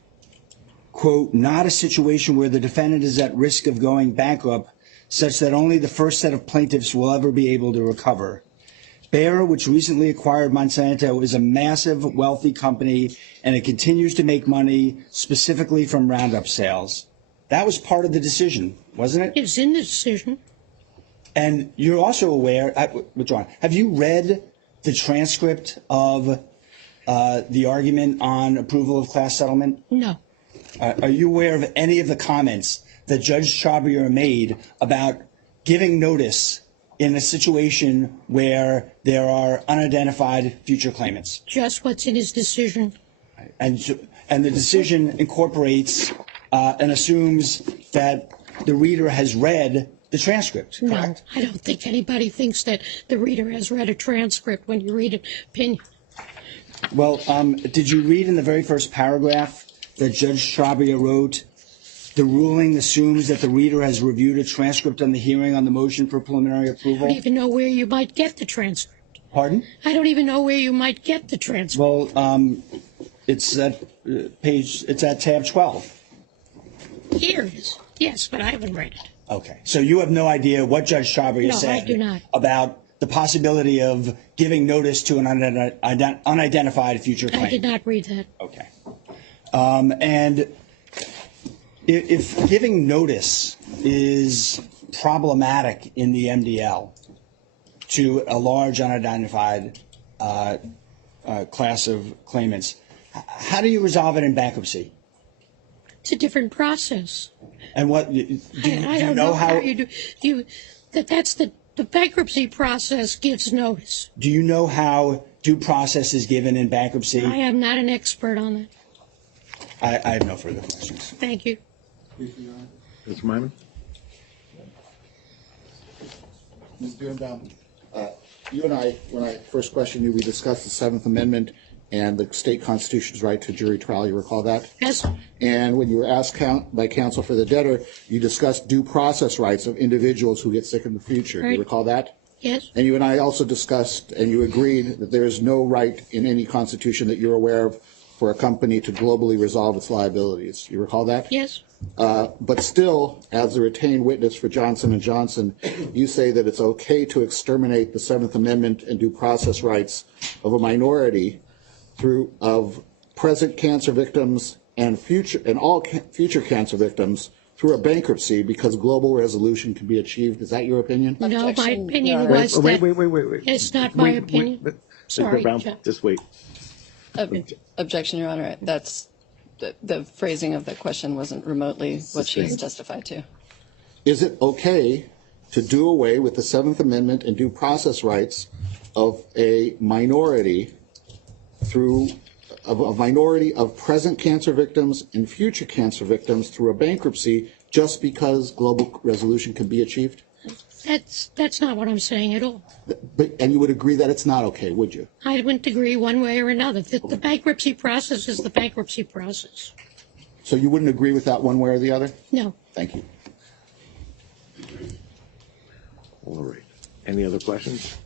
quote, not a situation where the defendant is at risk of going bankrupt such that only the first set of plaintiffs will ever be able to recover. Bayer, which recently acquired Monsanto, is a massive, wealthy company, and it continues to make money specifically from Roundup sales. That was part of the decision, wasn't it? It's in the decision. And you're also aware, John, have you read the transcript of the argument on approval of class settlement? No. Are you aware of any of the comments that Judge Charbier made about giving notice in a situation where there are unidentified future claimants? Just what's in his decision. And the decision incorporates and assumes that the reader has read the transcript, correct? No, I don't think anybody thinks that the reader has read a transcript when you read an opinion. Well, did you read in the very first paragraph that Judge Charbier wrote, the ruling assumes that the reader has reviewed a transcript on the hearing on the motion for preliminary approval? I don't even know where you might get the transcript. Pardon? I don't even know where you might get the transcript. Well, it's at it's at tab 12. Here it is. Yes, but I haven't read it. Okay. So you have no idea what Judge Charbier No, said I do not. about the possibility of giving notice to an unidentified future claim? I did not read that. Okay. And if giving notice is problematic in the MDL to a large unidentified class of claimants, how do you resolve it in bankruptcy? It's a different process. And what do you know how you do? That's the bankruptcy process gives notice. Do you know how due process is given in bankruptcy? I am not an expert on that. I have no further questions. Thank you. Mr. Myman? Ms. Birnbaum, you and I, when I first questioned you, we discussed the Seventh Amendment and the state constitution's right to jury trial. You recall that? Yes. And when you were asked by counsel for the debtor, you discussed due process rights of individuals who get sick in the future. Right. Do you recall that? Yes. And you and I also discussed, and you agreed that there is no right in any constitution that you're aware of for a company to globally resolve its liabilities. You recall that? Yes. But still, as a retained witness for Johnson & Johnson, you say that it's okay to exterminate the Seventh Amendment and due process rights of a minority of present cancer victims and all future cancer victims through a bankruptcy because global resolution can be achieved. Is that your opinion? No, my Objection, opinion Your was Wait. that it's not my opinion. Sorry, Mr. Brown, Jeff. just wait. Objection, Your Honor. That's the phrasing of the question wasn't remotely what she's testified to. Is it okay to do away with the Seventh Amendment and due process rights of a minority of present cancer victims and future cancer victims through a bankruptcy just because global resolution can be achieved? That's not what I'm saying at all. And you would agree that it's not okay, would you? I wouldn't agree one way or another. The bankruptcy process is the bankruptcy process. So you wouldn't agree with that one way or the other? No. Thank you. All right. Any other questions?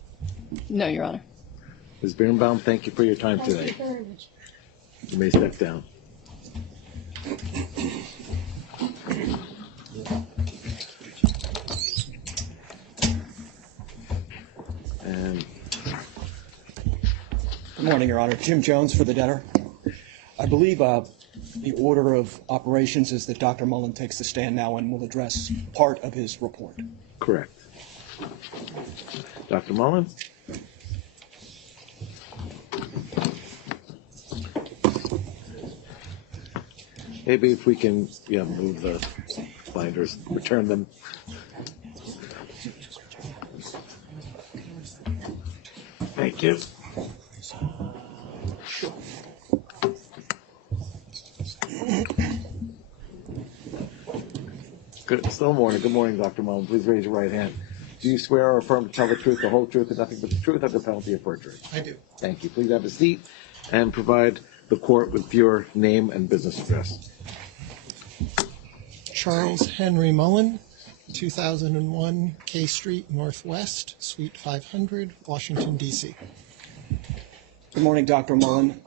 No, Your Honor. Ms. Birnbaum, thank you for your time today. Thank you very much. You may step down. And Good morning, Your Honor. Jim Jones for the debtor. I believe the order of operations is that Dr. Mullen takes the stand now and will address part of his report. correct. Dr. Mullen? Maybe if we can, move the binders, return them. Thank you. Still morning. Good morning, Dr. Mullen. Please raise your right hand. Do you swear or affirm to tell the truth, the whole truth, and nothing but the truth under penalty of perjury? I do. Thank you. Please have a seat and provide the court with your name and business address. Charles Henry Mullen, 2001 K Street Northwest, Suite 500, Washington, D.C. Good morning, Dr. Mullen.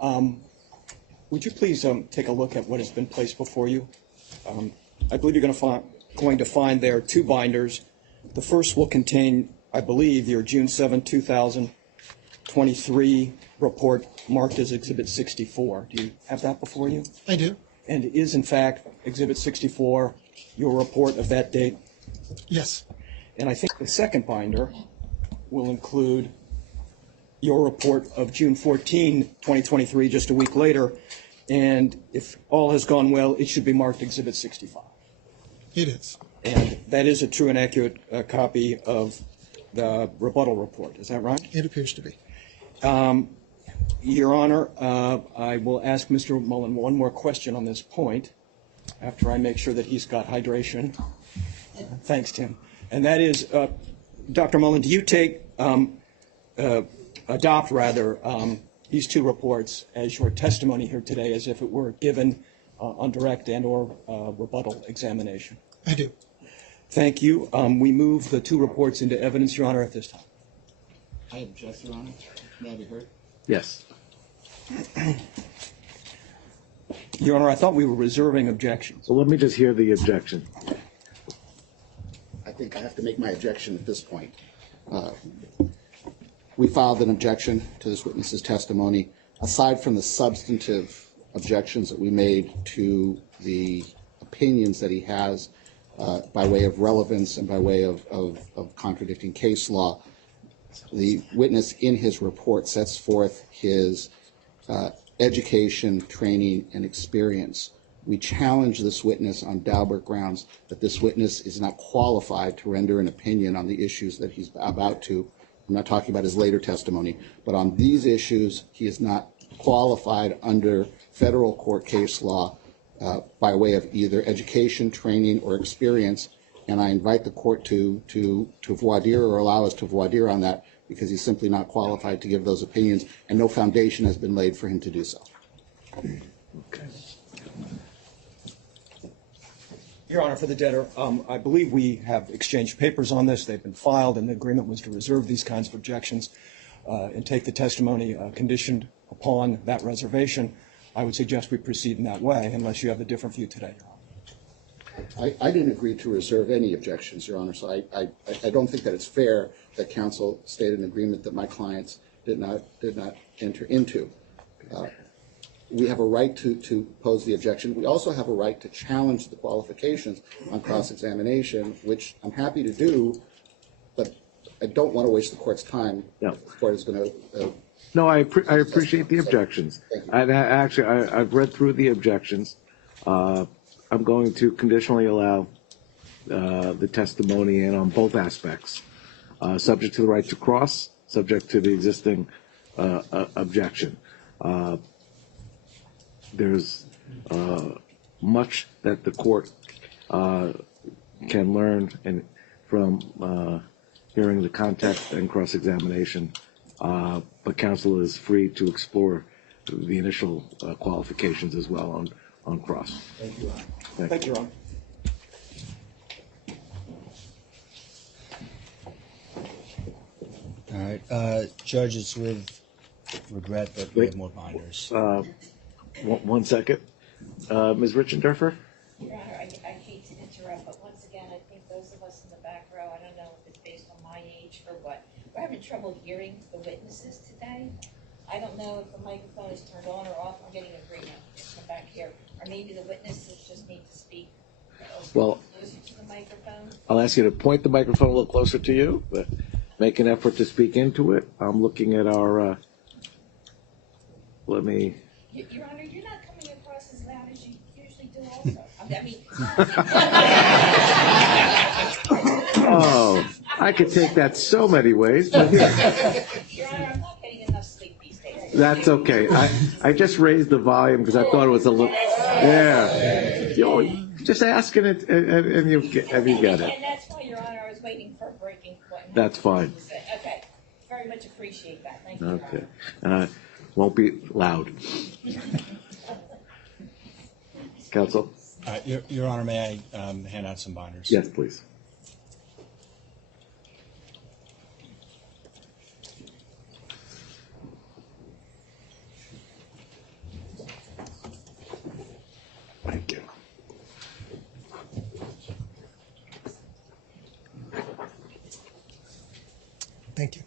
Would you please take a look at what has been placed before you? I believe you're going to find there two binders. The first will contain, I believe, your June 7, 2000 23 report marked as Exhibit 64. Do you have that before you? I do. And is, in fact, Exhibit 64 your report of that date? Yes. And I think the second binder will include your report of June 14, 2023, just a week later. And if all has gone well, it should be marked Exhibit 65. It is. And that is a true and accurate copy of the rebuttal report. Is that right? It appears to be. Your Honor, I will ask Mr. Mullen one more question on this point after I make sure that he's got hydration. Thanks, Tim. And that is, Dr. Mullen, do you adopt these two reports as your testimony here today as if it were given on direct and or rebuttal examination? I do. Thank you. We move the two reports into evidence, Your Honor, at this time. I object, Your Honor. May I be heard? Yes. Your Honor, I thought we were reserving objections. So let me just hear the objection. I think I have to make my objection at this point. We filed an objection to this witness's testimony. Aside from the substantive objections that we made to the opinions that he has by way of relevance and by way of contradicting case law, the witness in his report sets forth his education, training, and experience. We challenge this witness on Daubert grounds that this witness is not qualified to render an opinion on the issues that he's about to. I'm not talking about his later testimony, but on these issues, he is not qualified under federal court case law by way of either education, training, or experience. And I invite the court to voir dire or allow us to voir dire on that because he's simply not qualified to give those opinions, and no foundation has been laid for him to do so. Okay. Your Honor, for the debtor, I believe we have exchanged papers on this. They've been filed, and the agreement was to reserve these kinds of objections and take the testimony conditioned upon that reservation. I would suggest we proceed in that way, unless you have a different view today, Your Honor. I didn't agree to reserve any objections, Your Honor, so I don't think that it's fair that counsel stated an agreement that my clients did not enter into. We have a right to pose the objection. We also have a right to challenge the qualifications on cross-examination, which I'm happy to do, but I don't want to waste the court's time. No. The court is going to... No, I appreciate the objections. I've read through the objections. I'm going to conditionally allow the testimony in on both aspects, subject to the right to cross, subject to the existing objection. There's much that the court can learn from hearing the context and cross-examination, but counsel is free to explore the initial qualifications as well on cross. Thank you, Your Honor. Thank you, Your Honor. All right, Judge, it's with regret that we have more binders. 1 second. Ms. Richendorfer? Your Honor, I hate to interrupt, but once again, I think those of us in the back row, I don't know if it's based on my age or what, we're having trouble hearing the witnesses today. I don't know if the microphone is turned on or off. I'm getting agreement from back here. Or maybe the witnesses just need to speak closer to the microphone. I'll ask you to point the microphone a little closer to you, but make an effort to speak into it. I'm looking at our, Your Honor, you're not coming across as loud as you usually do also. Oh, I could take that so many ways. But Your Honor, I'm not getting enough sleep these days. That's okay. I just raised the volume because I thought it was a little. Yeah. Just asking it, and you get it. And that's why, Your Honor, I was waiting for a breaking point. That's fine. Okay. Very much appreciate that. Thank you, Okay. Won't be loud. Counsel? Your Honor, may I hand out some binders? Yes, please. Thank you. Thank you.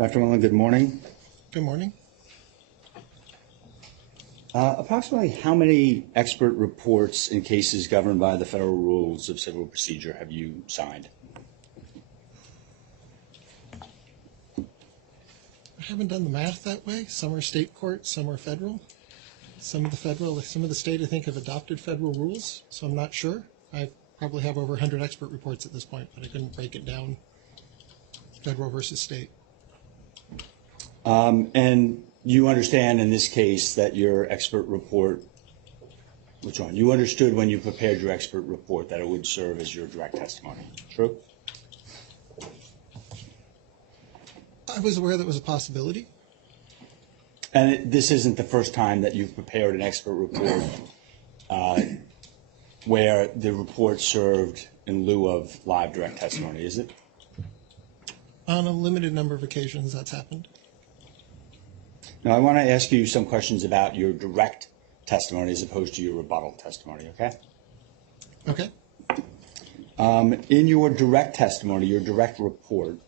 Dr. Mullen, good morning. Good morning. Approximately how many expert reports in cases governed by the federal rules of civil procedure have you signed? I haven't done the math that way. Some are state court, some are federal. Some of the state, I think, have adopted federal rules, so I'm not sure. I probably have over 100 expert reports at this point, but I couldn't break it down federal versus state. And you understand in this case that your expert report, which one? You understood when you prepared your expert report that it would serve as your direct testimony, true? I was aware that was a possibility. And this isn't the first time that you've prepared an expert report where the report served in lieu of live direct testimony, is it? On a limited number of occasions, that's happened. Now, I want to ask you some questions about your direct testimony as opposed to your rebuttal testimony, okay? Okay. In your direct testimony, your direct report,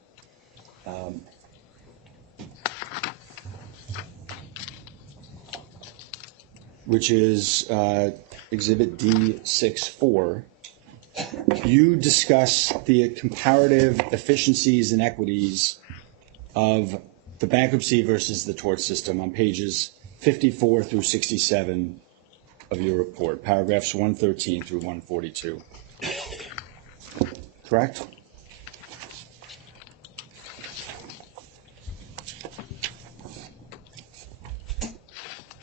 which is Exhibit D6-4, you discuss the comparative efficiencies and equities of the bankruptcy versus the tort system on pages 54 through 67 of your report, paragraphs 113 through 142. Correct?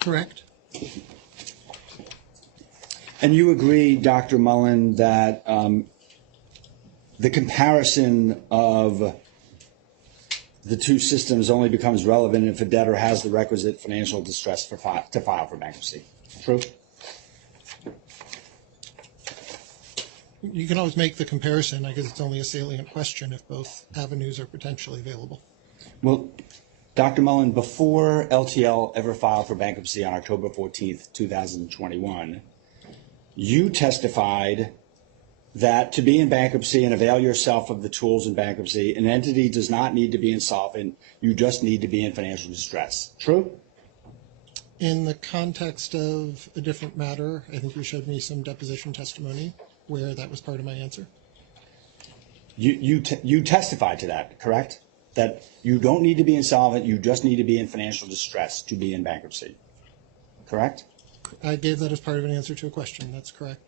Correct. And you agree, Dr. Mullen, that the comparison of the two systems only becomes relevant if a debtor has the requisite financial distress to file for bankruptcy. True? You can always make the comparison. I guess it's only a salient question if both avenues are potentially available. Well, Dr. Mullen, before LTL ever filed for bankruptcy on October 14th, 2021, you testified that to be in bankruptcy and avail yourself of the tools in bankruptcy, an entity does not need to be insolvent. You just need to be in financial distress. True? In the context of a different matter, I think you showed me some deposition testimony where that was part of my answer. You testified to that, correct? That you don't need to be insolvent, you just need to be in financial distress to be in bankruptcy. Correct? I gave that as part of an answer to a question. That's correct.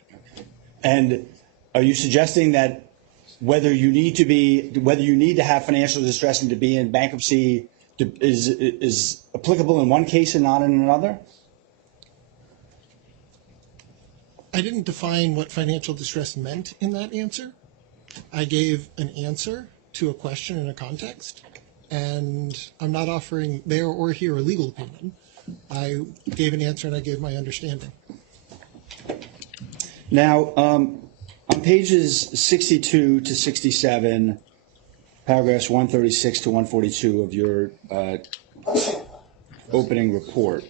And are you suggesting that whether you need to have financial distress and to be in bankruptcy is applicable in one case and not in another? I didn't define what financial distress meant in that answer. I gave an answer to a question in a context, and I'm not offering there or here a legal opinion. I gave an answer and I gave my understanding. Now, on pages 62 to 67, paragraphs 136 to 142 of your opening report,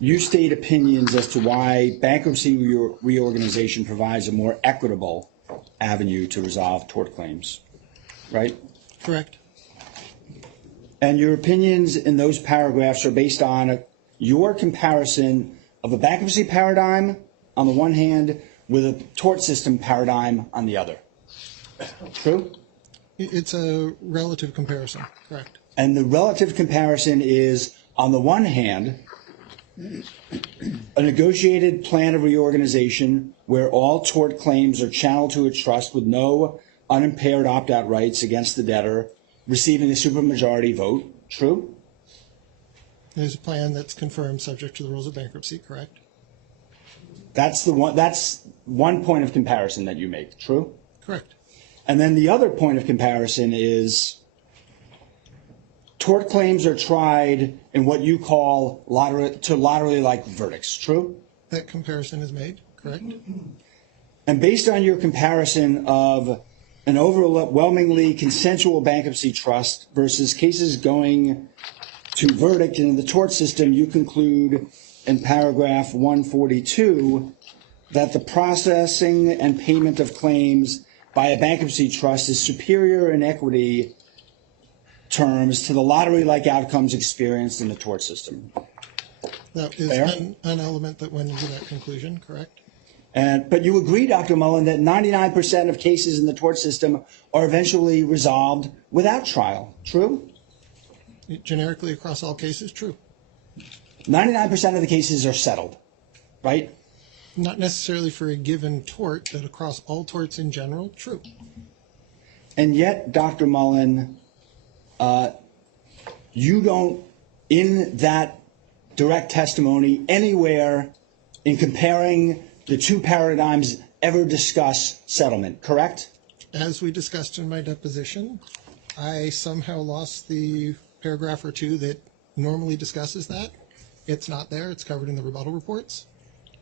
you state opinions as to why bankruptcy reorganization provides a more equitable avenue to resolve tort claims, right? Correct. And your opinions in those paragraphs are based on your comparison of a bankruptcy paradigm on the one hand with a tort system paradigm on the other. True? It's a relative comparison, correct. And the relative comparison is, on the one hand, a negotiated plan of reorganization where all tort claims are channeled to a trust with no unimpaired opt-out rights against the debtor receiving a supermajority vote. True? There's a plan that's confirmed subject to the rules of bankruptcy, correct? That's one point of comparison that you make. True? Correct. And then the other point of comparison is tort claims are tried in what you call lottery-like verdicts. True? That comparison is made, correct. And based on your comparison of an overwhelmingly consensual bankruptcy trust versus cases going to verdict in the tort system, you conclude in paragraph 142 that the processing and payment of claims by a bankruptcy trust is superior in equity terms to the lottery-like outcomes experienced in the tort system. That is Fair? an element that went into that conclusion, correct? But you agree, Dr. Mullen, that 99% of cases in the tort system are eventually resolved without trial. True? Generically across all cases, true. 99% of the cases are settled, right? Not necessarily for a given tort, but across all torts in general, true. And yet, Dr. Mullen, you don't, in that direct testimony anywhere in comparing the two paradigms, ever discuss settlement, correct? As we discussed in my deposition, I somehow lost the paragraph or two that normally discusses that. It's not there. It's covered in the rebuttal reports,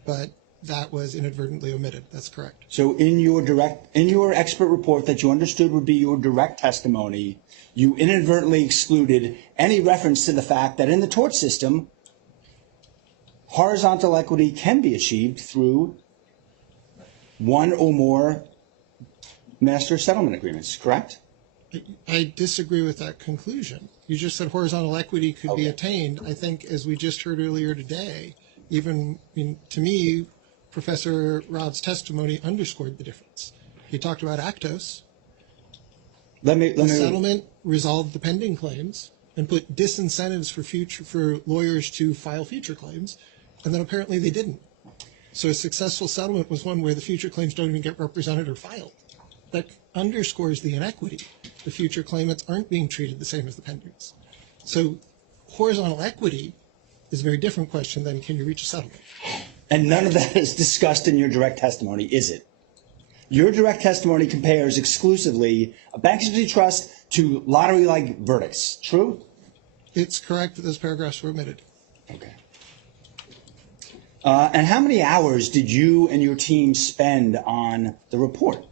but that was inadvertently omitted. That's correct. So in your expert report that you understood would be your direct testimony, you inadvertently excluded any reference to the fact that in the tort system, horizontal equity can be achieved through one or more master settlement agreements, correct? I disagree with that conclusion. You just said horizontal equity could be attained. I think, as we just heard earlier today, even to me, Professor Rod's testimony underscored the difference. He talked about Actos. The settlement resolved the pending claims and put disincentives for lawyers to file future claims, and then apparently they didn't. So a successful settlement was one where the future claims don't even get represented or filed. That underscores the inequity. The future claimants aren't being treated the same as the pendings. So horizontal equity is a very different question than can you reach a settlement. And none of that is discussed in your direct testimony, is it? Your direct testimony compares exclusively a bankruptcy trust to lottery-like verdicts. True? It's correct that those paragraphs were omitted. Okay. And how many hours did you and your team spend on the report?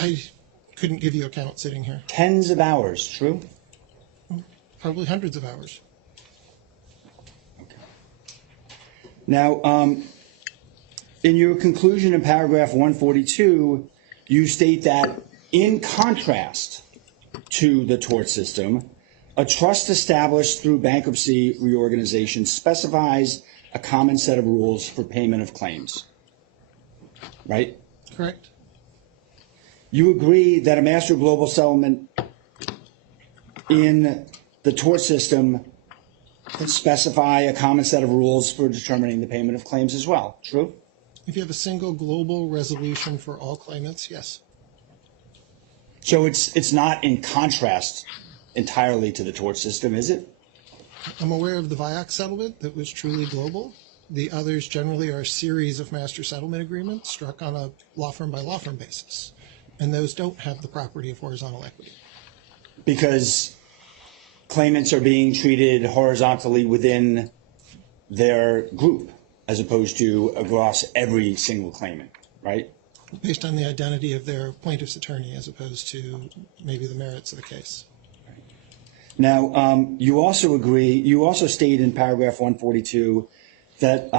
I couldn't give you a count sitting here. Tens of hours, true? Probably hundreds of hours. Okay. Now, in your conclusion in paragraph 142, you state that in contrast to the tort system, a trust established through bankruptcy reorganization specifies a common set of rules for payment of claims. Right? Correct. You agree that a master global settlement in the tort system can specify a common set of rules for determining the payment of claims as well. True? If you have a single global resolution for all claimants, yes. So it's not in contrast entirely to the tort system, is it? I'm aware of the Vioxx settlement that was truly global. The others generally are a series of master settlement agreements struck on a law firm by law firm basis. And those don't have the property of horizontal equity. Because claimants are being treated horizontally within their group as opposed to across every single claimant, right? Based on the identity of their plaintiff's attorney as opposed to maybe the merits of the case. Now, you also state in paragraph 142 that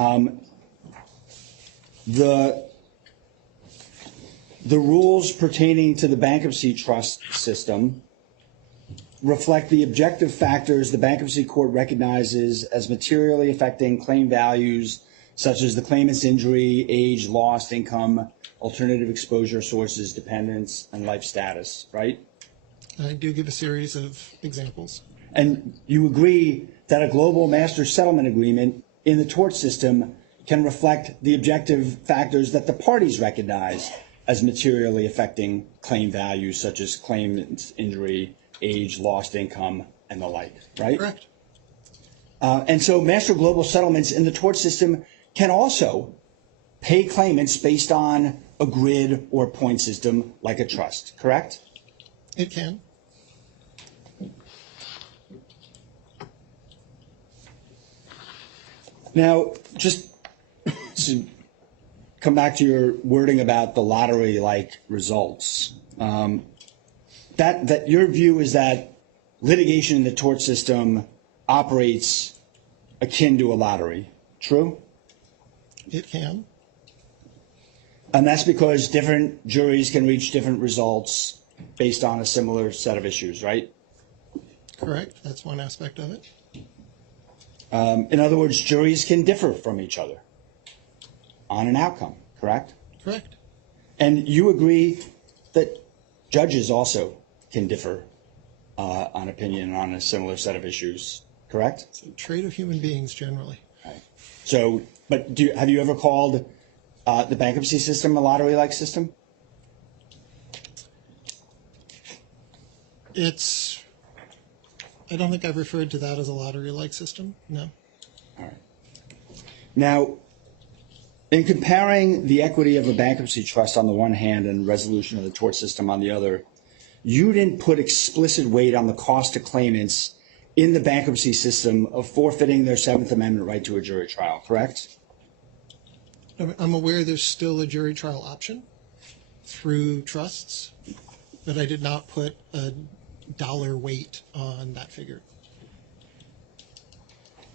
the rules pertaining to the bankruptcy trust system reflect the objective factors the bankruptcy court recognizes as materially affecting claim values, such as the claimant's injury, age, lost income, alternative exposure sources, dependence, and life status, right? I do give a series of examples. And you agree that a global master settlement agreement in the tort system can reflect the objective factors that the parties recognize as materially affecting claim values, such as claimant's injury, age, lost income, and the like, right? Correct. And so master global settlements in the tort system can also pay claimants based on a grid or point system like a trust, correct? It can. Now, just to come back to your wording about the lottery-like results, that your view is that litigation in the tort system operates akin to a lottery, true? It can. And that's because different juries can reach different results based on a similar set of issues, right? Correct. That's one aspect of it. In other words, juries can differ from each other on an outcome, correct? Correct. And you agree that judges also can differ on opinion on a similar set of issues, correct? It's a trait of human beings generally. Right. So, but have you ever called the bankruptcy system a lottery-like system? I don't think I've referred to that as a lottery-like system, no. All right. Now, in comparing the equity of a bankruptcy trust on the one hand and resolution of the tort system on the other, you didn't put explicit weight on the cost to claimants in the bankruptcy system of forfeiting their Seventh Amendment right to a jury trial, correct? I'm aware there's still a jury trial option through trusts, but I did not put a dollar weight on that figure.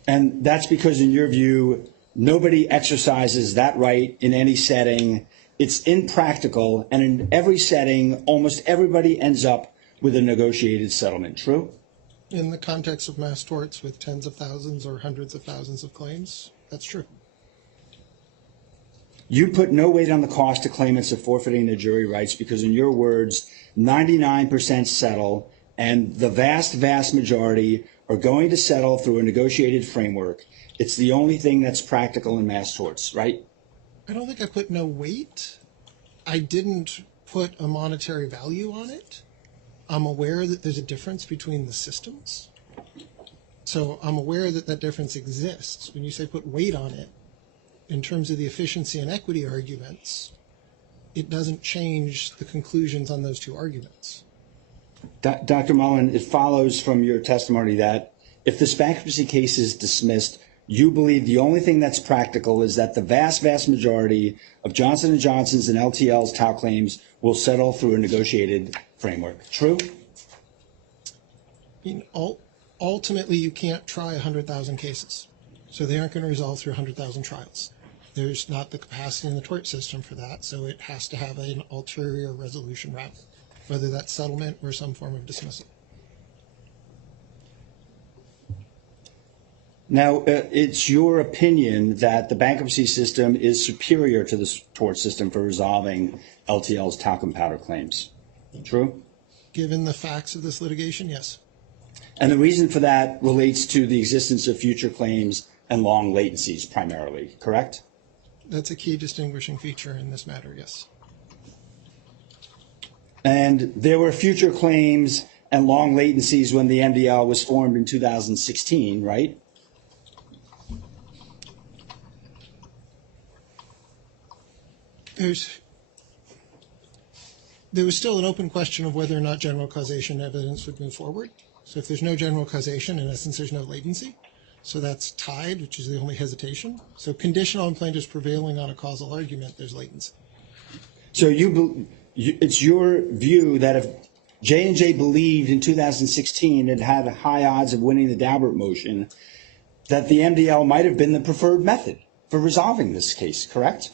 And that's because, in your view, nobody exercises that right in any setting. It's impractical, and in every setting, almost everybody ends up with a negotiated settlement. True? In the context of mass torts with tens of thousands or hundreds of thousands of claims, that's true. You put no weight on the cost to claimants of forfeiting their jury rights because, in your words, 99% settle, and the vast, vast majority are going to settle through a negotiated framework. It's the only thing that's practical in mass torts, right? I don't think I put no weight. I didn't put a monetary value on it. I'm aware that there's a difference between the systems. So I'm aware that that difference exists. When you say put weight on it, in terms of the efficiency and equity arguments, it doesn't change the conclusions on those two arguments. Dr. Mullen, it follows from your testimony that if this bankruptcy case is dismissed, you believe the only thing that's practical is that the vast, vast majority of Johnson & Johnson's and LTL's TAO claims will settle through a negotiated framework. True? Ultimately, you can't try 100,000 cases. So they aren't going to resolve through 100,000 trials. There's not the capacity in the tort system for that, so it has to have an ulterior resolution route, whether that's settlement or some form of dismissal. Now, it's your opinion that the bankruptcy system is superior to the tort system for resolving LTL's talcum powder claims. True? Given the facts of this litigation, yes. And the reason for that relates to the existence of future claims and long latencies primarily, correct? That's a key distinguishing feature in this matter, yes. And there were future claims and long latencies when the MDL was formed in 2016, right? There was still an open question of whether or not general causation evidence would move forward. So if there's no general causation, in essence, there's no latency. So that's tied, which is the only hesitation. So conditional on plaintiffs prevailing on a causal argument, there's latency. So it's your view that if J&J believed in 2016 it had high odds of winning the Daubert motion, that the MDL might have been the preferred method for resolving this case, correct?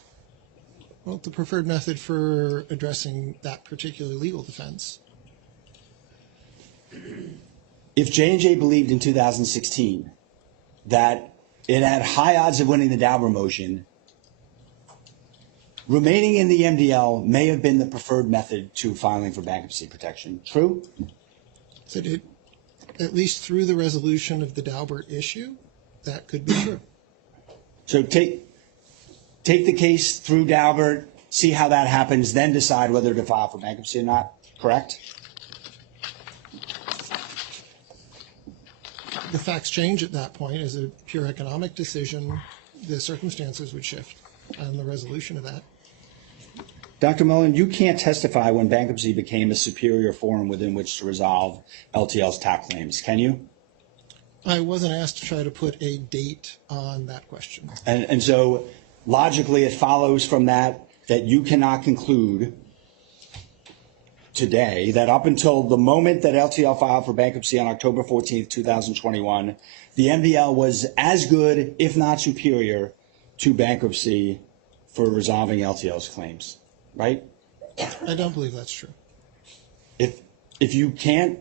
Well, the preferred method for addressing that particular legal defense. If J&J believed in 2016 that it had high odds of winning the Daubert motion, remaining in the MDL may have been the preferred method to filing for bankruptcy protection. True? So at least through the resolution of the Daubert issue, that could be true. So take the case through Daubert, see how that happens, then decide whether to file for bankruptcy or not, correct? The facts change at that point. As a pure economic decision, the circumstances would shift on the resolution of that. Dr. Mullen, you can't testify when bankruptcy became a superior forum within which to resolve LTL's TAC claims, can you? I wasn't asked to try to put a date on that question. And so logically it follows from that you cannot conclude today that up until the moment that LTL filed for bankruptcy on October 14th, 2021, the MDL was as good, if not superior, to bankruptcy for resolving LTL's claims, right? I don't believe that's true. if you can't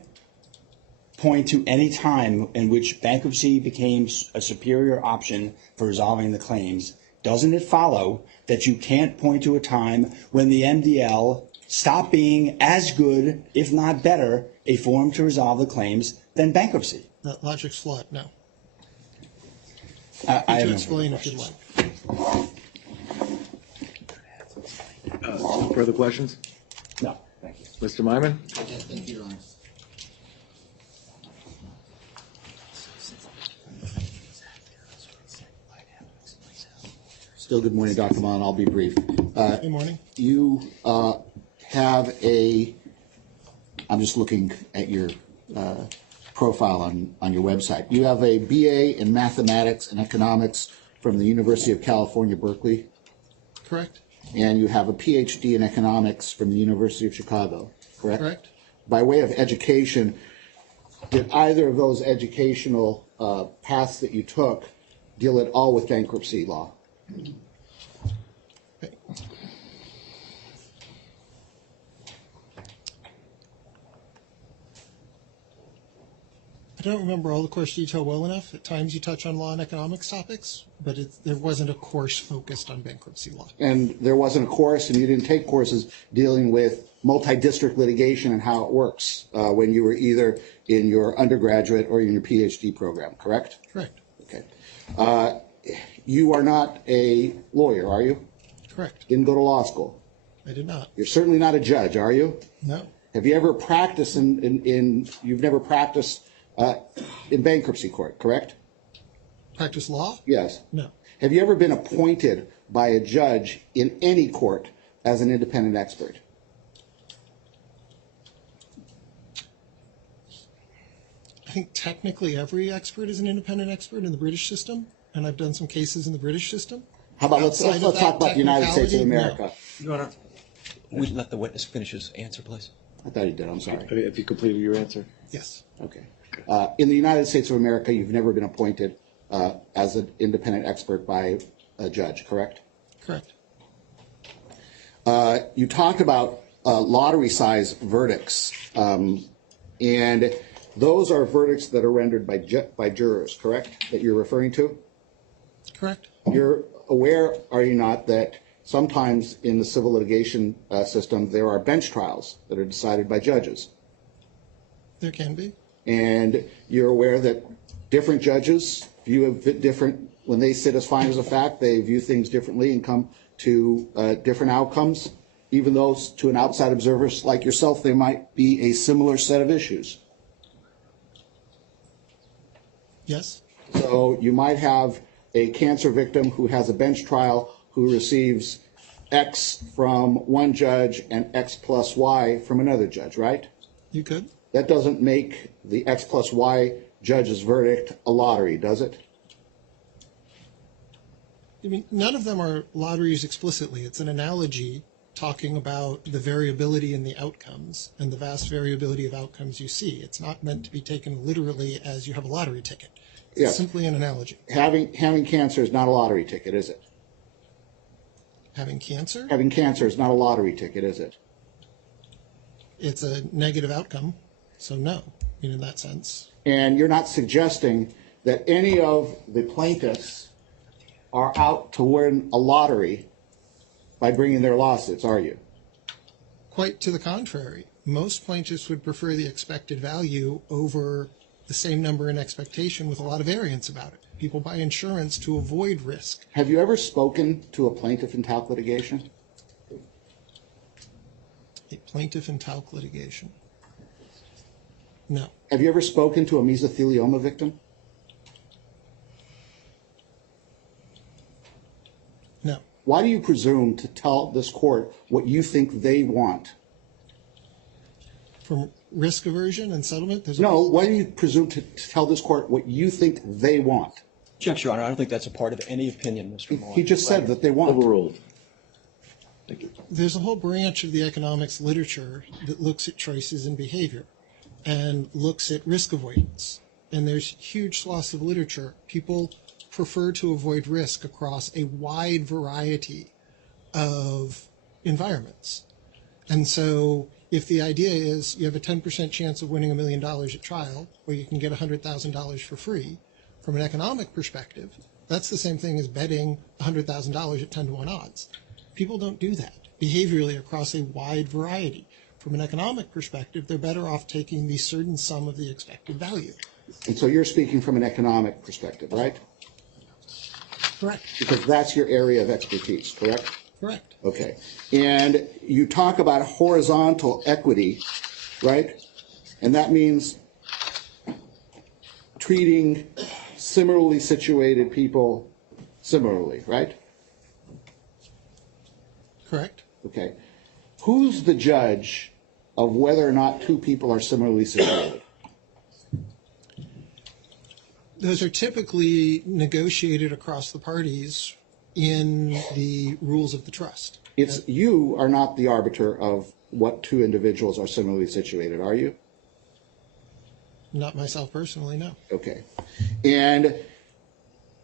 point to any time in which bankruptcy became a superior option for resolving the claims, doesn't it follow that you can't point to a time when the MDL stopped being as good, if not better, a form to resolve the claims than bankruptcy? That logic's flawed, no. I have Could you no explain further if you'd like? Further questions? No, thank you. Mr. Myman? Thank you, Your Honor. Still good morning, Dr. Mullen. I'll be brief. Good morning. You have I'm just looking at your profile on your website. You have a BA in mathematics and economics from the University of California, Berkeley. Correct. And you have a PhD in economics from the University of Chicago, correct? Correct. By way of education, did either of those educational paths that you took deal at all with bankruptcy law? Okay. I don't remember all the course detail well enough. At times you touch on law and economics topics, but there wasn't a course focused on bankruptcy law. And there wasn't a course, and you didn't take courses dealing with multi-district litigation and how it works when you were either in your undergraduate or in your PhD program, correct? Correct. Okay. You are not a lawyer, are you? Correct. Didn't go to law school? I did not. You're certainly not a judge, are you? No. Have you ever practiced you've never practiced in bankruptcy court, correct? Practice law? Yes. No. Have you ever been appointed by a judge in any court as an independent expert? I think technically every expert is an independent expert in the British system, and I've done some cases in the British system. How about let's talk about the United States of America. Your Honor, we let the witness finish his answer, please. I thought you did. I'm sorry. If you completed your answer. Yes. Okay. In the United States of America, you've never been appointed as an independent expert by a judge, correct? Correct. You talk about lottery size verdicts, and those are verdicts that are rendered by jurors, correct, that you're referring to? Correct. You're aware, are you not, that sometimes in the civil litigation system there are bench trials that are decided by judges? There can be. And you're aware that different judges view a bit different, when they sit as finders of fact, they view things differently and come to different outcomes, even though to an outside observer like yourself, they might be a similar set of issues. Yes. So you might have a cancer victim who has a bench trial who receives X from one judge and X plus Y from another judge, right? You could. That doesn't make the X plus Y judge's verdict a lottery, does it? I mean, none of them are lotteries explicitly. It's an analogy talking about the variability in the outcomes and the vast variability of outcomes you see. It's not meant to be taken literally as you have a lottery ticket. It's Yes. simply an analogy. Having cancer is not a lottery ticket, is it? Having cancer, Having cancer is not a lottery ticket, is it? it's a negative outcome. So no, I mean, in that sense. And you're not suggesting that any of the plaintiffs are out to win a lottery by bringing their lawsuits, are you? Quite to the contrary. Most plaintiffs would prefer the expected value over the same number in expectation with a lot of variance about it. People buy insurance to avoid risk. Have you ever spoken to a plaintiff in talc litigation? A plaintiff in talc litigation. No. Have you ever spoken to a mesothelioma victim? No. Why do you presume to tell this court what you think they want? From risk aversion and settlement? No, why do you presume to tell this court what you think they want? Objection, Your Honor. I don't think that's a part of any opinion, Mr. Mullen. He just said that they want. Overruled. Thank you. There's a whole branch of the economics literature that looks at choices in behavior and looks at risk avoidance. And there's huge swaths of literature. People prefer to avoid risk across a wide variety of environments. And so If the idea is you have a 10% chance of winning $1 million at trial, or you can get $100,000 for free, from an economic perspective, that's the same thing as betting $100,000 at 10 to 1 odds. People don't do that behaviorally across a wide variety. From an economic perspective, they're better off taking the certain sum of the expected value. And so you're speaking from an economic perspective, right? Correct. Because that's your area of expertise, correct? Correct. Okay. And you talk about horizontal equity, right? And that means treating similarly situated people similarly, right? Correct. Okay. Who's the judge of whether or not two people are similarly situated? Those are typically negotiated across the parties in the rules of the trust. It's you are not the arbiter of what two individuals are similarly situated, are you? Not myself personally, no. Okay. And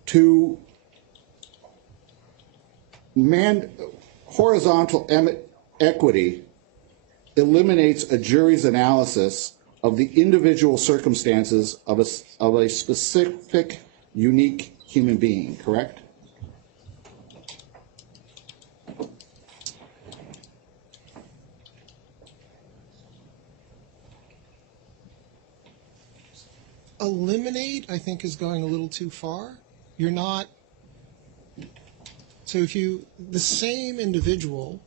to horizontal equity eliminates a jury's analysis of the individual circumstances of a specific, unique human being, correct? Eliminate, I think, is going a little too far. You're not. So the same individual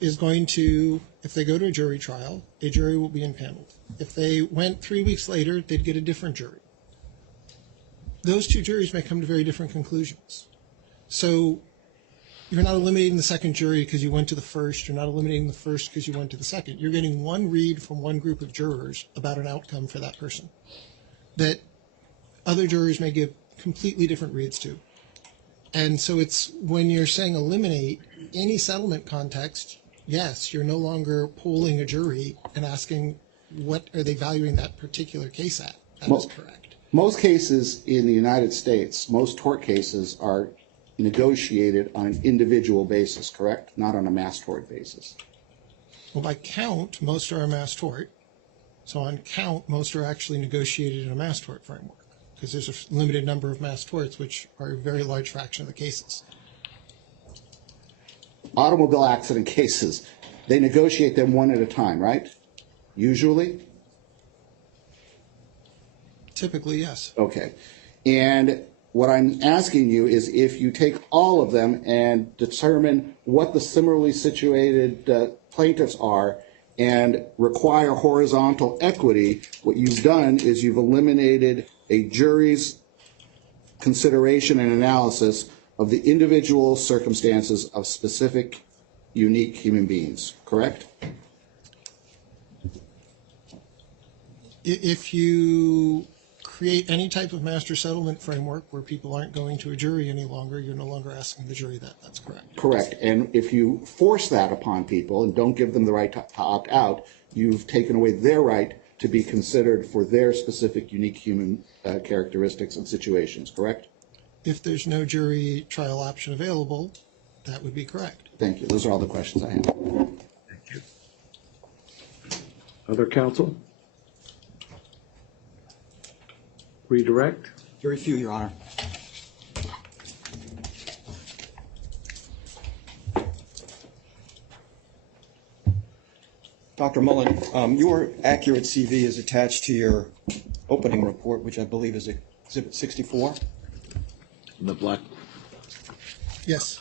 is going to, if they go to a jury trial, a jury will be impaneled. If they went 3 weeks later, they'd get a different jury. Those two juries may come to very different conclusions. So you're not eliminating the second jury because you went to the first. You're not eliminating the first because you went to the second. You're getting one read from one group of jurors about an outcome for that person that other jurors may give completely different reads to. And so it's when you're saying eliminate any settlement context, yes, you're no longer polling a jury and asking what are they valuing that particular case at. That is correct. Most cases in the United States, most tort cases are negotiated on an individual basis, correct? Not on a mass tort basis. Well, by count, most are a mass tort. So on count, most are actually negotiated in a mass tort framework because there's a limited number of mass torts, which are a very large fraction of the cases. Automobile accident cases, they negotiate them one at a time, right? Usually? Typically, yes. Okay. And what I'm asking you is if you take all of them and determine what the similarly situated plaintiffs are and require horizontal equity, what you've done is you've eliminated a jury's consideration and analysis of the individual circumstances of specific, unique human beings, correct? If you create any type of master settlement framework where people aren't going to a jury any longer, you're no longer asking the jury that. That's correct. Correct. And if you force that upon people and don't give them the right to opt out, you've taken away their right to be considered for their specific, unique human characteristics and situations, correct? If there's no jury trial option available, that would be correct. Thank you. Those are all the questions I have. Thank you. Other counsel? Redirect? Very few, Your Honor. Dr. Mullen, your accurate CV is attached to your opening report, which I believe is Exhibit 64. The black. Yes.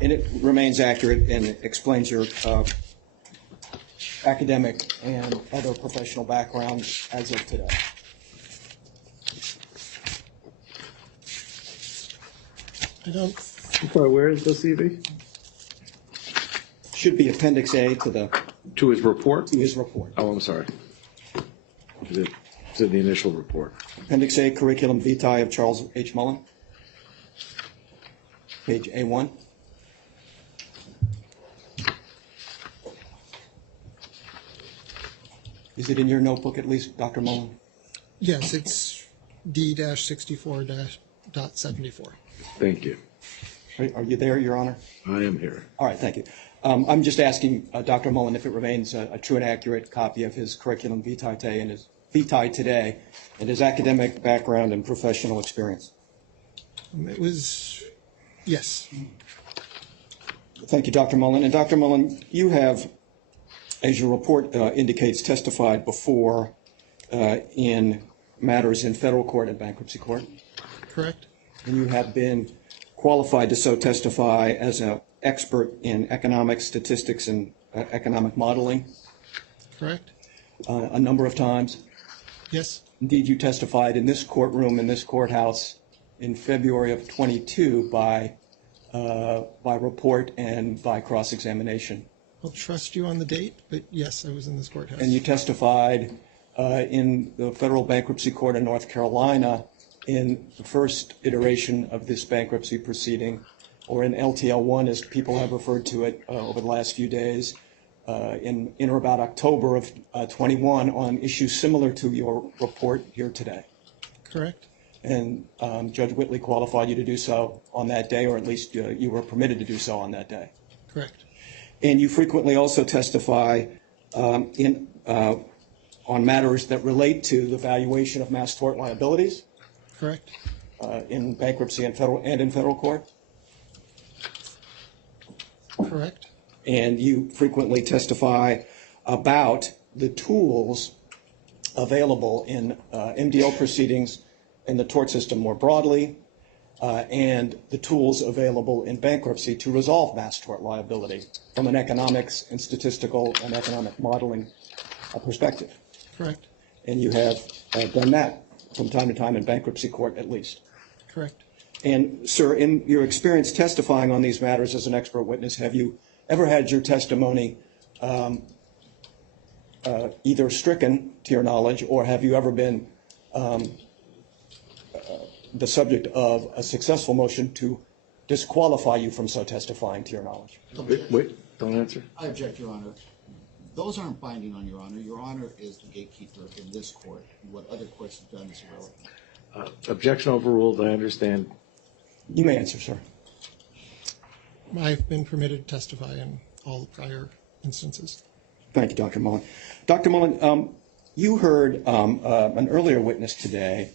And it remains accurate and it explains your academic and other professional background as of today. I don't. I'm sorry, where is the CV? Should be Appendix A to his report? To his report. Oh, I'm sorry. It's in the initial report. Appendix A, Curriculum Vitae of Charles H. Mullen. Page A1. Is it in your notebook at least, Dr. Mullen? Yes, it's D-64.74. Thank you. Are you there, Your Honor? I am here. All right, thank you. I'm just asking Dr. Mullen if it remains a true and accurate copy of his curriculum vitae today and his academic background and professional experience. It was, yes. Thank you, Dr. Mullen. And Dr. Mullen, you have, as your report indicates, testified before in matters in federal court and bankruptcy court. Correct. And you have been qualified to so testify as an expert in economic statistics and economic modeling. Correct. A number of times. Yes. Indeed, you testified in this courtroom, in this courthouse, in February of 22 by report and by cross-examination. I'll trust you on the date, but yes, I was in this courthouse. And you testified in the federal bankruptcy court in North Carolina in the first iteration of this bankruptcy proceeding, or in LTL 1 as people have referred to it over the last few days, in or about October of 21 on issues similar to your report here today. Correct. And Judge Whitley qualified you to do so on that day, or at least you were permitted to do so on that day. Correct. And you frequently also testify on matters that relate to the valuation of mass tort liabilities. Correct. In bankruptcy and in federal court. Correct. And you frequently testify about the tools available in MDL proceedings in the tort system more broadly, and the tools available in bankruptcy to resolve mass tort liability from an economics and statistical and economic modeling perspective. Correct. And you have done that from time to time in bankruptcy court at least. Correct. And, sir, in your experience testifying on these matters as an expert witness, have you ever had your testimony either stricken to your knowledge, or have you ever been the subject of a successful motion to disqualify you from so testifying to your knowledge? Wait, don't answer. I object, Your Honor. Those aren't binding on Your Honor. Your Honor is the gatekeeper in this court. What other courts have done is irrelevant. Objection overruled, I understand. You may answer, sir. I've been permitted to testify in all the prior instances. Thank you, Dr. Mullen. Dr. Mullen, you heard an earlier witness today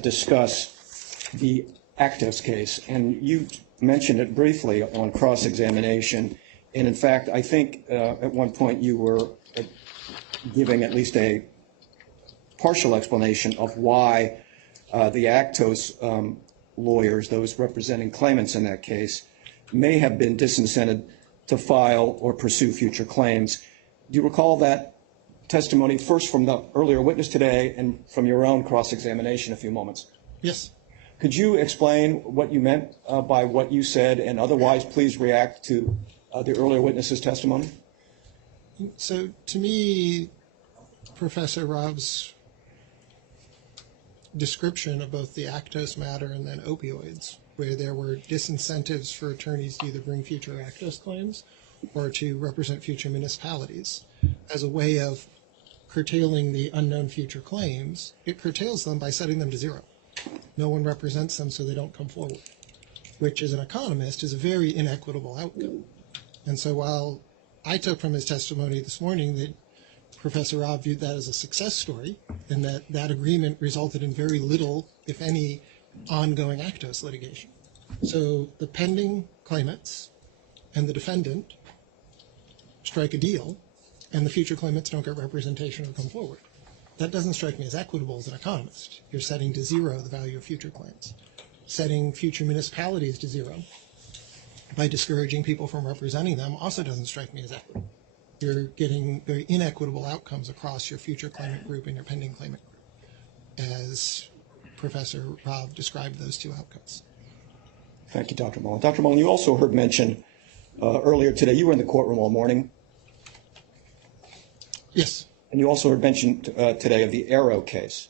discuss the Actos case, and you mentioned it briefly on cross-examination. And in fact, I think at one point you were giving at least a partial explanation of why the Actos lawyers, those representing claimants in that case, may have been disincented to file or pursue future claims. Do you recall that testimony, first from the earlier witness today and from your own cross-examination a few moments? Yes. Could you explain what you meant by what you said, and otherwise please react to the earlier witness's testimony? So to me, Professor Rob's description of both the Actos matter and then opioids, where there were disincentives for attorneys to either bring future Actos claims or to represent future municipalities as a way of curtailing the unknown future claims, it curtails them by setting them to zero. No one represents them, so they don't come forward, which as an economist is a very inequitable outcome. And so while I took from his testimony this morning that Professor Rob viewed that as a success story and that that agreement resulted in very little, if any, ongoing Actos litigation. So the pending claimants and the defendant strike a deal, and the future claimants don't get representation or come forward. That doesn't strike me as equitable as an economist. You're setting to zero the value of future claims. Setting future municipalities to zero by discouraging people from representing them also doesn't strike me as equitable. You're getting very inequitable outcomes across your future claimant group and your pending claimant group, as Professor Rob described those two outcomes. Thank you, Dr. Mullen. Dr. Mullen, you also heard mention earlier today, you were in the courtroom all morning. Yes. And you also heard mention today of the Arrow case,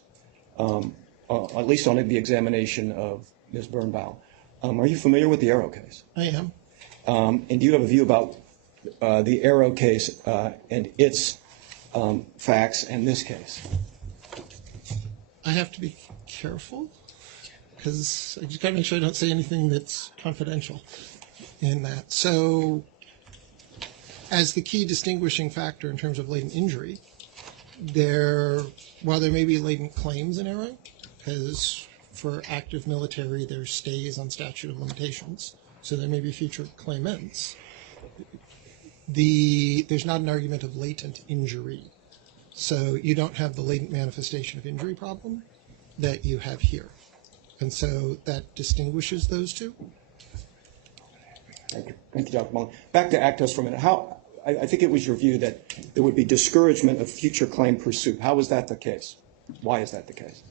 at least on the examination of Ms. Birnbaum. Are you familiar with the Arrow case? I am. And do you have a view about the Arrow case and its facts and this case? I have to be careful because I just got to make sure I don't say anything that's confidential in that. So as the key distinguishing factor in terms of latent injury, while there may be latent claims in Arrow, because for active military there's stays on statute of limitations, so there may be future claimants, there's not an argument of latent injury. So you don't have the latent manifestation of injury problem that you have here. And so that distinguishes those two. Thank you. Thank you, Dr. Mullen. Back to Actos for a minute. I think it was your view that there would be discouragement of future claim pursuit. How is that the case? Why is that the case?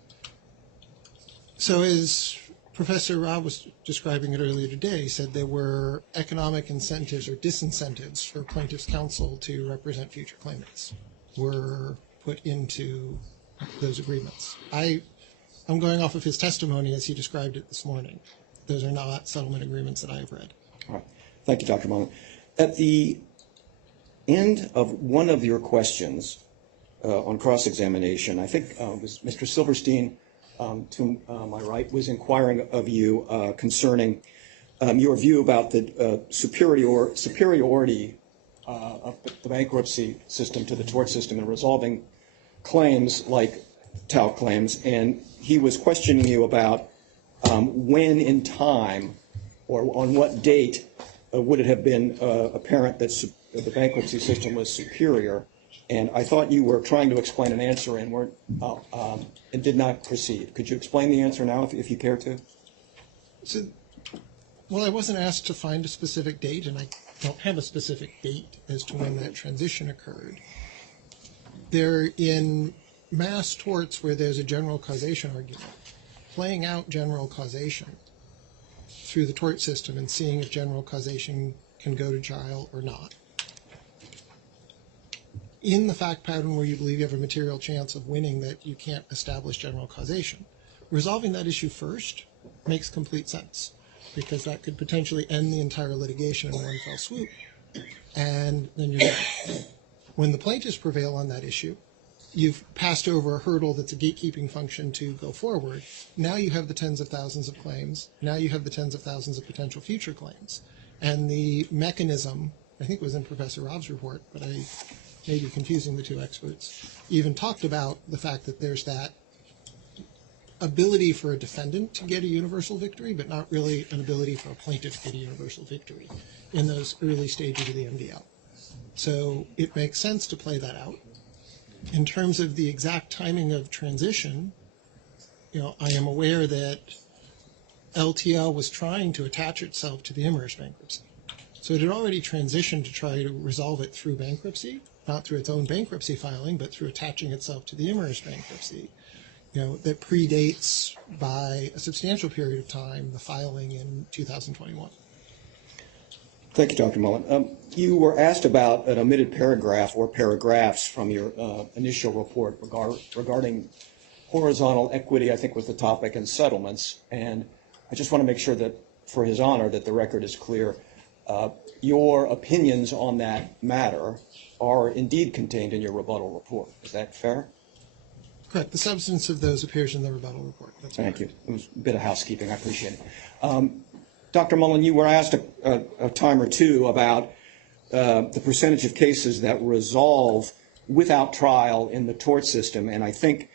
So as Professor Rob was describing it earlier today, he said there were economic incentives or disincentives for plaintiff's counsel to represent future claimants were put into those agreements. I'm going off of his testimony as he described it this morning. Those are not settlement agreements that I have read. All right. Thank you, Dr. Mullen. At the end of one of your questions on cross-examination, I think it was Mr. Silverstein, to my right, was inquiring of you concerning your view about the superiority of the bankruptcy system to the tort system in resolving claims like talc claims, and he was questioning you about when in time or on what date would it have been apparent that the bankruptcy system was superior. And I thought you were trying to explain an answer and weren't, and did not proceed. Could you explain the answer now, if you care to? So, well, I wasn't asked to find a specific date, and I don't have a specific date as to when that transition occurred. They're in mass torts where there's a general causation argument. Playing out general causation through the tort system and seeing if general causation can go to trial or not. In the fact pattern where you believe you have a material chance of winning that you can't establish general causation, resolving that issue first makes complete sense, because that could potentially end the entire litigation in one fell swoop. And then when the plaintiffs prevail on that issue, you've passed over a hurdle that's a gatekeeping function to go forward. Now you have the tens of thousands of claims. Now you have the tens of thousands of potential future claims. And the mechanism, I think it was in Professor Rob's report, but I may be confusing the two experts, even talked about the fact that there's that ability for a defendant to get a universal victory, but not really an ability for a plaintiff to get a universal victory in those early stages of the MDL. So it makes sense to play that out. In terms of the exact timing of transition, I am aware that LTL was trying to attach itself to the Immers bankruptcy. So it had already transitioned to try to resolve it through bankruptcy, not through its own bankruptcy filing, but through attaching itself to the Immers bankruptcy, that predates by a substantial period of time the filing in 2021. Thank you, Dr. Mullen. You were asked about an omitted paragraph or paragraphs from your initial report regarding horizontal equity, I think was the topic, and settlements. And I just want to make sure that, for his honor, that the record is clear. Your opinions on that matter are indeed contained in your rebuttal report. Is that fair? Correct. The substance of those appears in the rebuttal report. That's Thank you. It was a bit of housekeeping. I appreciate it. Dr. Mullen, you were asked a time or two about the percentage of cases that resolve without trial in the tort system, and I think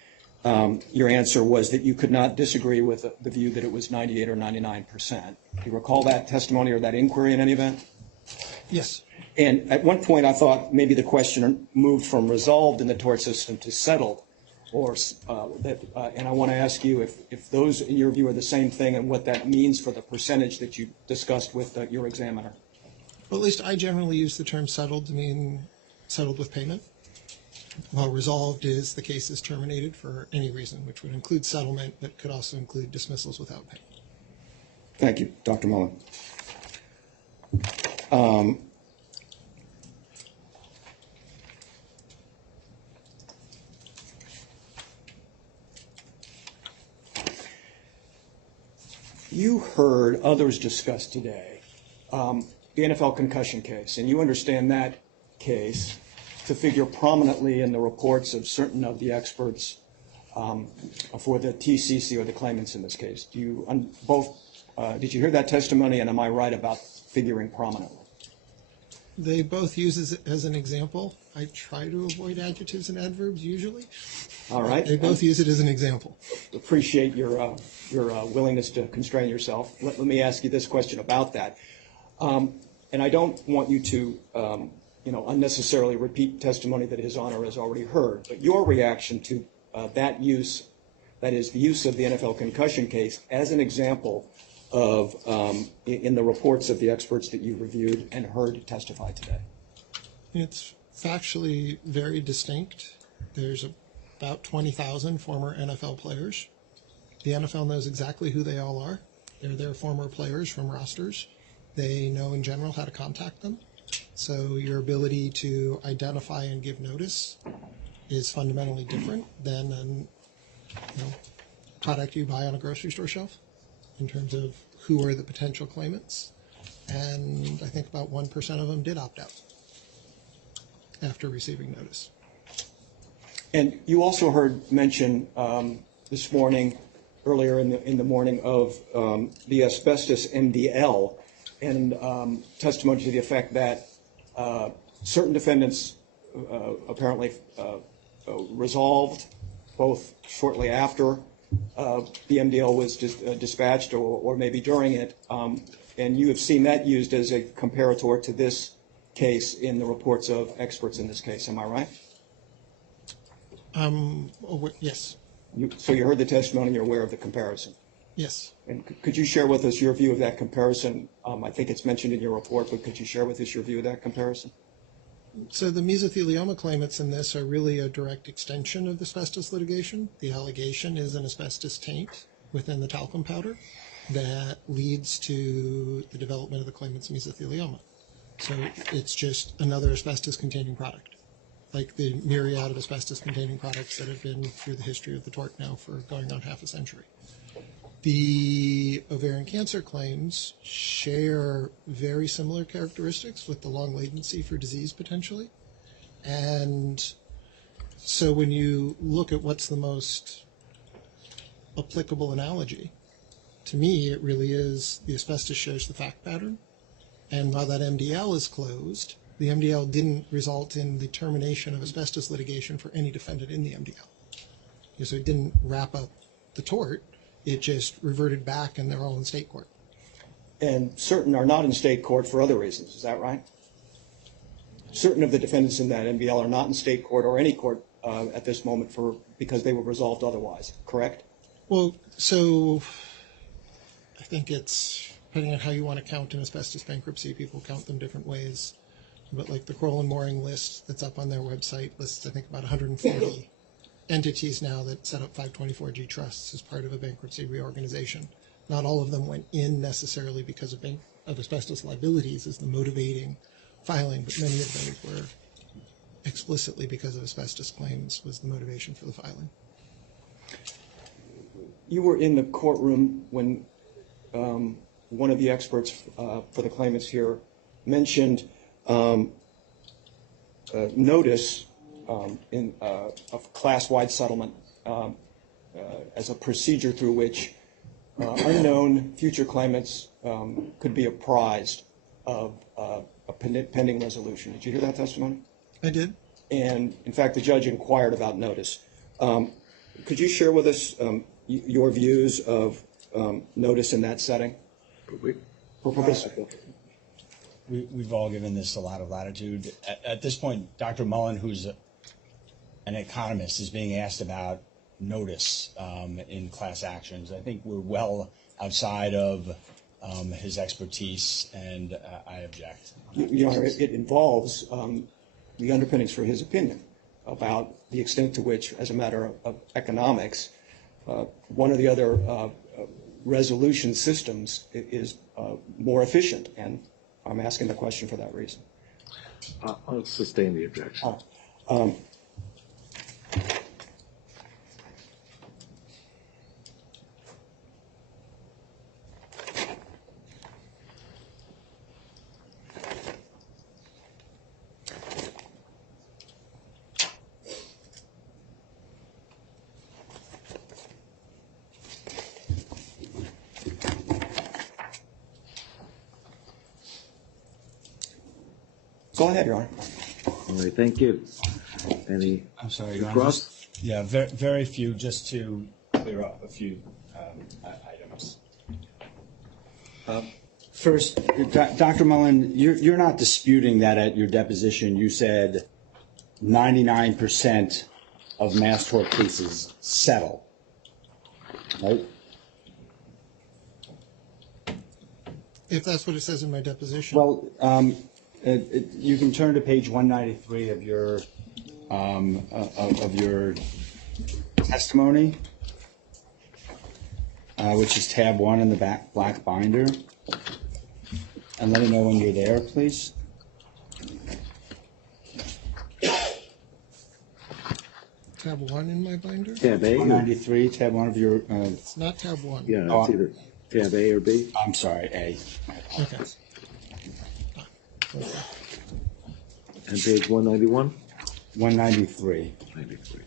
your answer was that you could not disagree with the view that it was 98 or 99%. Do you recall that testimony or that inquiry in any event? Yes. And at one point I thought maybe the question moved from resolved in the tort system to settled, and I want to ask you if those, in your view, are the same thing and what that means for the percentage that you discussed with your examiner. Well, at least I generally use the term settled to mean settled with payment, while resolved is the case is terminated for any reason, which would include settlement, but could also include dismissals without payment. Thank you, Dr. Mullen. You heard others discuss today the NFL concussion case, and you understand that case to figure prominently in the reports of certain of the experts for the TCC or the claimants in this case. Did you hear that testimony, and am I right about figuring prominently? They both use it as an example. I try to avoid adjectives and adverbs usually. All right. They both use it as an example. Appreciate your willingness to constrain yourself. Let me ask you this question about that. And I don't want you to unnecessarily repeat testimony that His Honor has already heard, but your reaction to that use, that is the use of the NFL concussion case as an example of in the reports of the experts that you reviewed and heard testify today. It's factually very distinct. There's about 20,000 former NFL players. The NFL knows exactly who they all are. They're their former players from rosters. They know in general how to contact them. So your ability to identify and give notice is fundamentally different than a product you buy on a grocery store shelf in terms of who are the potential claimants. And I think about 1% of them did opt out after receiving notice. And you also heard mention this morning, earlier in the morning, of the asbestos MDL and testimony to the effect that certain defendants apparently resolved both shortly after the MDL was dispatched or maybe during it, and you have seen that used as a comparator to this case in the reports of experts in this case. Am I right? Yes. So you heard the testimony and you're aware of the comparison? Yes. And could you share with us your view of that comparison? I think it's mentioned in your report, but could you share with us your view of that comparison? So the mesothelioma claimants in this are really a direct extension of the asbestos litigation. The allegation is an asbestos taint within the talcum powder that leads to the development of the claimant's mesothelioma. So it's just another asbestos-containing product, like the myriad of asbestos-containing products that have been through the history of the tort now for going on half a century. The ovarian cancer claims share very similar characteristics with the long latency for disease potentially. And so when you look at what's the most applicable analogy, to me it really is the asbestos shows the fact pattern. And while that MDL is closed, the MDL didn't result in the termination of asbestos litigation for any defendant in the MDL. So it didn't wrap up the tort. It just reverted back, and they're all in state court. And certain are not in state court for other reasons. Is that right? Certain of the defendants in that MDL are not in state court or any court at this moment because they were resolved otherwise, correct? Well, so I think it's, depending on how you want to count an asbestos bankruptcy, people count them different ways. But like the Kroll and Mooring list that's up on their website lists, I think, about 140 entities now that set up 524G trusts as part of a bankruptcy reorganization. Not all of them went in necessarily because of asbestos liabilities as the motivating filing, but many of those were explicitly because of asbestos claims was the motivation for the filing. You were in the courtroom when one of the experts for the claimants here mentioned notice of class-wide settlement as a procedure through which unknown future claimants could be apprised of a pending resolution. Did you hear that testimony? I did. And in fact, the judge inquired about notice. Could you share with us your views of notice in that setting? We've all given this a lot of latitude. At this point, Dr. Mullen, who's an economist, is being asked about notice in class actions. I think we're well outside of his expertise, and I object. Your Honor, it involves the underpinnings for his opinion about the extent to which, as a matter of economics, one or the other resolution systems is more efficient, and I'm asking the question for that reason. I'll sustain the objection. Go ahead, Your Honor. All right, thank you. Any? I'm sorry, Your Honor. Cross? Yeah, very few, just to clear up a few items. First, Dr. Mullen, you're not disputing that at your deposition you said 99% of mass tort cases settle, right? If that's what it says in my deposition. Well, you can turn to page 193 of your testimony, which is tab 1 in the black binder, and let me know when you're there, please. Tab 1 in my binder? Tab A? 193, tab 1 of your... It's not tab 1. Yeah, it's either tab A or B. I'm sorry, A. Okay. And page 191? 193. 93.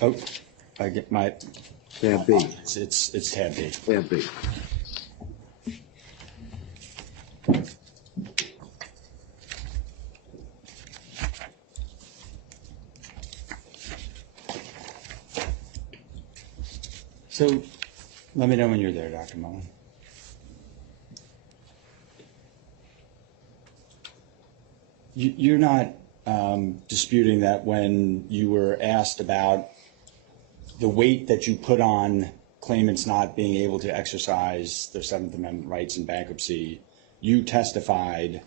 Oh, I get my... Tab B. It's tab B. Tab B. So, let me know when you're there, Dr. Mullen. You're not disputing that when you were asked about the weight that you put on claimants not being able to exercise their Seventh Amendment rights in bankruptcy, you testified,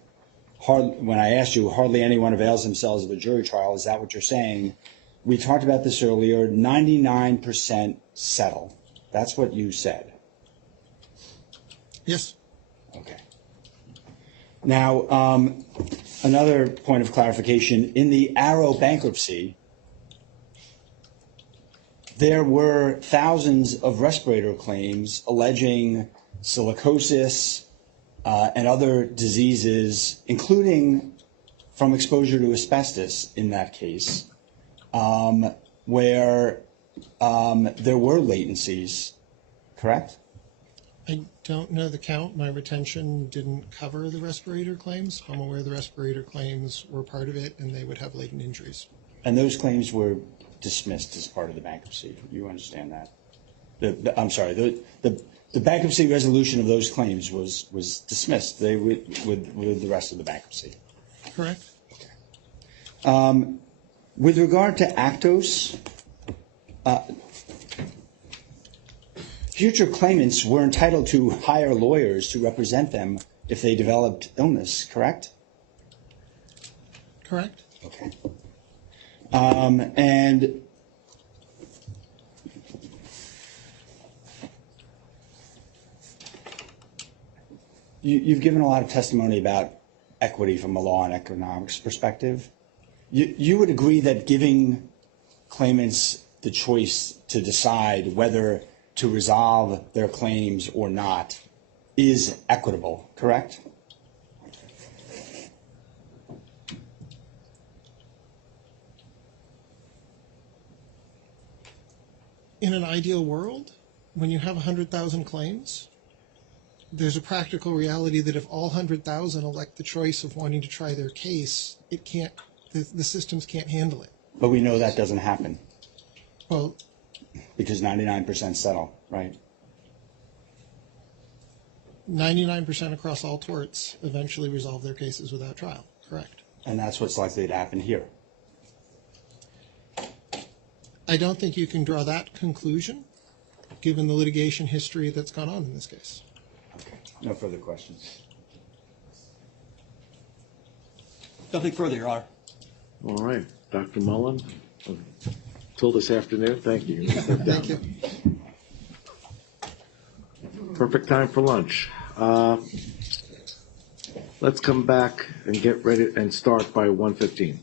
when I asked you, hardly anyone avails themselves of a jury trial. Is that what you're saying? We talked about this earlier, 99% settle. That's what you said. Yes. Okay. Now, another point of clarification, in the Arrow bankruptcy, there were thousands of respirator claims alleging silicosis and other diseases, including from exposure to asbestos in that case, where there were latencies, correct? I don't know the count. My retention didn't cover the respirator claims. I'm aware the respirator claims were part of it, and they would have latent injuries. And those claims were dismissed as part of the bankruptcy. You understand that? I'm sorry. The bankruptcy resolution of those claims was dismissed. They with the rest of the bankruptcy. Correct. With regard to Actos, future claimants were entitled to hire lawyers to represent them if they developed illness, correct? Correct. Okay. And you've given a lot of testimony about equity from a law and economics perspective. You would agree that giving claimants the choice to decide whether to resolve their claims or not is equitable, correct? In an ideal world, when you have 100,000 claims, there's a practical reality that if all 100,000 elect the choice of wanting to try their case, it can't. The systems can't handle it. But we know that doesn't happen. Well, because 99% settle, right? 99% across all torts eventually resolve their cases without trial. Correct. And that's what's likely to happen here. I don't think you can draw that conclusion, given the litigation history that's gone on in this case. Okay. No further questions. Nothing further, Your Honor. All right, Dr. Mullen, till this afternoon, thank you. Thank you. Perfect time for lunch. Let's come back and get ready and start by 1:15.